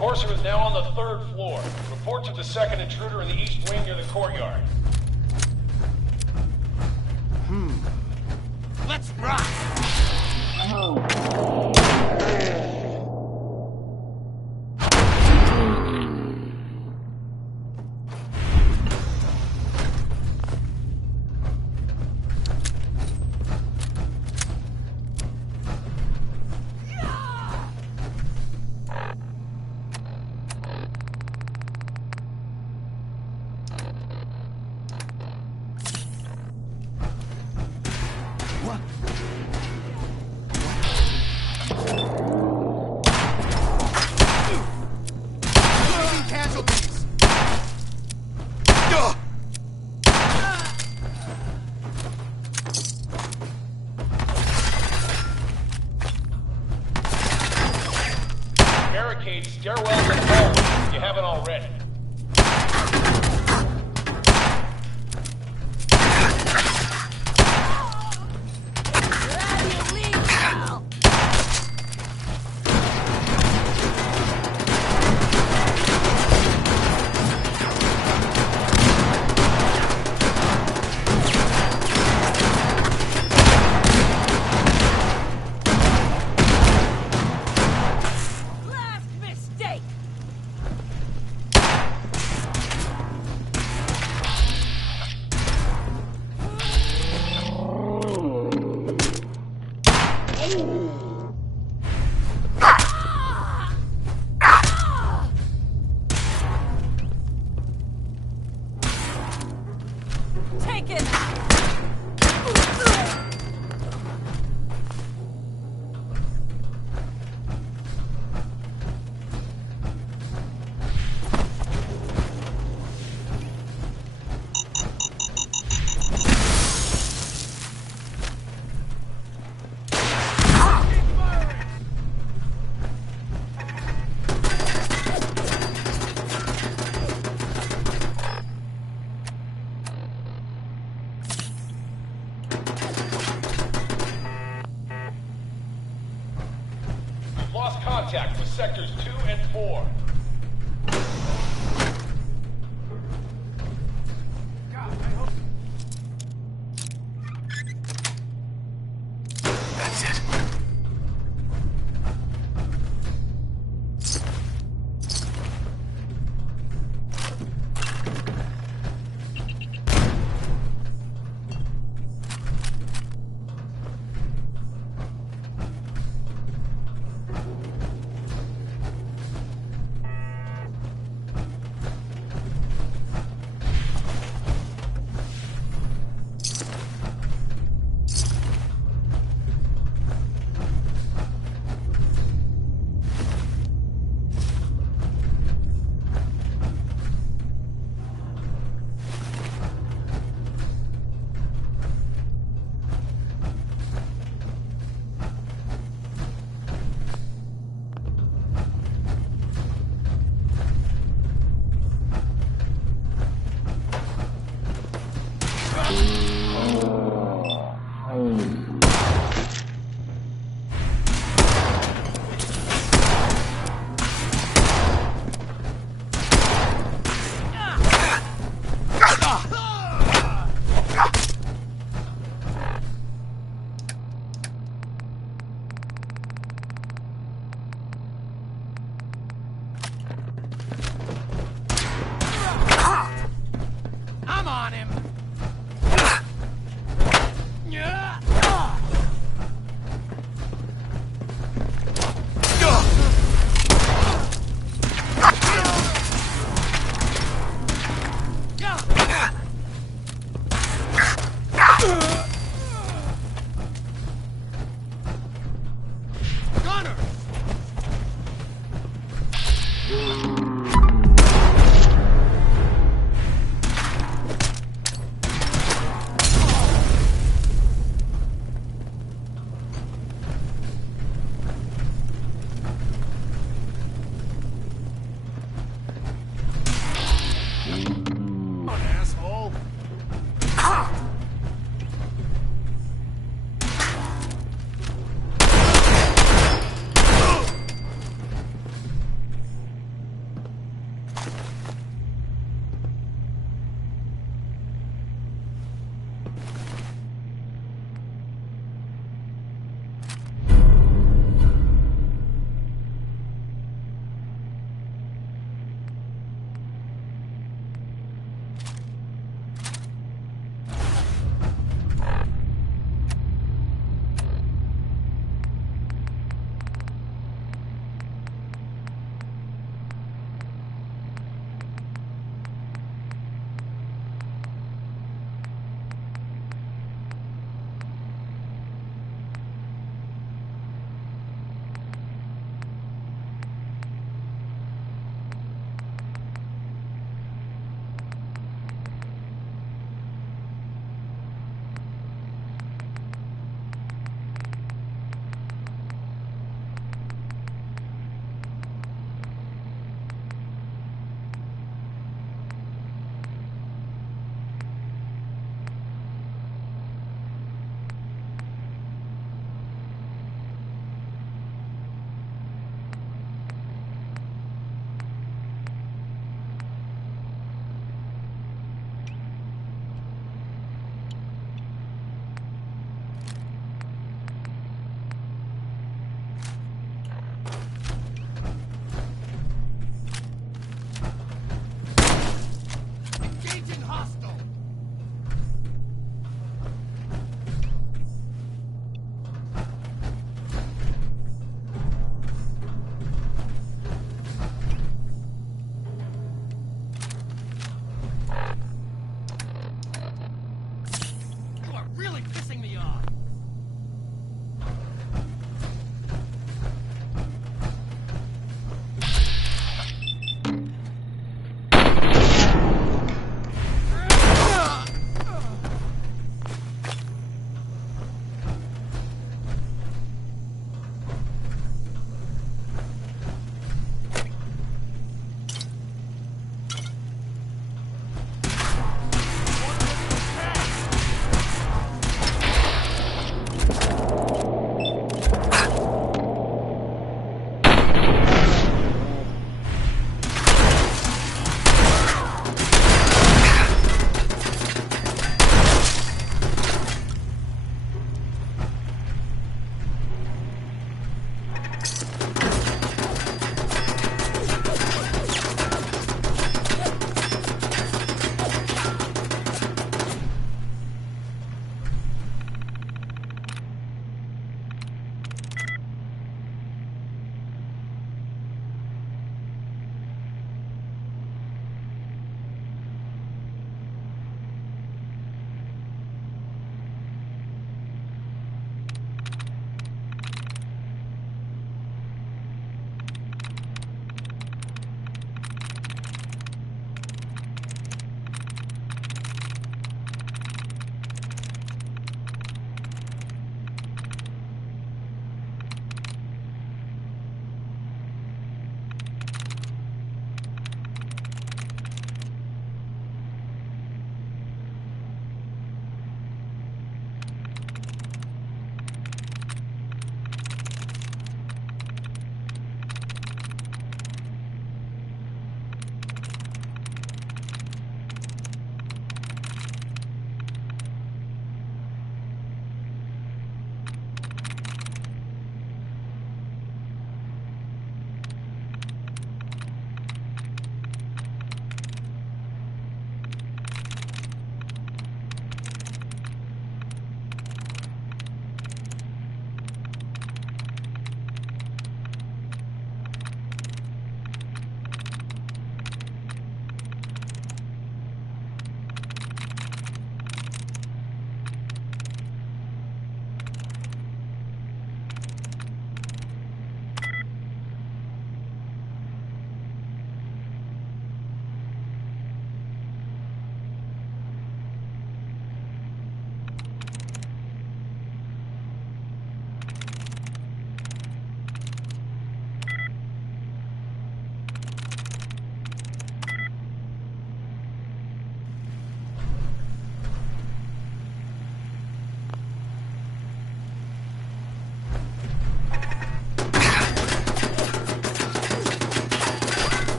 Courser is now on the 3rd floor. Report to the 2nd intruder in the east wing near the courtyard. Let's rock! Barricade stairwells and hallways if you haven't already. Take it! Lost contact with sectors 2 and 4. That's it. I'm on him! Gunner! Come on, asshole!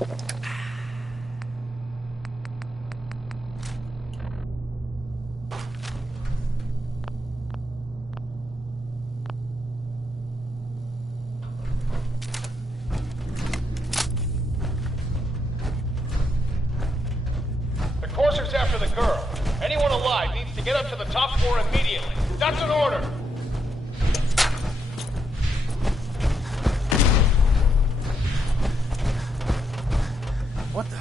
The courser's after the girl. Anyone alive needs to get up to the top floor immediately. That's an order! What the?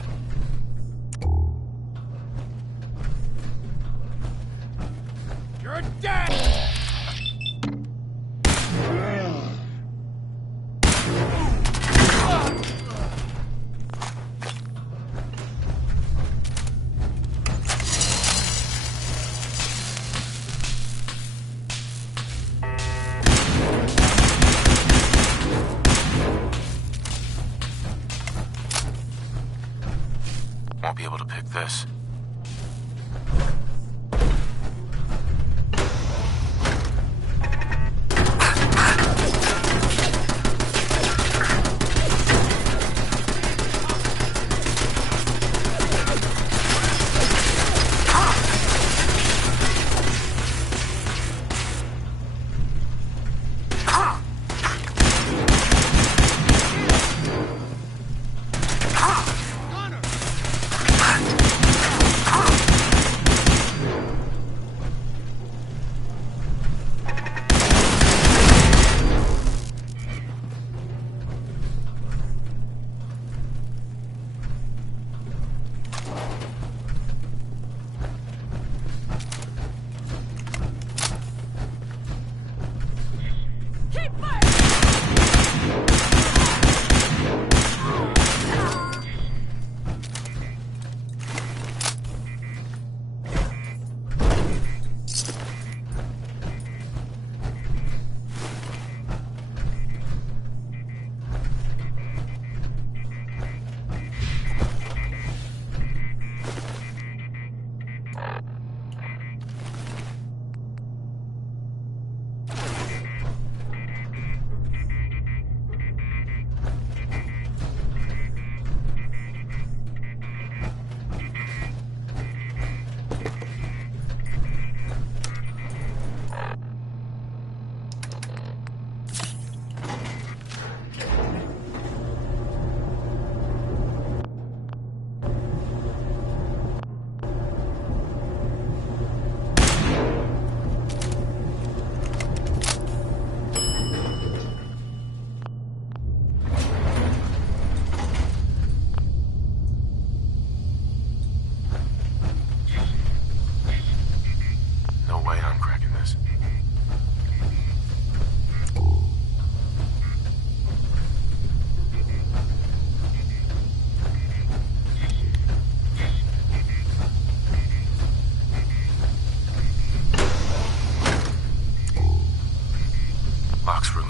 You're dead! Won't be able to pick this.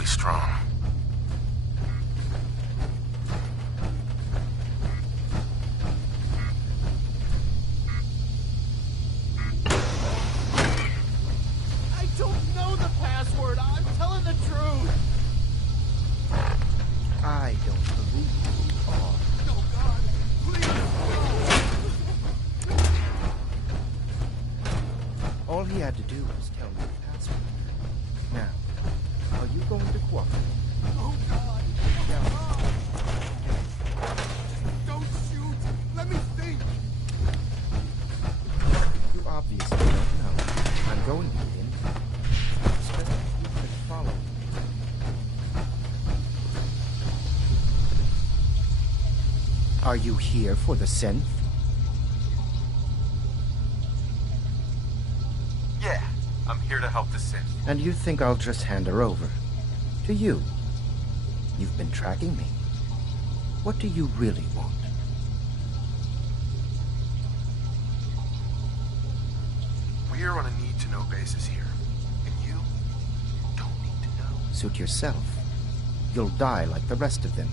strong. I don't know the password. I'm telling the truth. I don't believe you are. Oh, God. Please. All he had to do was tell me the password. Now, are you going to cooperate? Oh, God. Don't shoot. Let me think. You obviously don't know. I'm going to begin. Especially if you can follow me. Are you here for the synth? Yeah, I'm here to help the synth. And you think I'll just hand her over? To you? You've been tracking me. What do you really want? We're on a need-to-know basis here. And you don't need to know. Suit yourself. You'll die like the rest of them.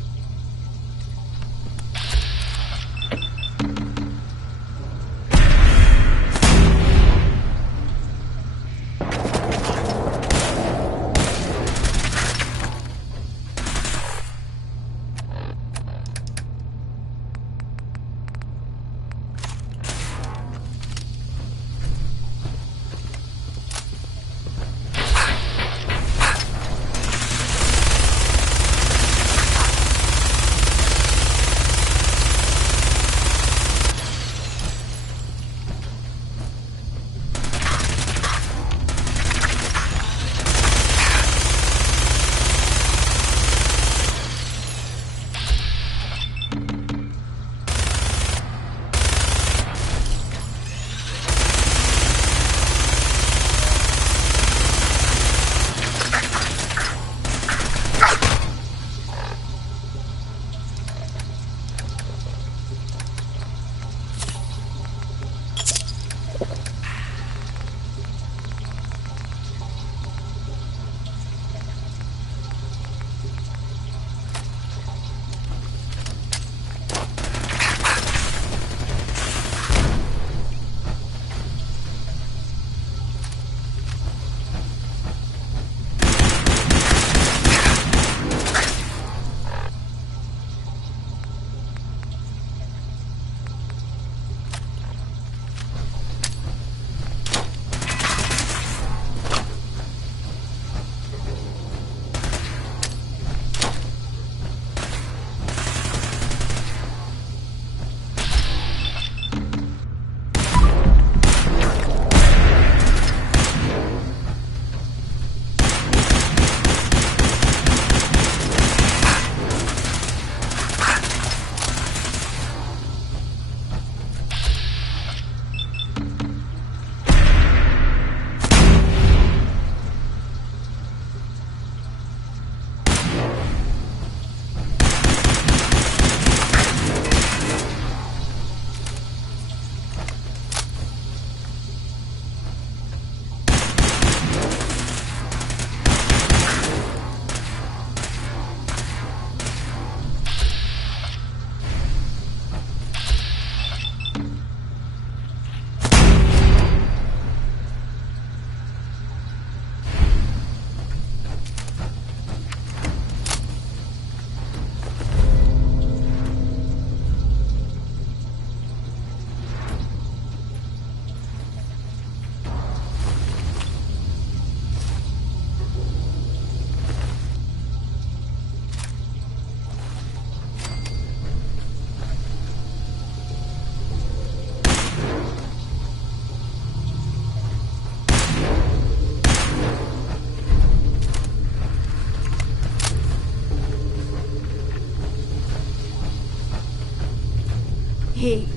He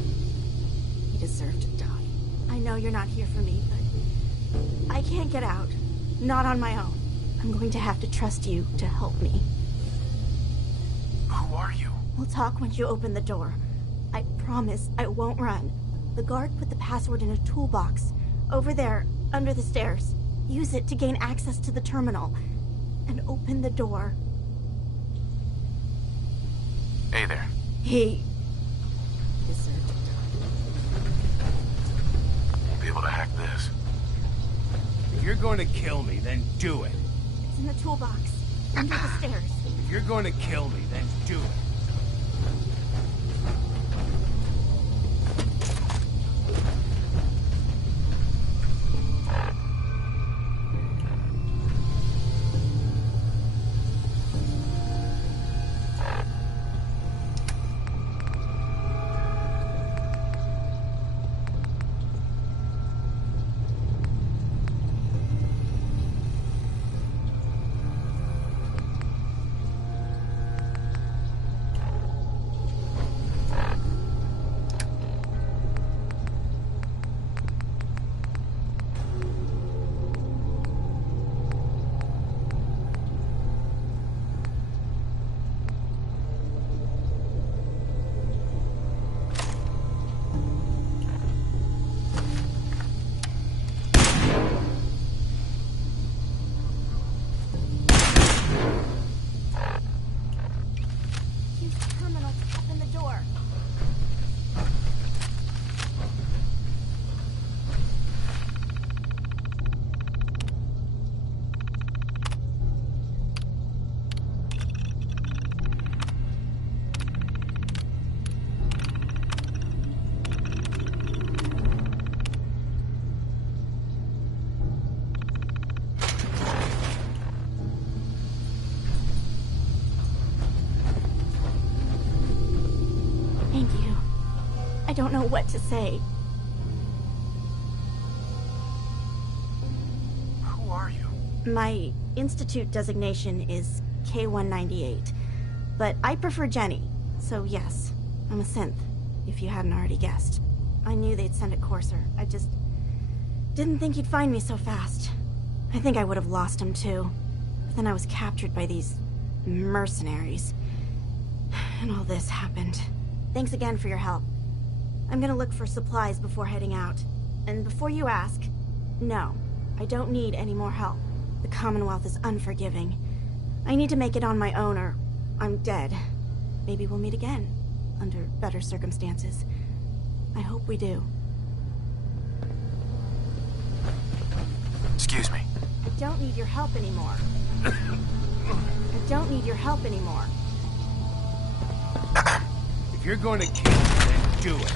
deserved to die. I know you're not here for me, but I can't get out. Not on my own. I'm going to have to trust you to help me. Who are you? We'll talk when you open the door. I promise I won't run. The guard put the password in a toolbox. Over there, under the stairs. Use it to gain access to the terminal. And open the door. Hey there. He deserved to die. Won't be able to hack this. If you're going to kill me, then do it. It's in the toolbox. Under the stairs. If you're going to kill me, then do it. I don't know what to say. Who are you? My institute designation is K-198, but I prefer Jenny, so yes, I'm a synth, if you hadn't already guessed. I knew they'd send a courser. I just didn't think he'd find me so fast. I think I would have lost him too. But then I was captured by these mercenaries. And all this happened. Thanks again for your help. I'm gonna look for supplies before heading out. And before you ask, no, I don't need any more help. The Commonwealth is unforgiving. I need to make it on my own or I'm dead. Maybe we'll meet again, under better circumstances. I hope we do. Excuse me. I don't need your help anymore. I don't need your help anymore. If you're going to kill me, then do it.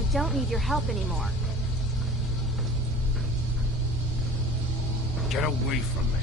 I don't need your help anymore. Get away from me.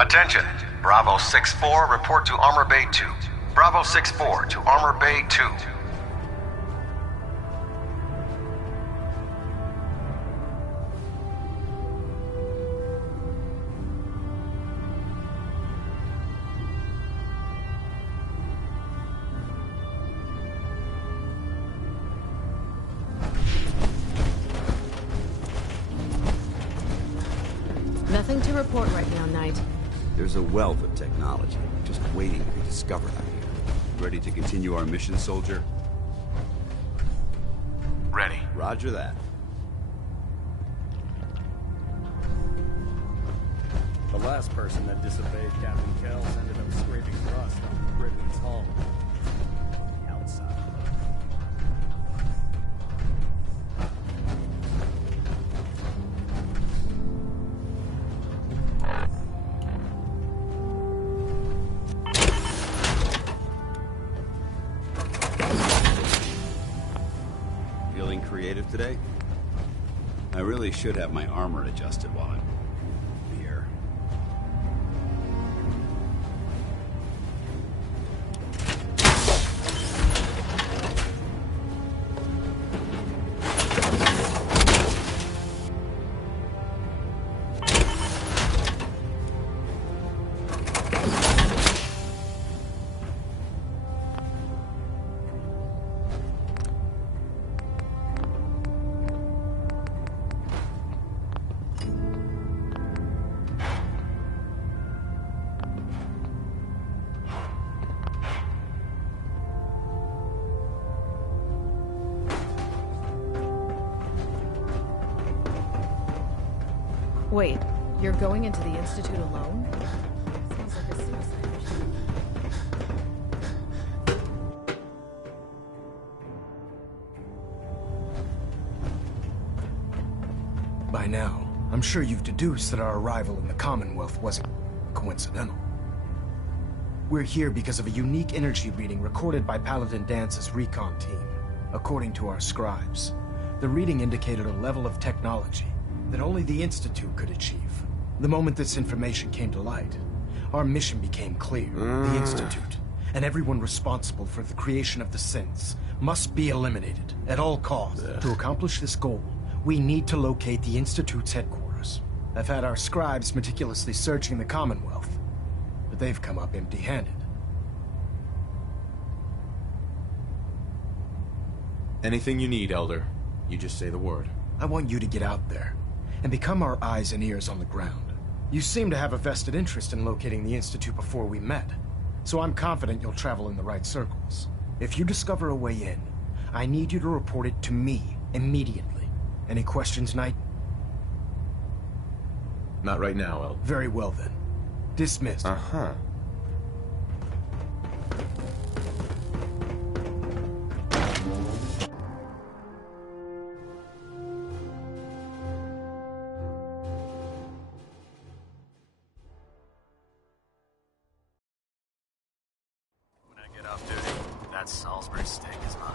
Attention. Bravo 6-4, report to Armor Bay 2. Bravo 6-4 to Armor Bay 2. Nothing to report right now, Knight. There's a wealth of technology just waiting to be discovered out here. Ready to continue our mission, soldier? Ready. Roger that. The last person that disobeyed Captain Kells ended up scraping rust on Britain's hull. Outside. Feeling creative today? I really should have my armor adjusted while I'm here. Wait, you're going into the Institute alone? Sounds like a suicide mission. By now, I'm sure you've deduced that our arrival in the Commonwealth wasn't coincidental. We're here because of a unique energy reading recorded by Paladin Dance's recon team. According to our scribes, the reading indicated a level of technology that only the Institute could achieve. The moment this information came to light, our mission became clear. The Institute, and everyone responsible for the creation of the synths, must be eliminated at all costs. To accomplish this goal, we need to locate the Institute's headquarters. I've had our scribes meticulously searching the Commonwealth, but they've come up empty-handed. Anything you need, Elder. You just say the word. I want you to get out there and become our eyes and ears on the ground. You seem to have a vested interest in locating the Institute before we met, so I'm confident you'll travel in the right circles. If you discover a way in, I need you to report it to me immediately. Any questions, Knight? Not right now, Elder. Very well then. Dismissed. Uh-huh. When I get off duty, that Salisbury steak is mine.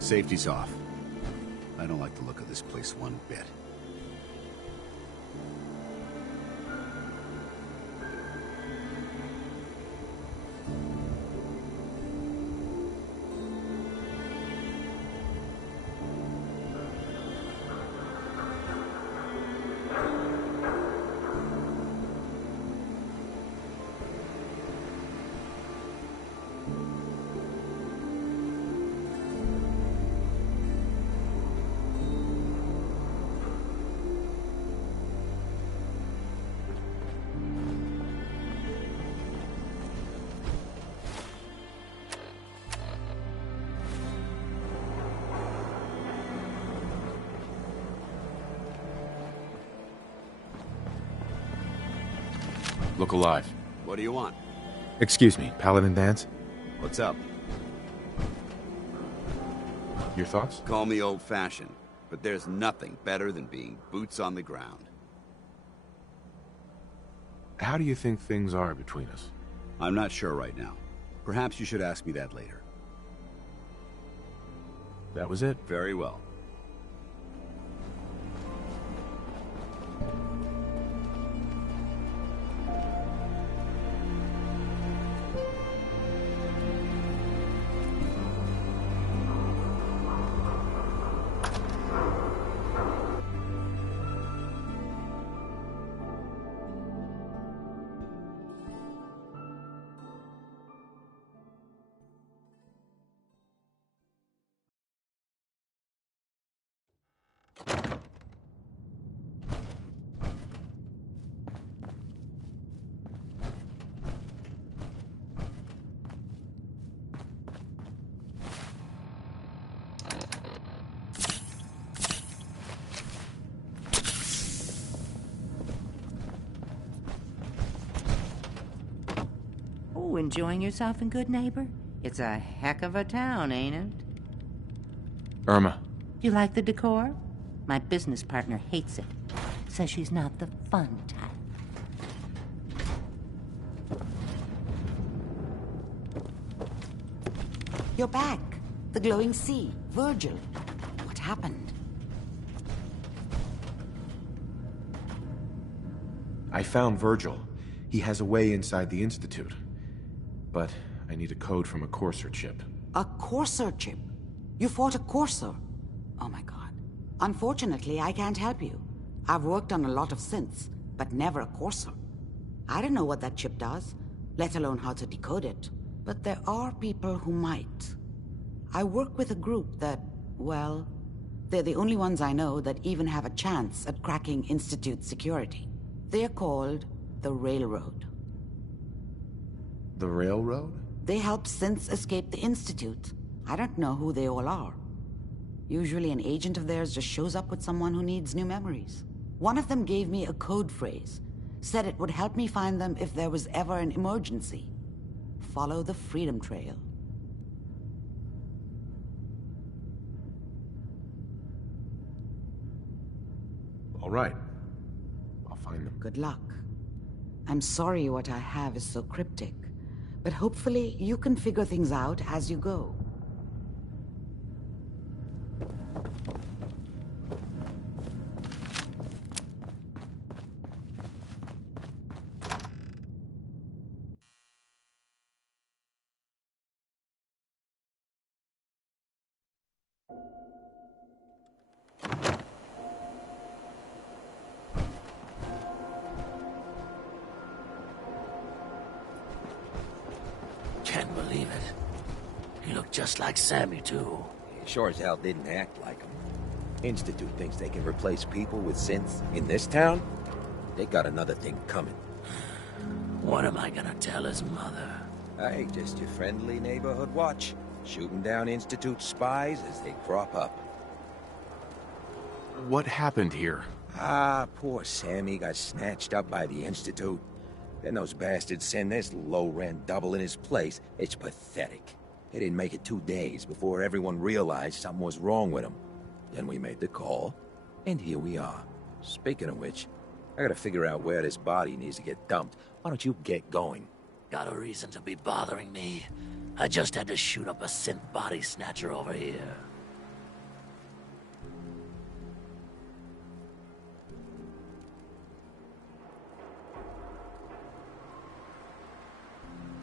Safety's off. I don't like the look of this place one bit. Look alive. What do you want? Excuse me, Paladin Dance? What's up? Your thoughts? Call me old-fashioned, but there's nothing better than being boots on the ground. How do you think things are between us? I'm not sure right now. Perhaps you should ask me that later. That was it? Very well. Oh, enjoying yourself in Good Neighbor? It's a heck of a town, ain't it? Irma. You like the decor? My business partner hates it. Says she's not the fun type. You're back. The glowing sea. Virgil. What happened? I found Virgil. He has a way inside the Institute. But I need a code from a Courser chip. A Courser chip? You fought a Courser? Oh my god. Unfortunately, I can't help you. I've worked on a lot of synths, but never a Courser. I don't know what that chip does, let alone how to decode it. But there are people who might. I work with a group that, well, they're the only ones I know that even have a chance at cracking Institute security. They're called the Railroad. The Railroad? They help synths escape the Institute. I don't know who they all are. Usually an agent of theirs just shows up with someone who needs new memories. One of them gave me a code phrase. Said it would help me find them if there was ever an emergency. Follow the Freedom Trail. All right. I'll find them. Good luck. I'm sorry what I have is so cryptic, but hopefully you can figure things out as you go. Can't believe it. He looked just like Sammy, too. He sure as hell didn't act like him. Institute thinks they can replace people with synths in this town? They got another thing coming. What am I gonna tell his mother? Hey, just your friendly neighborhood watch. Shooting down Institute spies as they crop up. What happened here? Ah, poor Sammy got snatched up by the Institute. Then those bastards send this low-rent double in his place. It's pathetic. It didn't make it 2 days before everyone realized something was wrong with him. Then we made the call, and here we are. Speaking of which, I gotta figure out where this body needs to get dumped. Why don't you get going? Got a reason to be bothering me? I just had to shoot up a synth body snatcher over here.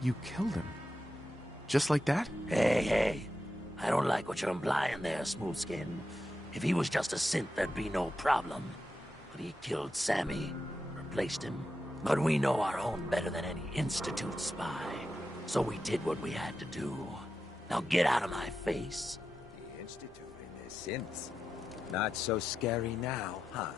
You killed him? Just like that? Hey. I don't like what you're implying there, Smoothskin. If he was just a synth, there'd be no problem. But he killed Sammy, replaced him. But we know our own better than any Institute spy. So we did what we had to do. Now get out of my face. The Institute and their synths. Not so scary now, huh?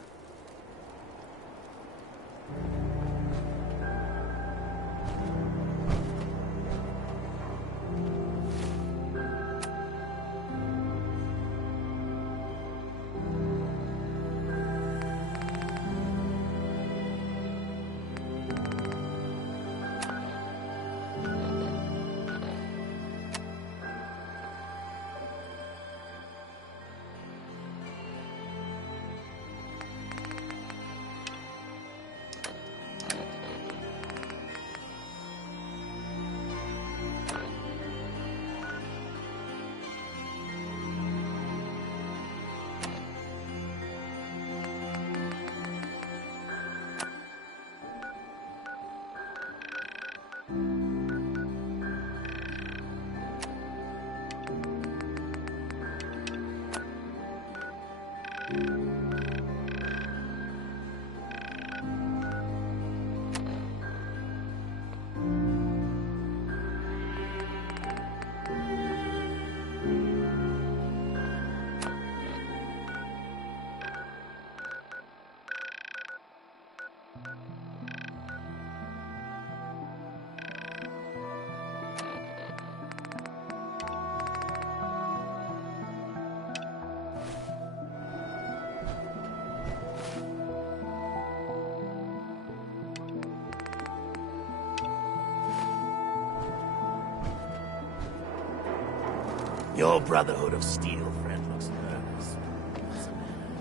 Your Brotherhood of Steel friend looks nervous. What's the matter?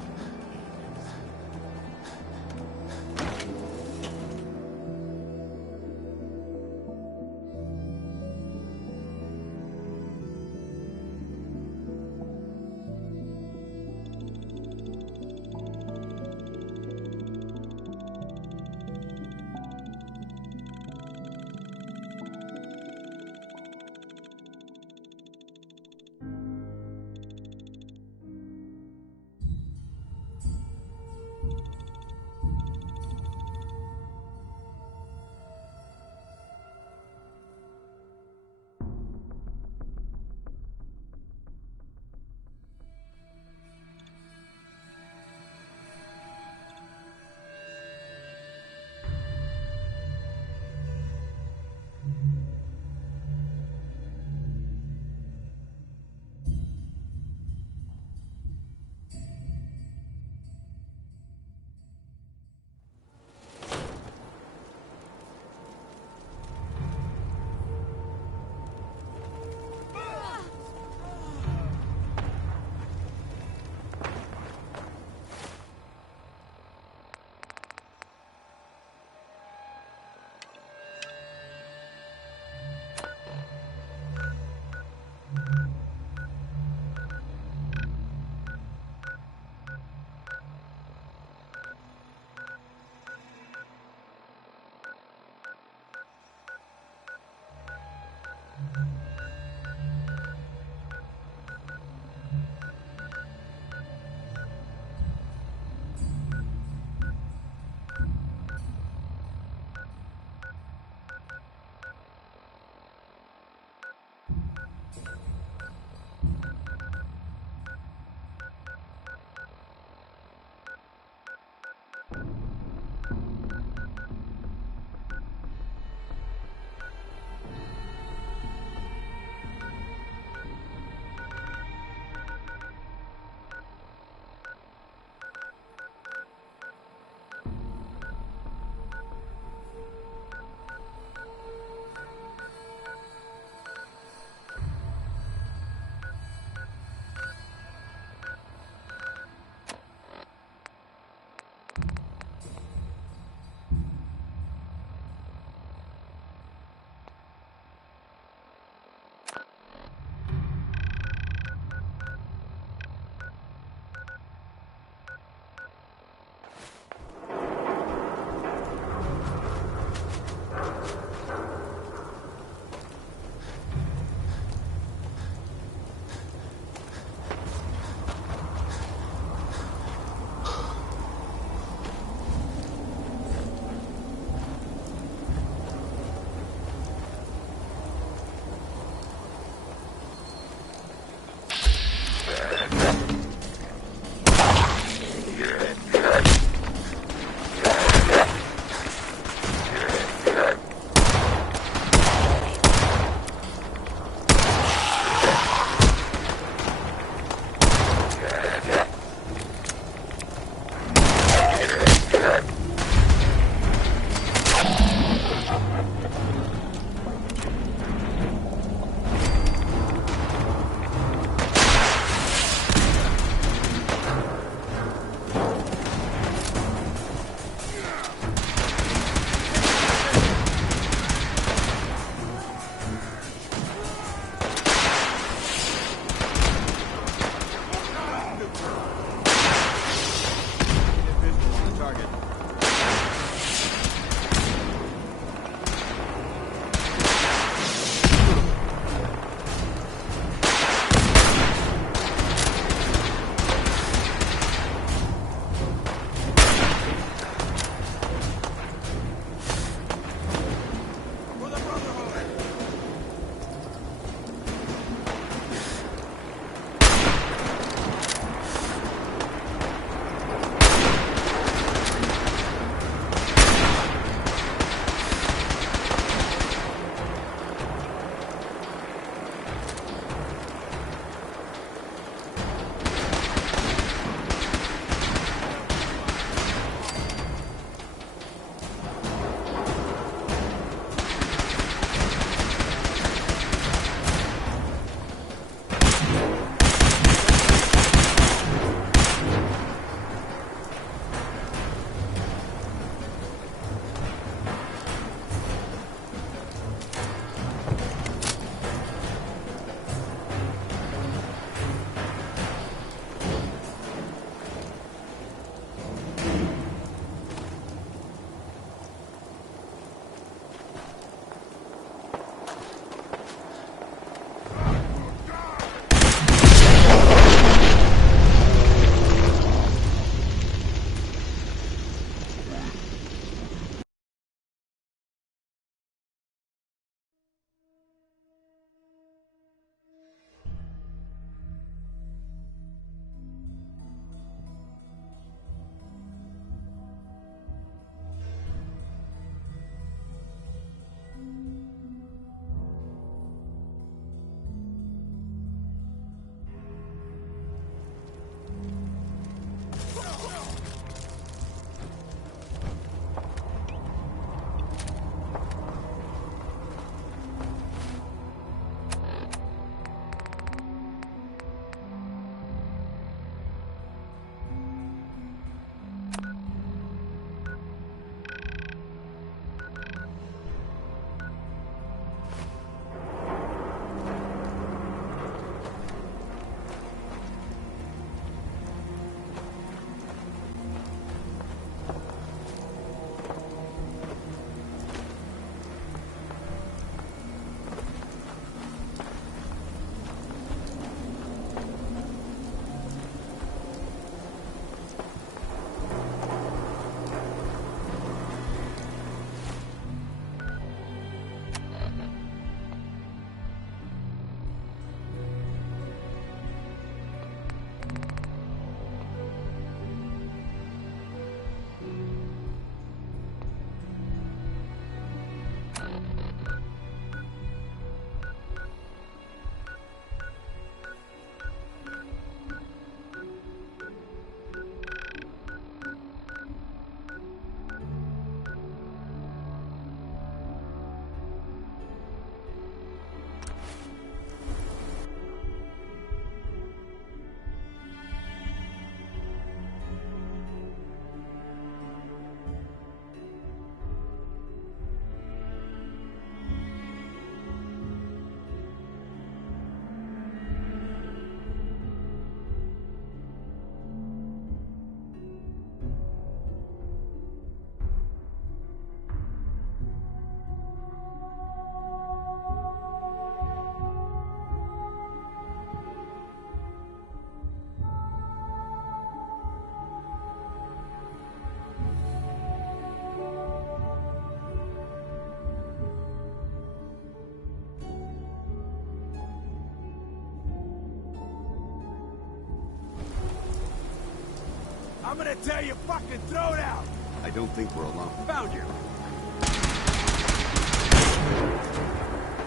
I'm gonna tell you, fucking throw it out! I don't think we're alone. Found you!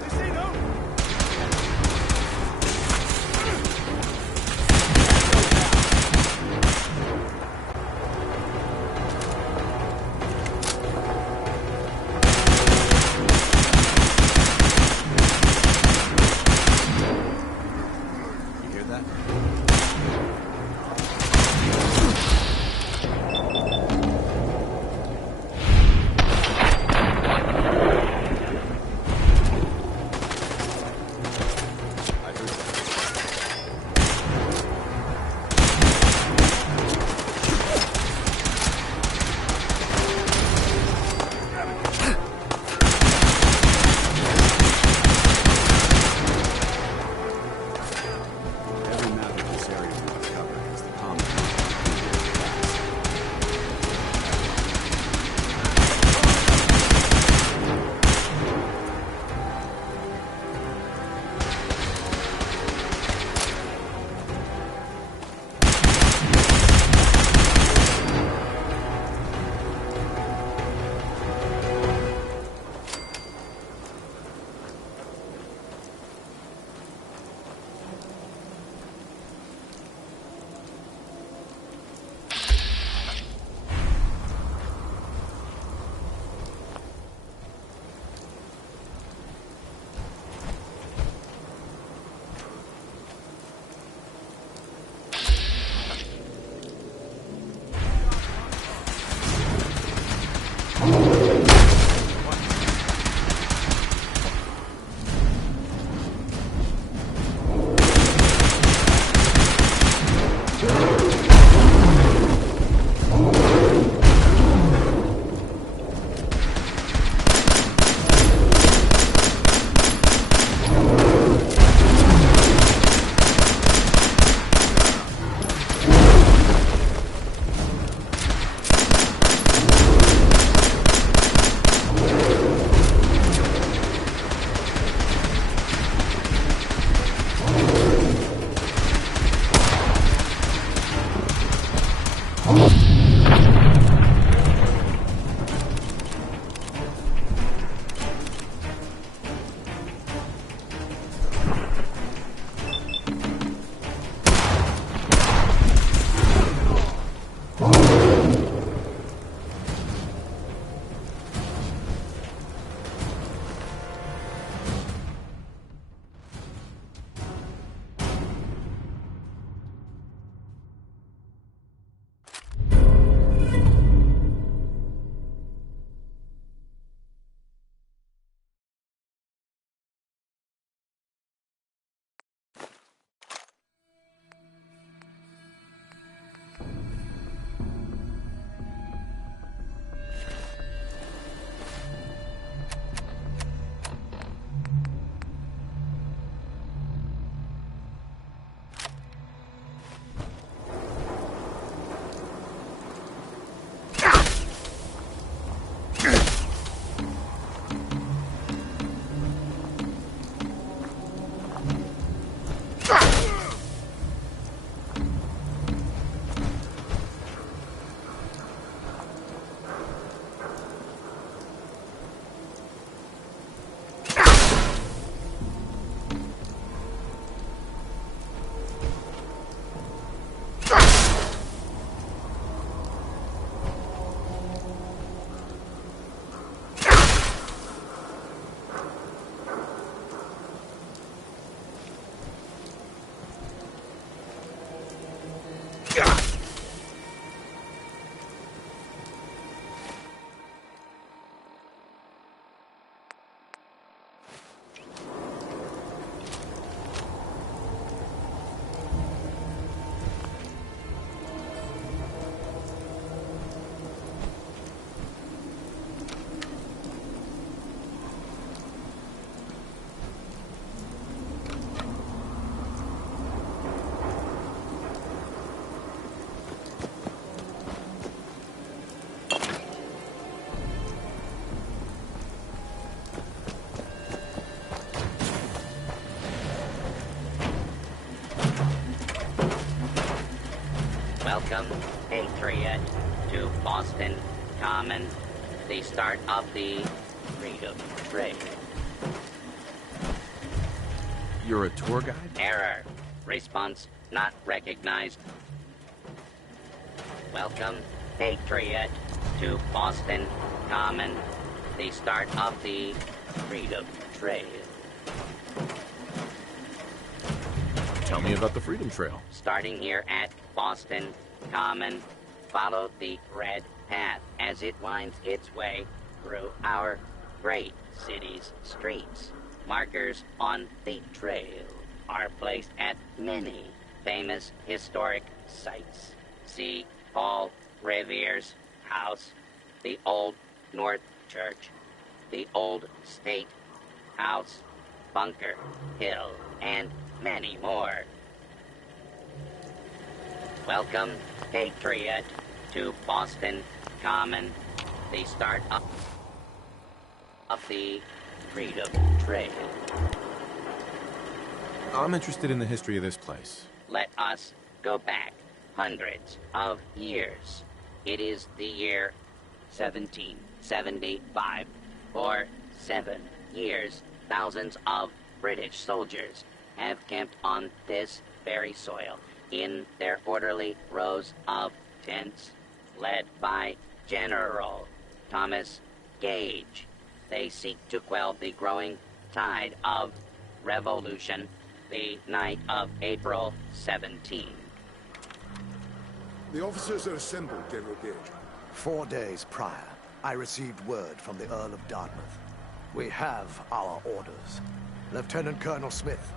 They say no! You hear that? Every map of this area we must cover has the common Welcome. Patriot to Boston Common, the start of the Freedom Trail. You're a tour guide? Error. Response not recognized. Welcome, Patriot, to Boston Common, the start of the Freedom Trail. Tell me about the Freedom Trail. Starting here at Boston Common, follow the red path as it winds its way through our great city's streets. Markers on the trail are placed at many famous historic sites. See Paul Revere's house, the Old North Church, the Old State House, Bunker Hill, and many more. Welcome, Patriot, to Boston Common, the start of the Freedom Trail. I'm interested in the history of this place. Let us go back hundreds of years. It is the year 1775. For 7 years, thousands of British soldiers have camped on this very soil in their orderly rows of tents, led by General Thomas Gage. They seek to quell the growing tide of revolution the night of April 17. The officers are assembled, General Gage. 4 days prior, I received word from the Earl of Dartmouth. We have our orders. Lieutenant Colonel Smith,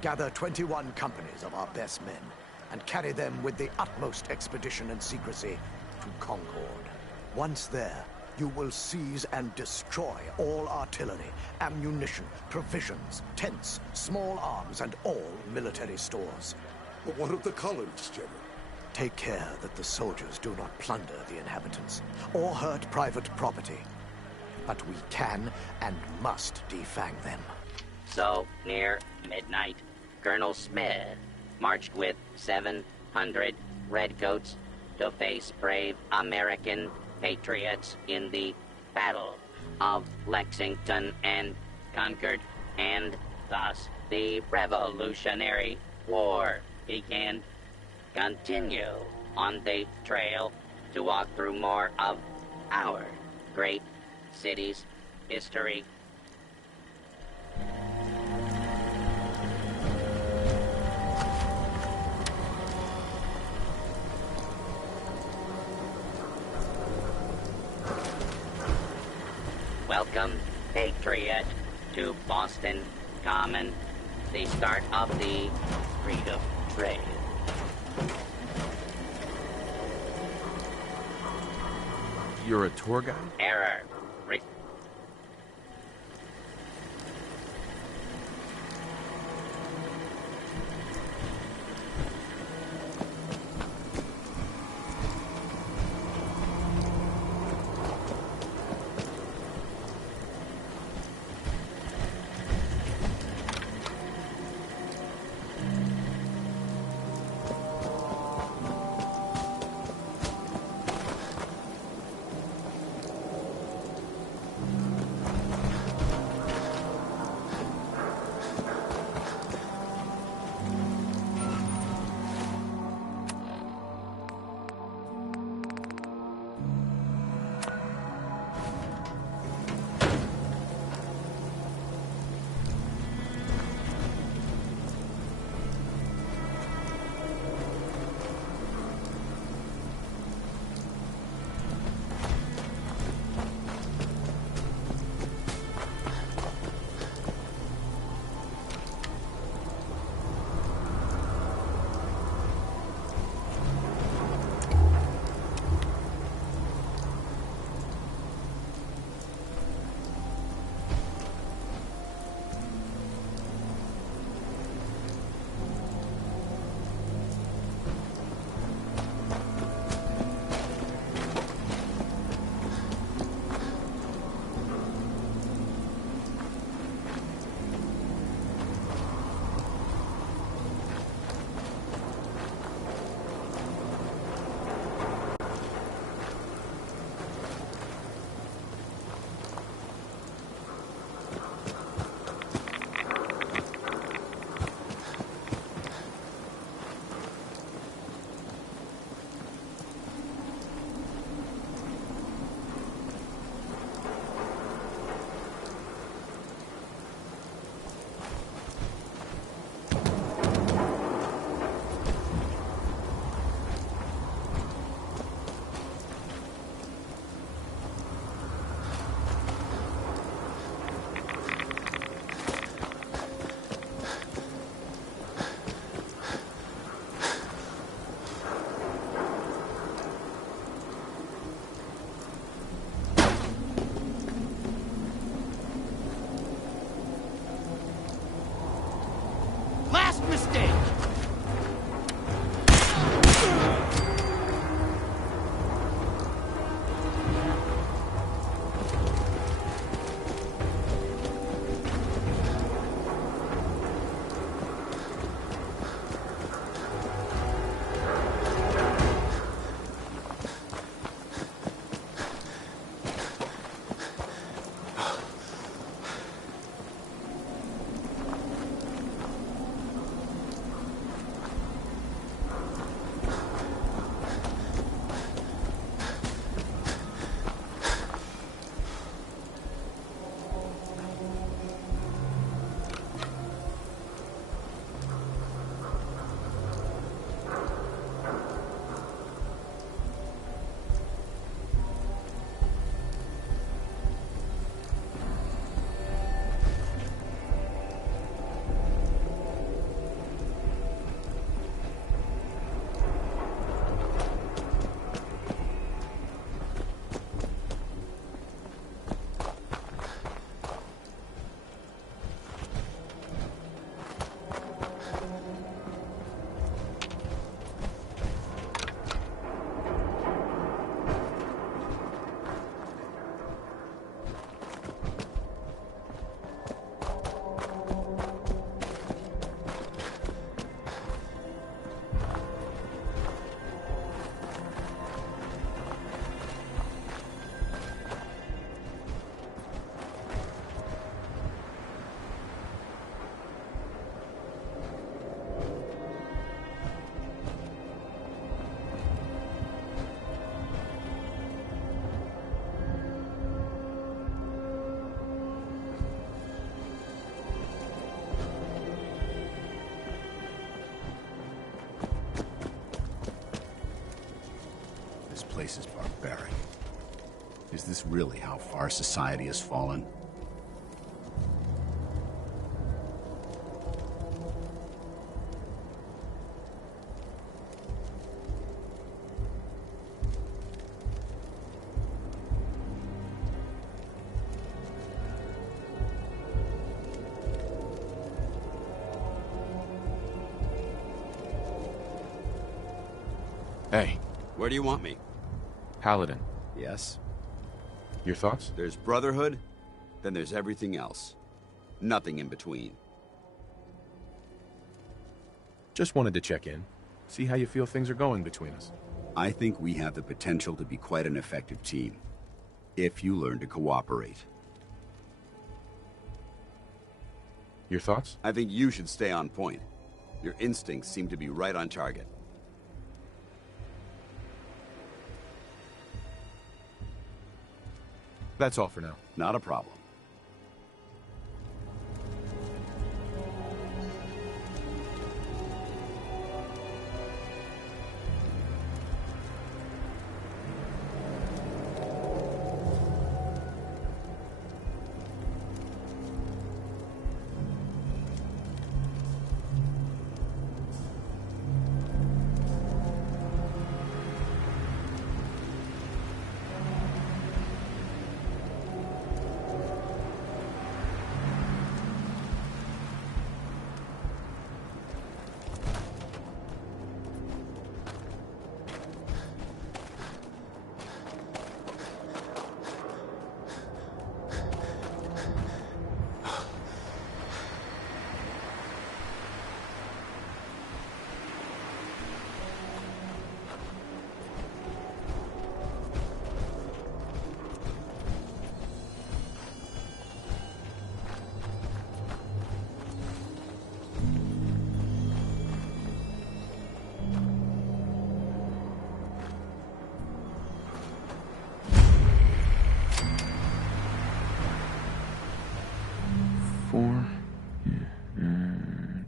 gather 21 companies of our best men and carry them with the utmost expedition and secrecy to Concord. Once there, you will seize and destroy all artillery, ammunition, provisions, tents, small arms, and all military stores. But what of the colonists, General? Take care that the soldiers do not plunder the inhabitants or hurt private property. But we can and must defang them. So, near midnight, Colonel Smith marched with 700 redcoats to face brave American patriots in the Battle of Lexington and Concord, and thus the Revolutionary War began. Continue on the trail to walk through more of our great city's history. Welcome, Patriot, to Boston Common, the start of the Freedom Trail. You're a tour guide? Error. place is barbaric. Is this really how far society has fallen? Hey. Where do you want me? Paladin. Yes? Your thoughts? There's Brotherhood, then there's everything else. Nothing in between. Just wanted to check in. See how you feel things are going between us. I think we have the potential to be quite an effective team. If you learn to cooperate. Your thoughts? I think you should stay on point. Your instincts seem to be right on target. That's all for now. Not a problem.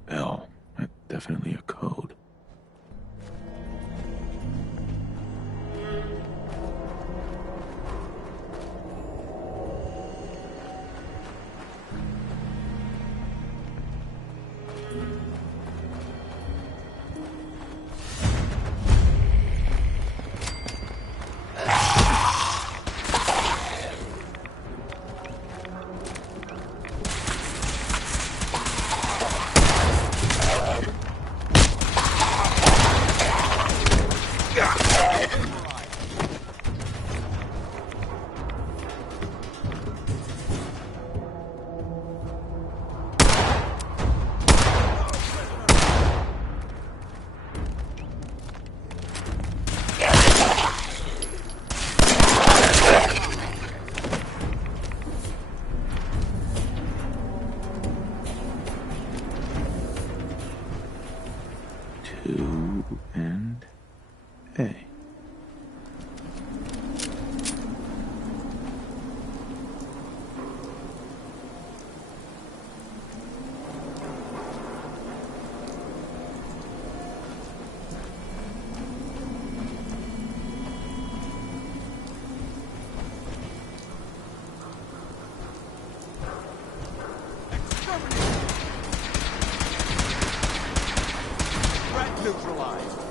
L. That's definitely a code. Neutralized.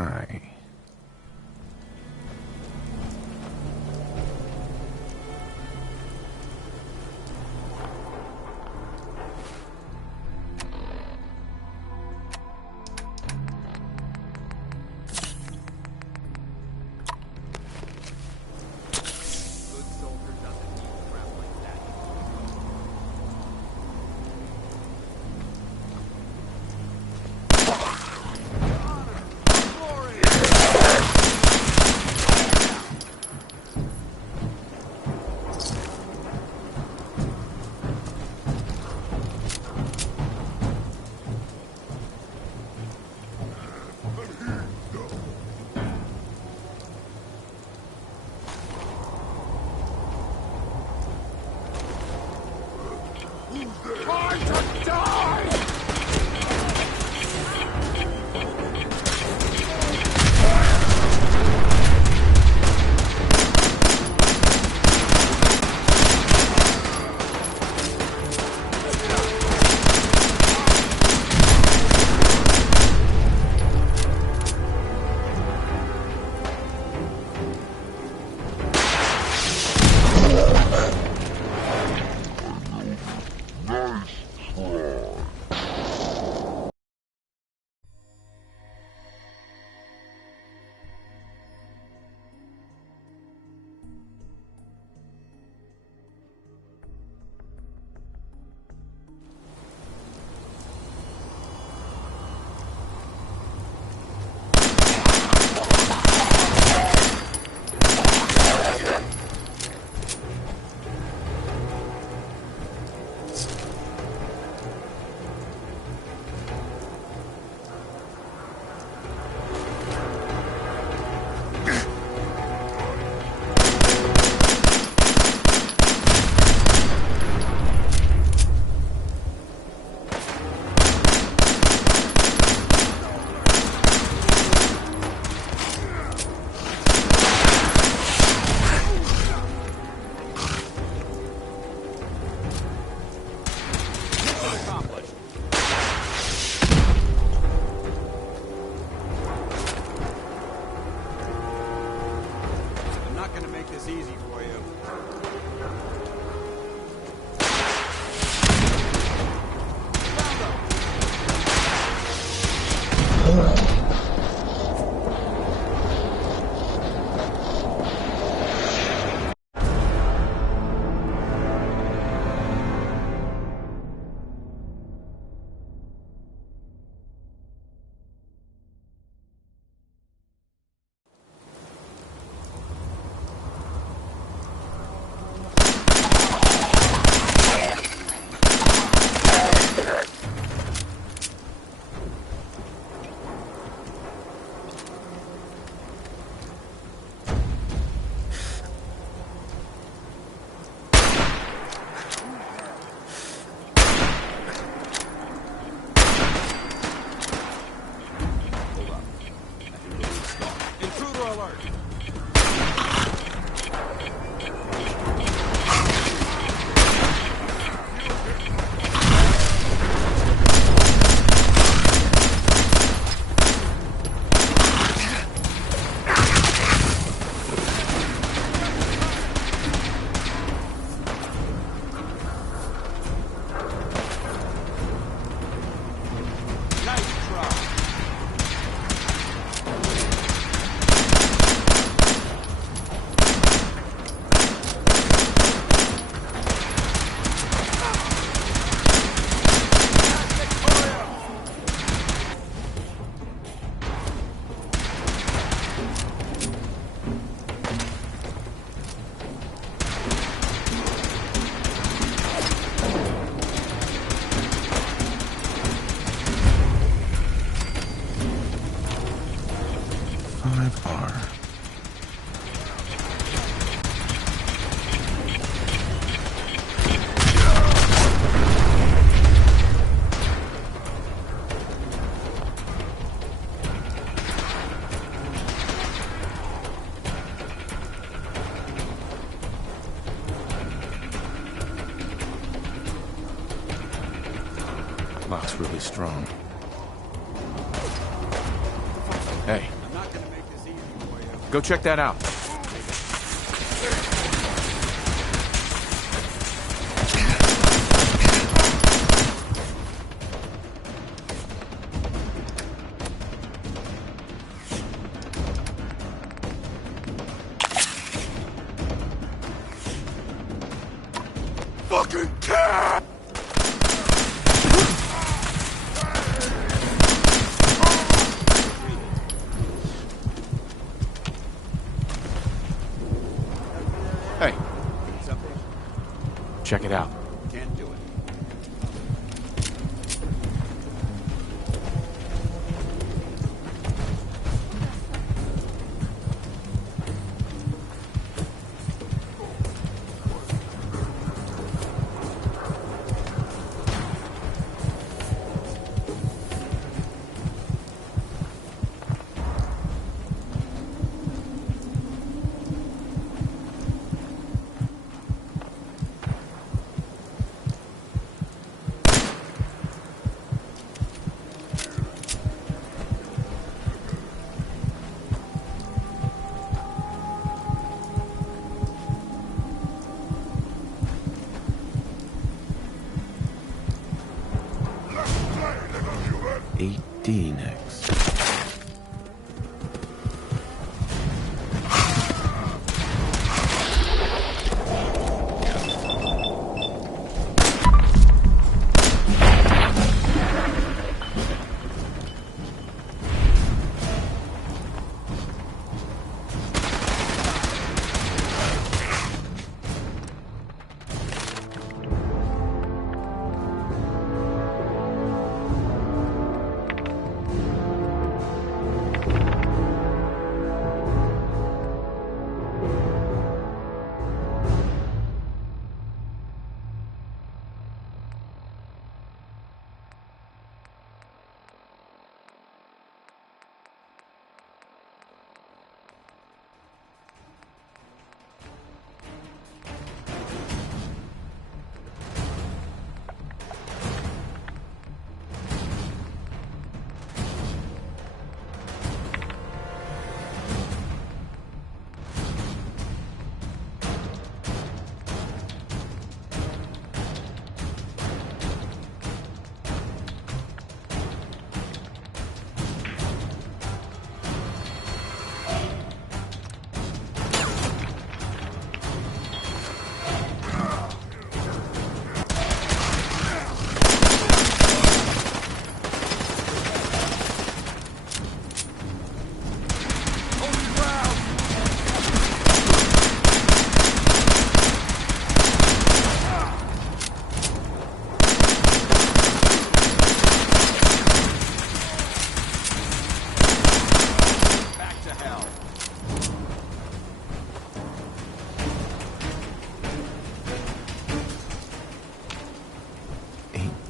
I. far. Lock's really strong. Hey. Go check that out. Fucking cat! Hey. Check it out. Can't do it. D next.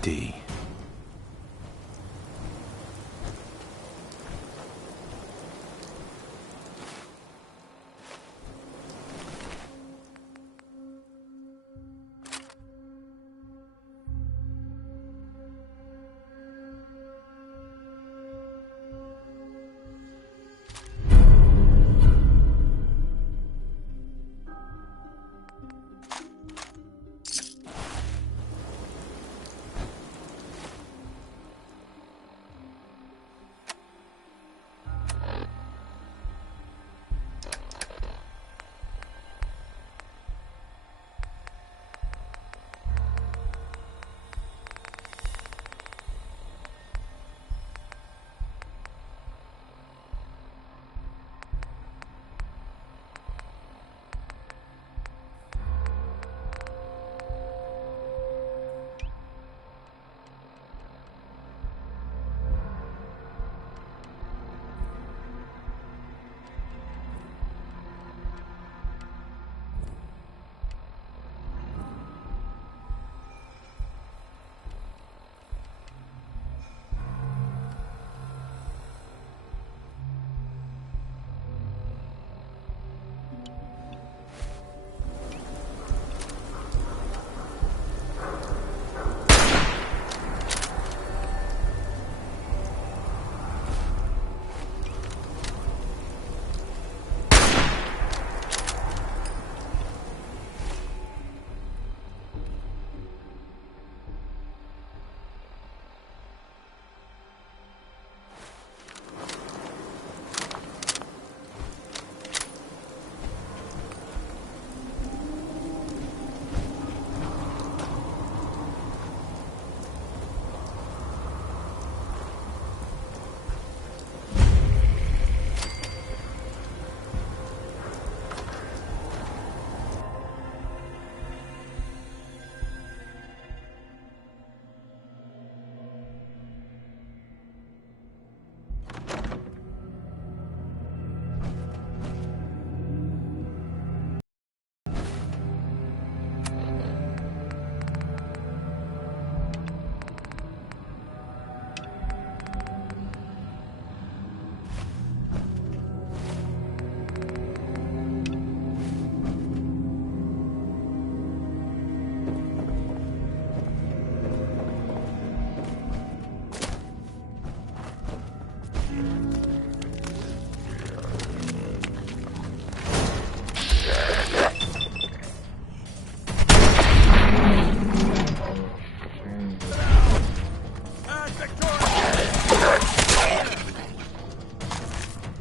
D.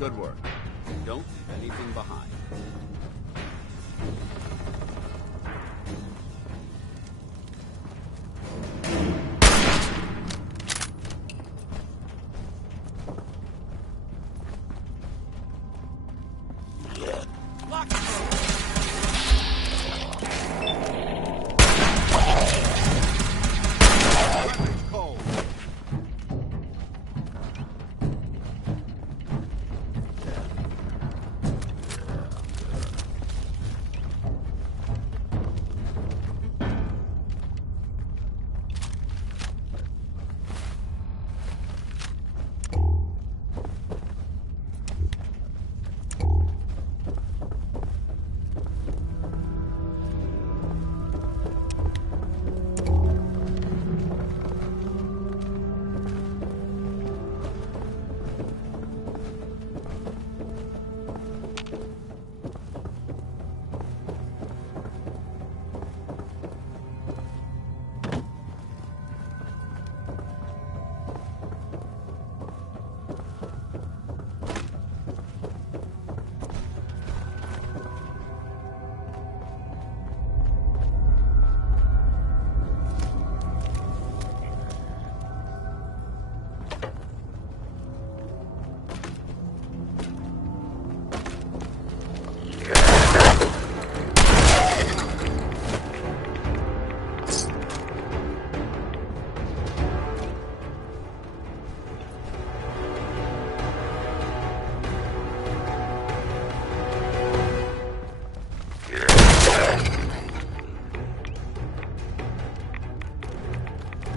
Good work. Don't leave anything behind.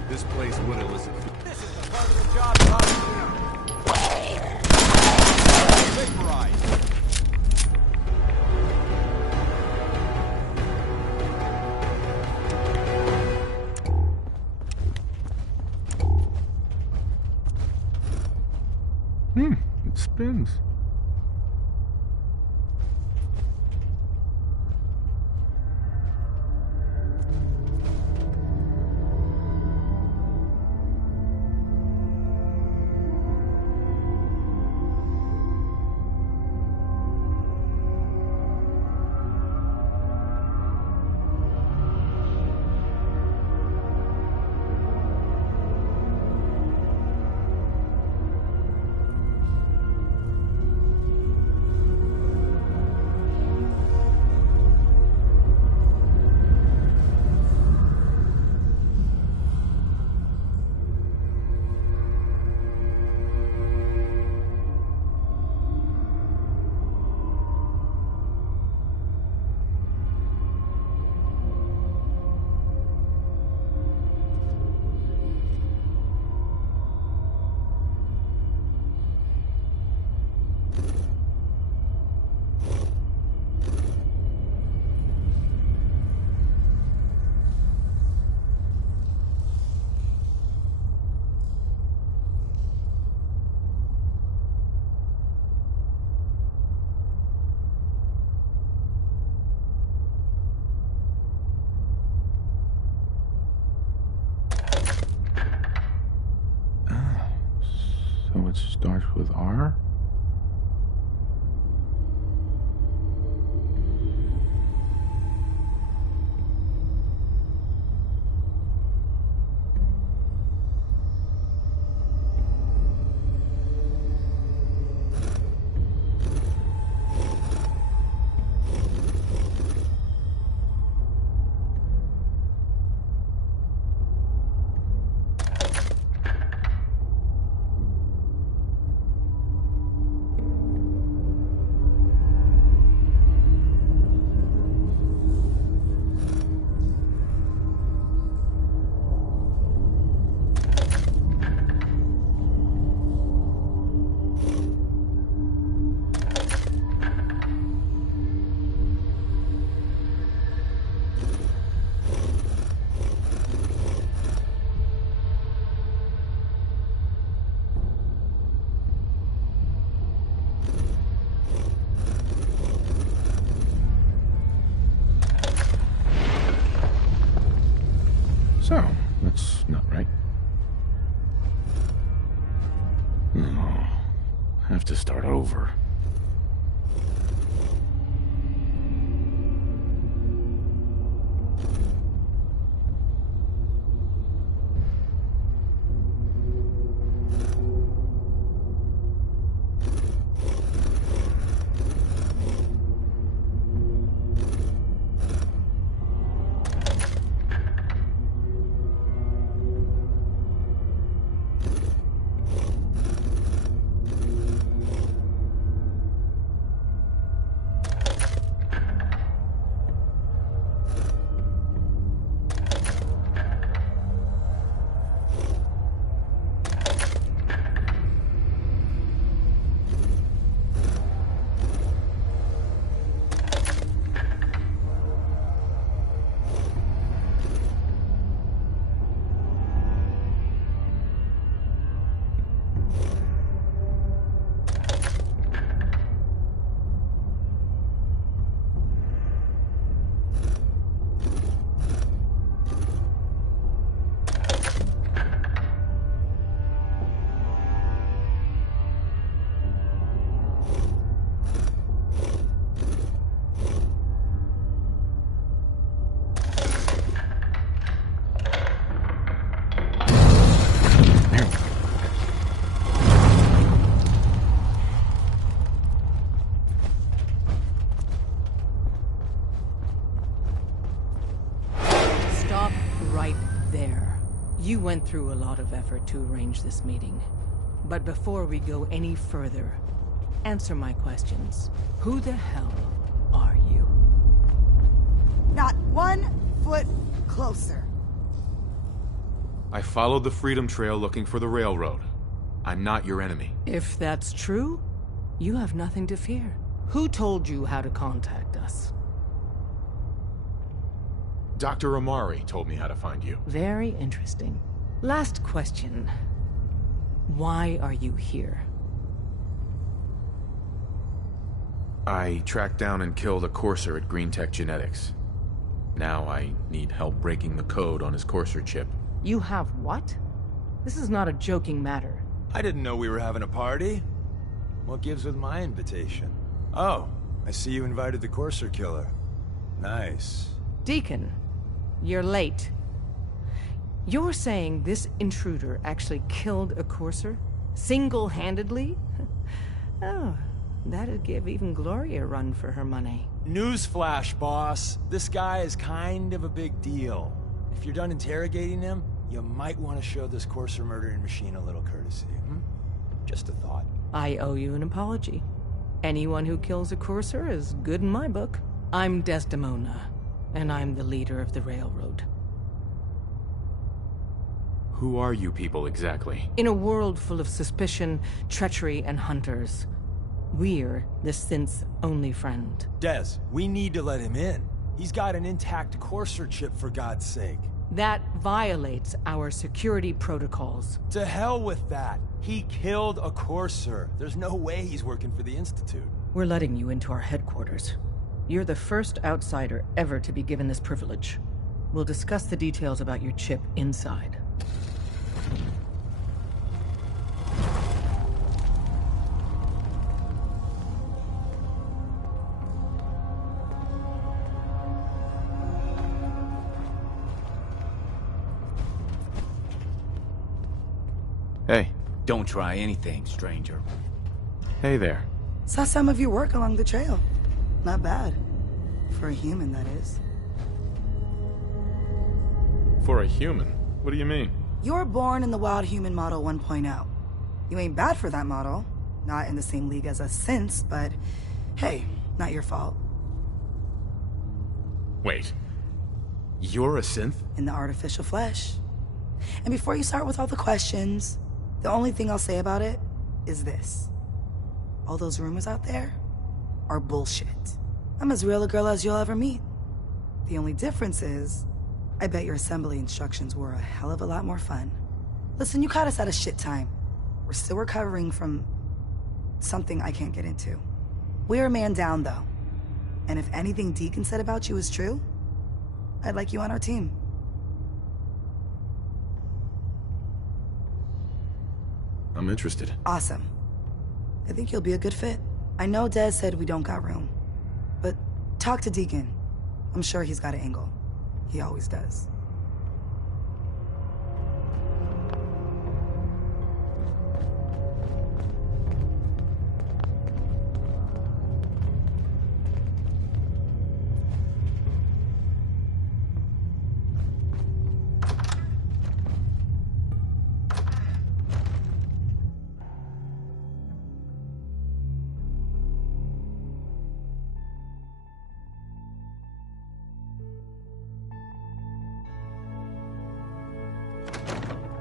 This place would elicit. This is the part of the job vaporized. It spins. So it starts with R? So, that's not right. Oh, have to start over. went through a lot of effort to arrange this meeting. But before we go any further, answer my questions. Who the hell are you? Not 1 foot closer. I followed the Freedom Trail looking for the railroad. I'm not your enemy. If that's true, you have nothing to fear. Who told you how to contact us? Dr. Amari told me how to find you. Very interesting. Last question. Why are you here? I tracked down and killed a courser at Green Tech Genetics. Now I need help breaking the code on his courser chip. You have what? This is not a joking matter. I didn't know we were having a party. What gives with my invitation? Oh, I see you invited the courser killer. Nice. Deacon, you're late. You're saying this intruder actually killed a courser? Single-handedly? Oh, that'd give even Gloria a run for her money. Newsflash, boss. This guy is kind of a big deal. If you're done interrogating him, you might want to show this courser murdering machine a little courtesy, Just a thought. I owe you an apology. Anyone who kills a courser is good in my book. I'm Desdemona, and I'm the leader of the railroad. Who are you people exactly? In a world full of suspicion, treachery, and hunters, we're the synth's only friend. Des, we need to let him in. He's got an intact courser chip, for God's sake. That violates our security protocols. To hell with that. He killed a courser. There's no way he's working for the Institute. We're letting you into our headquarters. You're the first outsider ever to be given this privilege. We'll discuss the details about your chip inside. Hey. Don't try anything, stranger. Hey there. Saw some of your work along the trail. Not bad. For a human, that is. For a human? What do you mean? You were born in the Wild Human Model 1.0. You ain't bad for that model. Not in the same league as us since, but hey, not your fault. Wait. You're a synth? In the artificial flesh. And before you start with all the questions, the only thing I'll say about it is this. All those rumors out there are bullshit. I'm as real a girl as you'll ever meet. The only difference is, I bet your assembly instructions were a hell of a lot more fun. Listen, you caught us at a shit time. We're still recovering from something I can't get into. We're a man down, though. And if anything Deacon said about you is true, I'd like you on our team. I'm interested. Awesome. I think you'll be a good fit. I know Des said we don't got room, but talk to Deacon. I'm sure he's got an angle. He always does.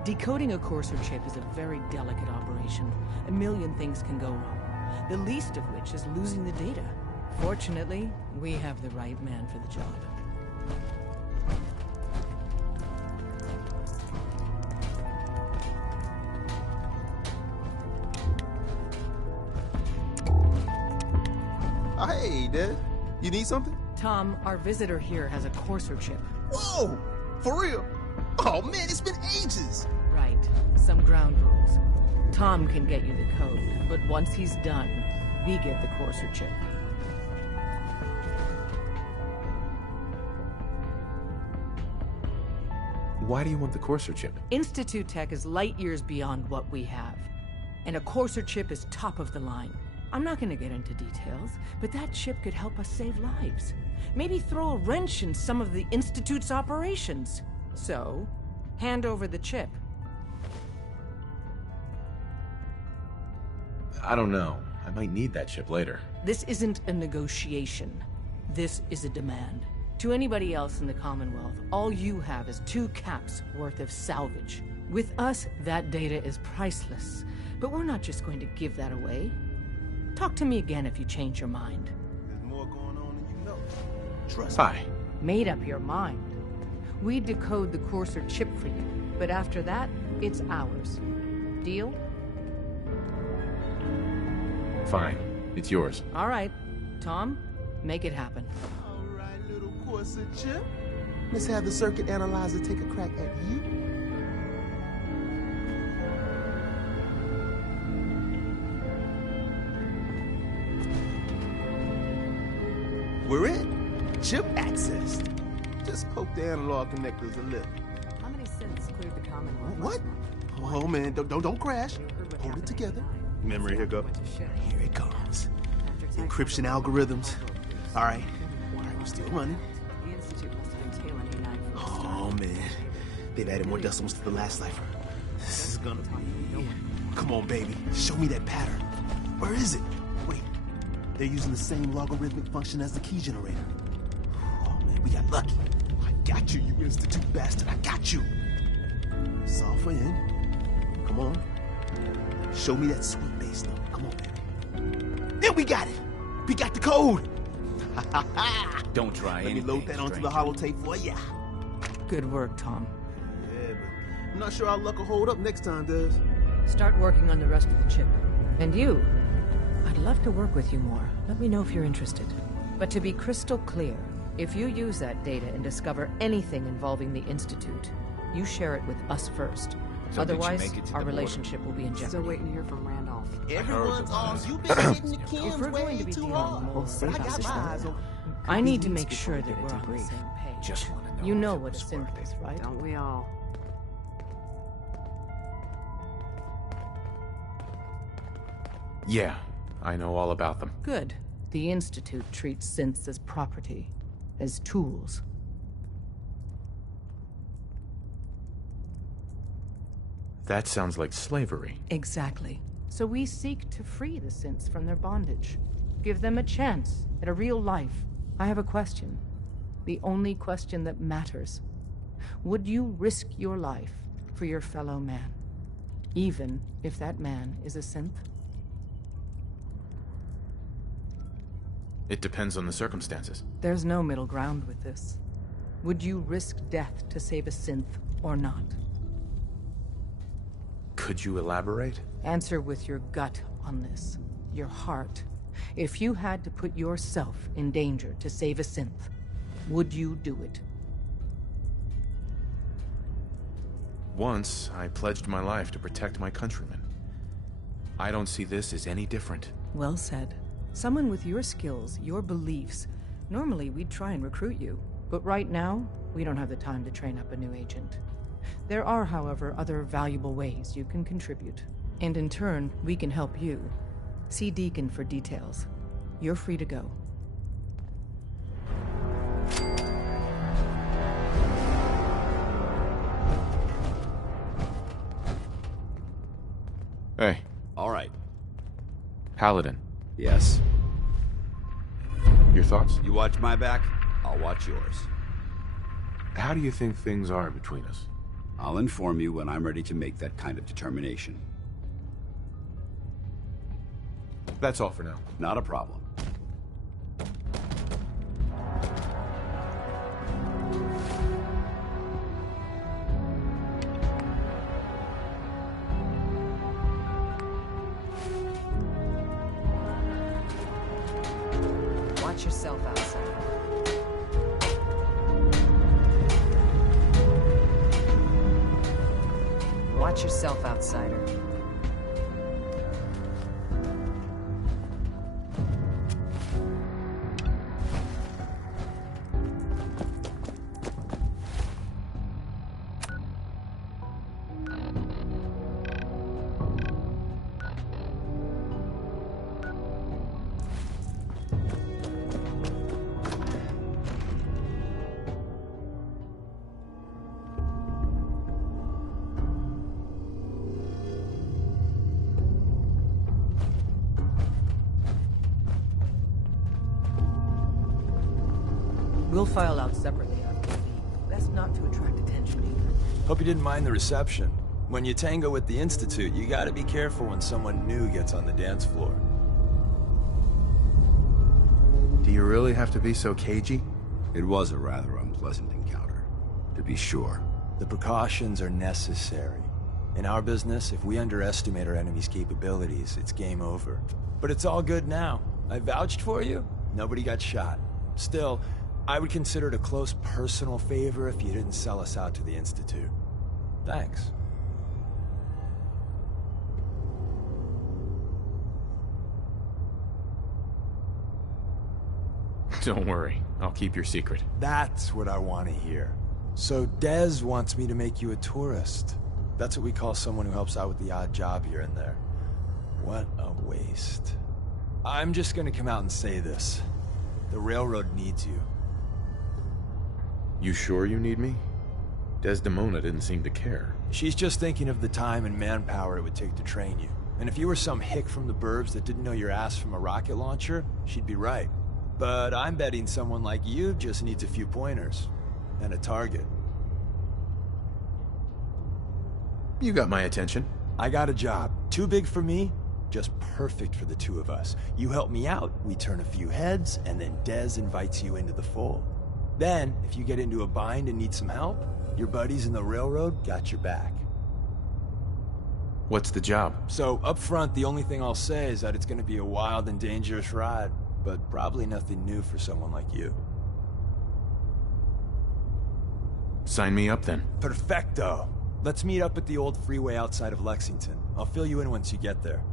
Decoding a courser chip is a very delicate operation. A million things can go wrong, the least of which is losing the data. Fortunately, we have the right man for the job. Hey, Dad. You need something? Tom, our visitor here has a courser chip. Whoa! For real? Oh man, it's been ages! Right. Some ground rules. Tom can get you the code, but once he's done, we get the courser chip. Why do you want the courser chip? Institute tech is light years beyond what we have. And a courser chip is top of the line. I'm not gonna get into details, but that chip could help us save lives. Maybe throw a wrench in some of the Institute's operations. So, hand over the chip, I don't know. I might need that chip later. This isn't a negotiation. This is a demand. To anybody else in the Commonwealth, all you have is 2 caps worth of salvage. With us, that data is priceless. But we're not just going to give that away. Talk to me again if you change your mind. There's more going on than you know. Trust Hi. Made up your mind. We decode the Courser chip for you, but after that, it's ours. Deal? Fine. It's yours. All right. Tom, make it happen. All right, little Courser chip. Let's have the circuit analyzer take a crack at you. We're in. Chip accessed. Just poke the analog connectors a little. How many synths cleared the Commonwealth? What? Oh man, don't crash. Hold it together. Memory hiccup. Here it comes. Encryption algorithms. All right, we're still running. The Institute must have been tailing A9 from Oh man, they've added more decimals to the last cipher. This is gonna be... Come on, baby. Show me that pattern. Where is it? Wait, they're using the same logarithmic function as the key generator. Oh man, we got lucky. I got you, you Institute bastard. I got you. Solve for N. Come on. Show me that sweet bass number. Come on, baby. Then we got it. We got the code. Don't try Let me load that onto the holotape for ya. Good work, Tom. Yeah, but I'm not sure our luck will hold up next time, does? Start working on the rest of the chip. And you, I'd love to work with you more. Let me know if you're interested. But to be crystal clear, if you use that data and discover anything involving the Institute, you share it with us first. So did you Otherwise, make it to our the border? relationship will be in jeopardy. Still waiting to hear from Randolph. Everyone's on. You've been hitting the If Kims we're going to way be too dealing hard. more But I got my eyes on. I need to make sure that we're on the same page. Just want to know You if know it what a was synth worth is, right? Don't we all? Yeah, I know all about them. Good. The Institute treats synths as property, as tools. That sounds like slavery. Exactly. So we seek to free the synths from their bondage. Give them a chance at a real life. I have a question. The only question that matters. Would you risk your life for your fellow man? Even if that man is a synth? It depends on the circumstances. There's no middle ground with this. Would you risk death to save a synth or not? Could you elaborate? Answer with your gut on this. Your heart. If you had to put yourself in danger to save a synth, would you do it? Once, I pledged my life to protect my countrymen. I don't see this as any different. Well said. Someone with your skills, your beliefs. Normally, we'd try and recruit you. But right now, we don't have the time to train up a new agent. There are, however, other valuable ways you can contribute. And in turn, we can help you. See Deacon for details. You're free to go. Hey. All right. Paladin. Yes. Your thoughts? You watch my back, I'll watch yours. How do you think things are between us? I'll inform you when I'm ready to make that kind of determination. That's all for now. Not a problem. Watch yourself outside. Watch yourself, outsider. We'll file out separately after we leave. Best not to attract attention either. Hope you didn't mind the reception. When you tango with the Institute, you gotta be careful when someone new gets on the dance floor. Do you really have to be so cagey? It was a rather unpleasant encounter, to be sure. The precautions are necessary. In our business, if we underestimate our enemy's capabilities, it's game over. But it's all good now. I vouched for you. Nobody got shot. Still, I would consider it a close personal favor if you didn't sell us out to the Institute. Thanks. Don't worry, I'll keep your secret. That's what I want to hear. So Dez wants me to make you a tourist. That's what we call someone who helps out with the odd job here and there. What a waste. I'm just gonna come out and say this. The railroad needs you. You sure you need me? Desdemona didn't seem to care. She's just thinking of the time and manpower it would take to train you. And if you were some hick from the burbs that didn't know your ass from a rocket launcher, she'd be right. But I'm betting someone like you just needs a few pointers. And a target. You got my attention. I got a job. Too big for me, just perfect for the two of us. You help me out, we turn a few heads, and then Dez invites you into the fold. Then, if you get into a bind and need some help, your buddies in the railroad got your back. What's the job? So, up front, the only thing I'll say is that it's gonna be a wild and dangerous ride, but probably nothing new for someone like you. Sign me up then. Perfecto. Let's meet up at the old freeway outside of Lexington. I'll fill you in once you get there.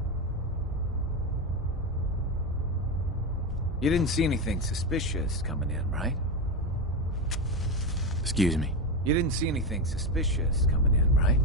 You didn't see anything suspicious coming in, right? Excuse me. You didn't see anything suspicious coming in, right?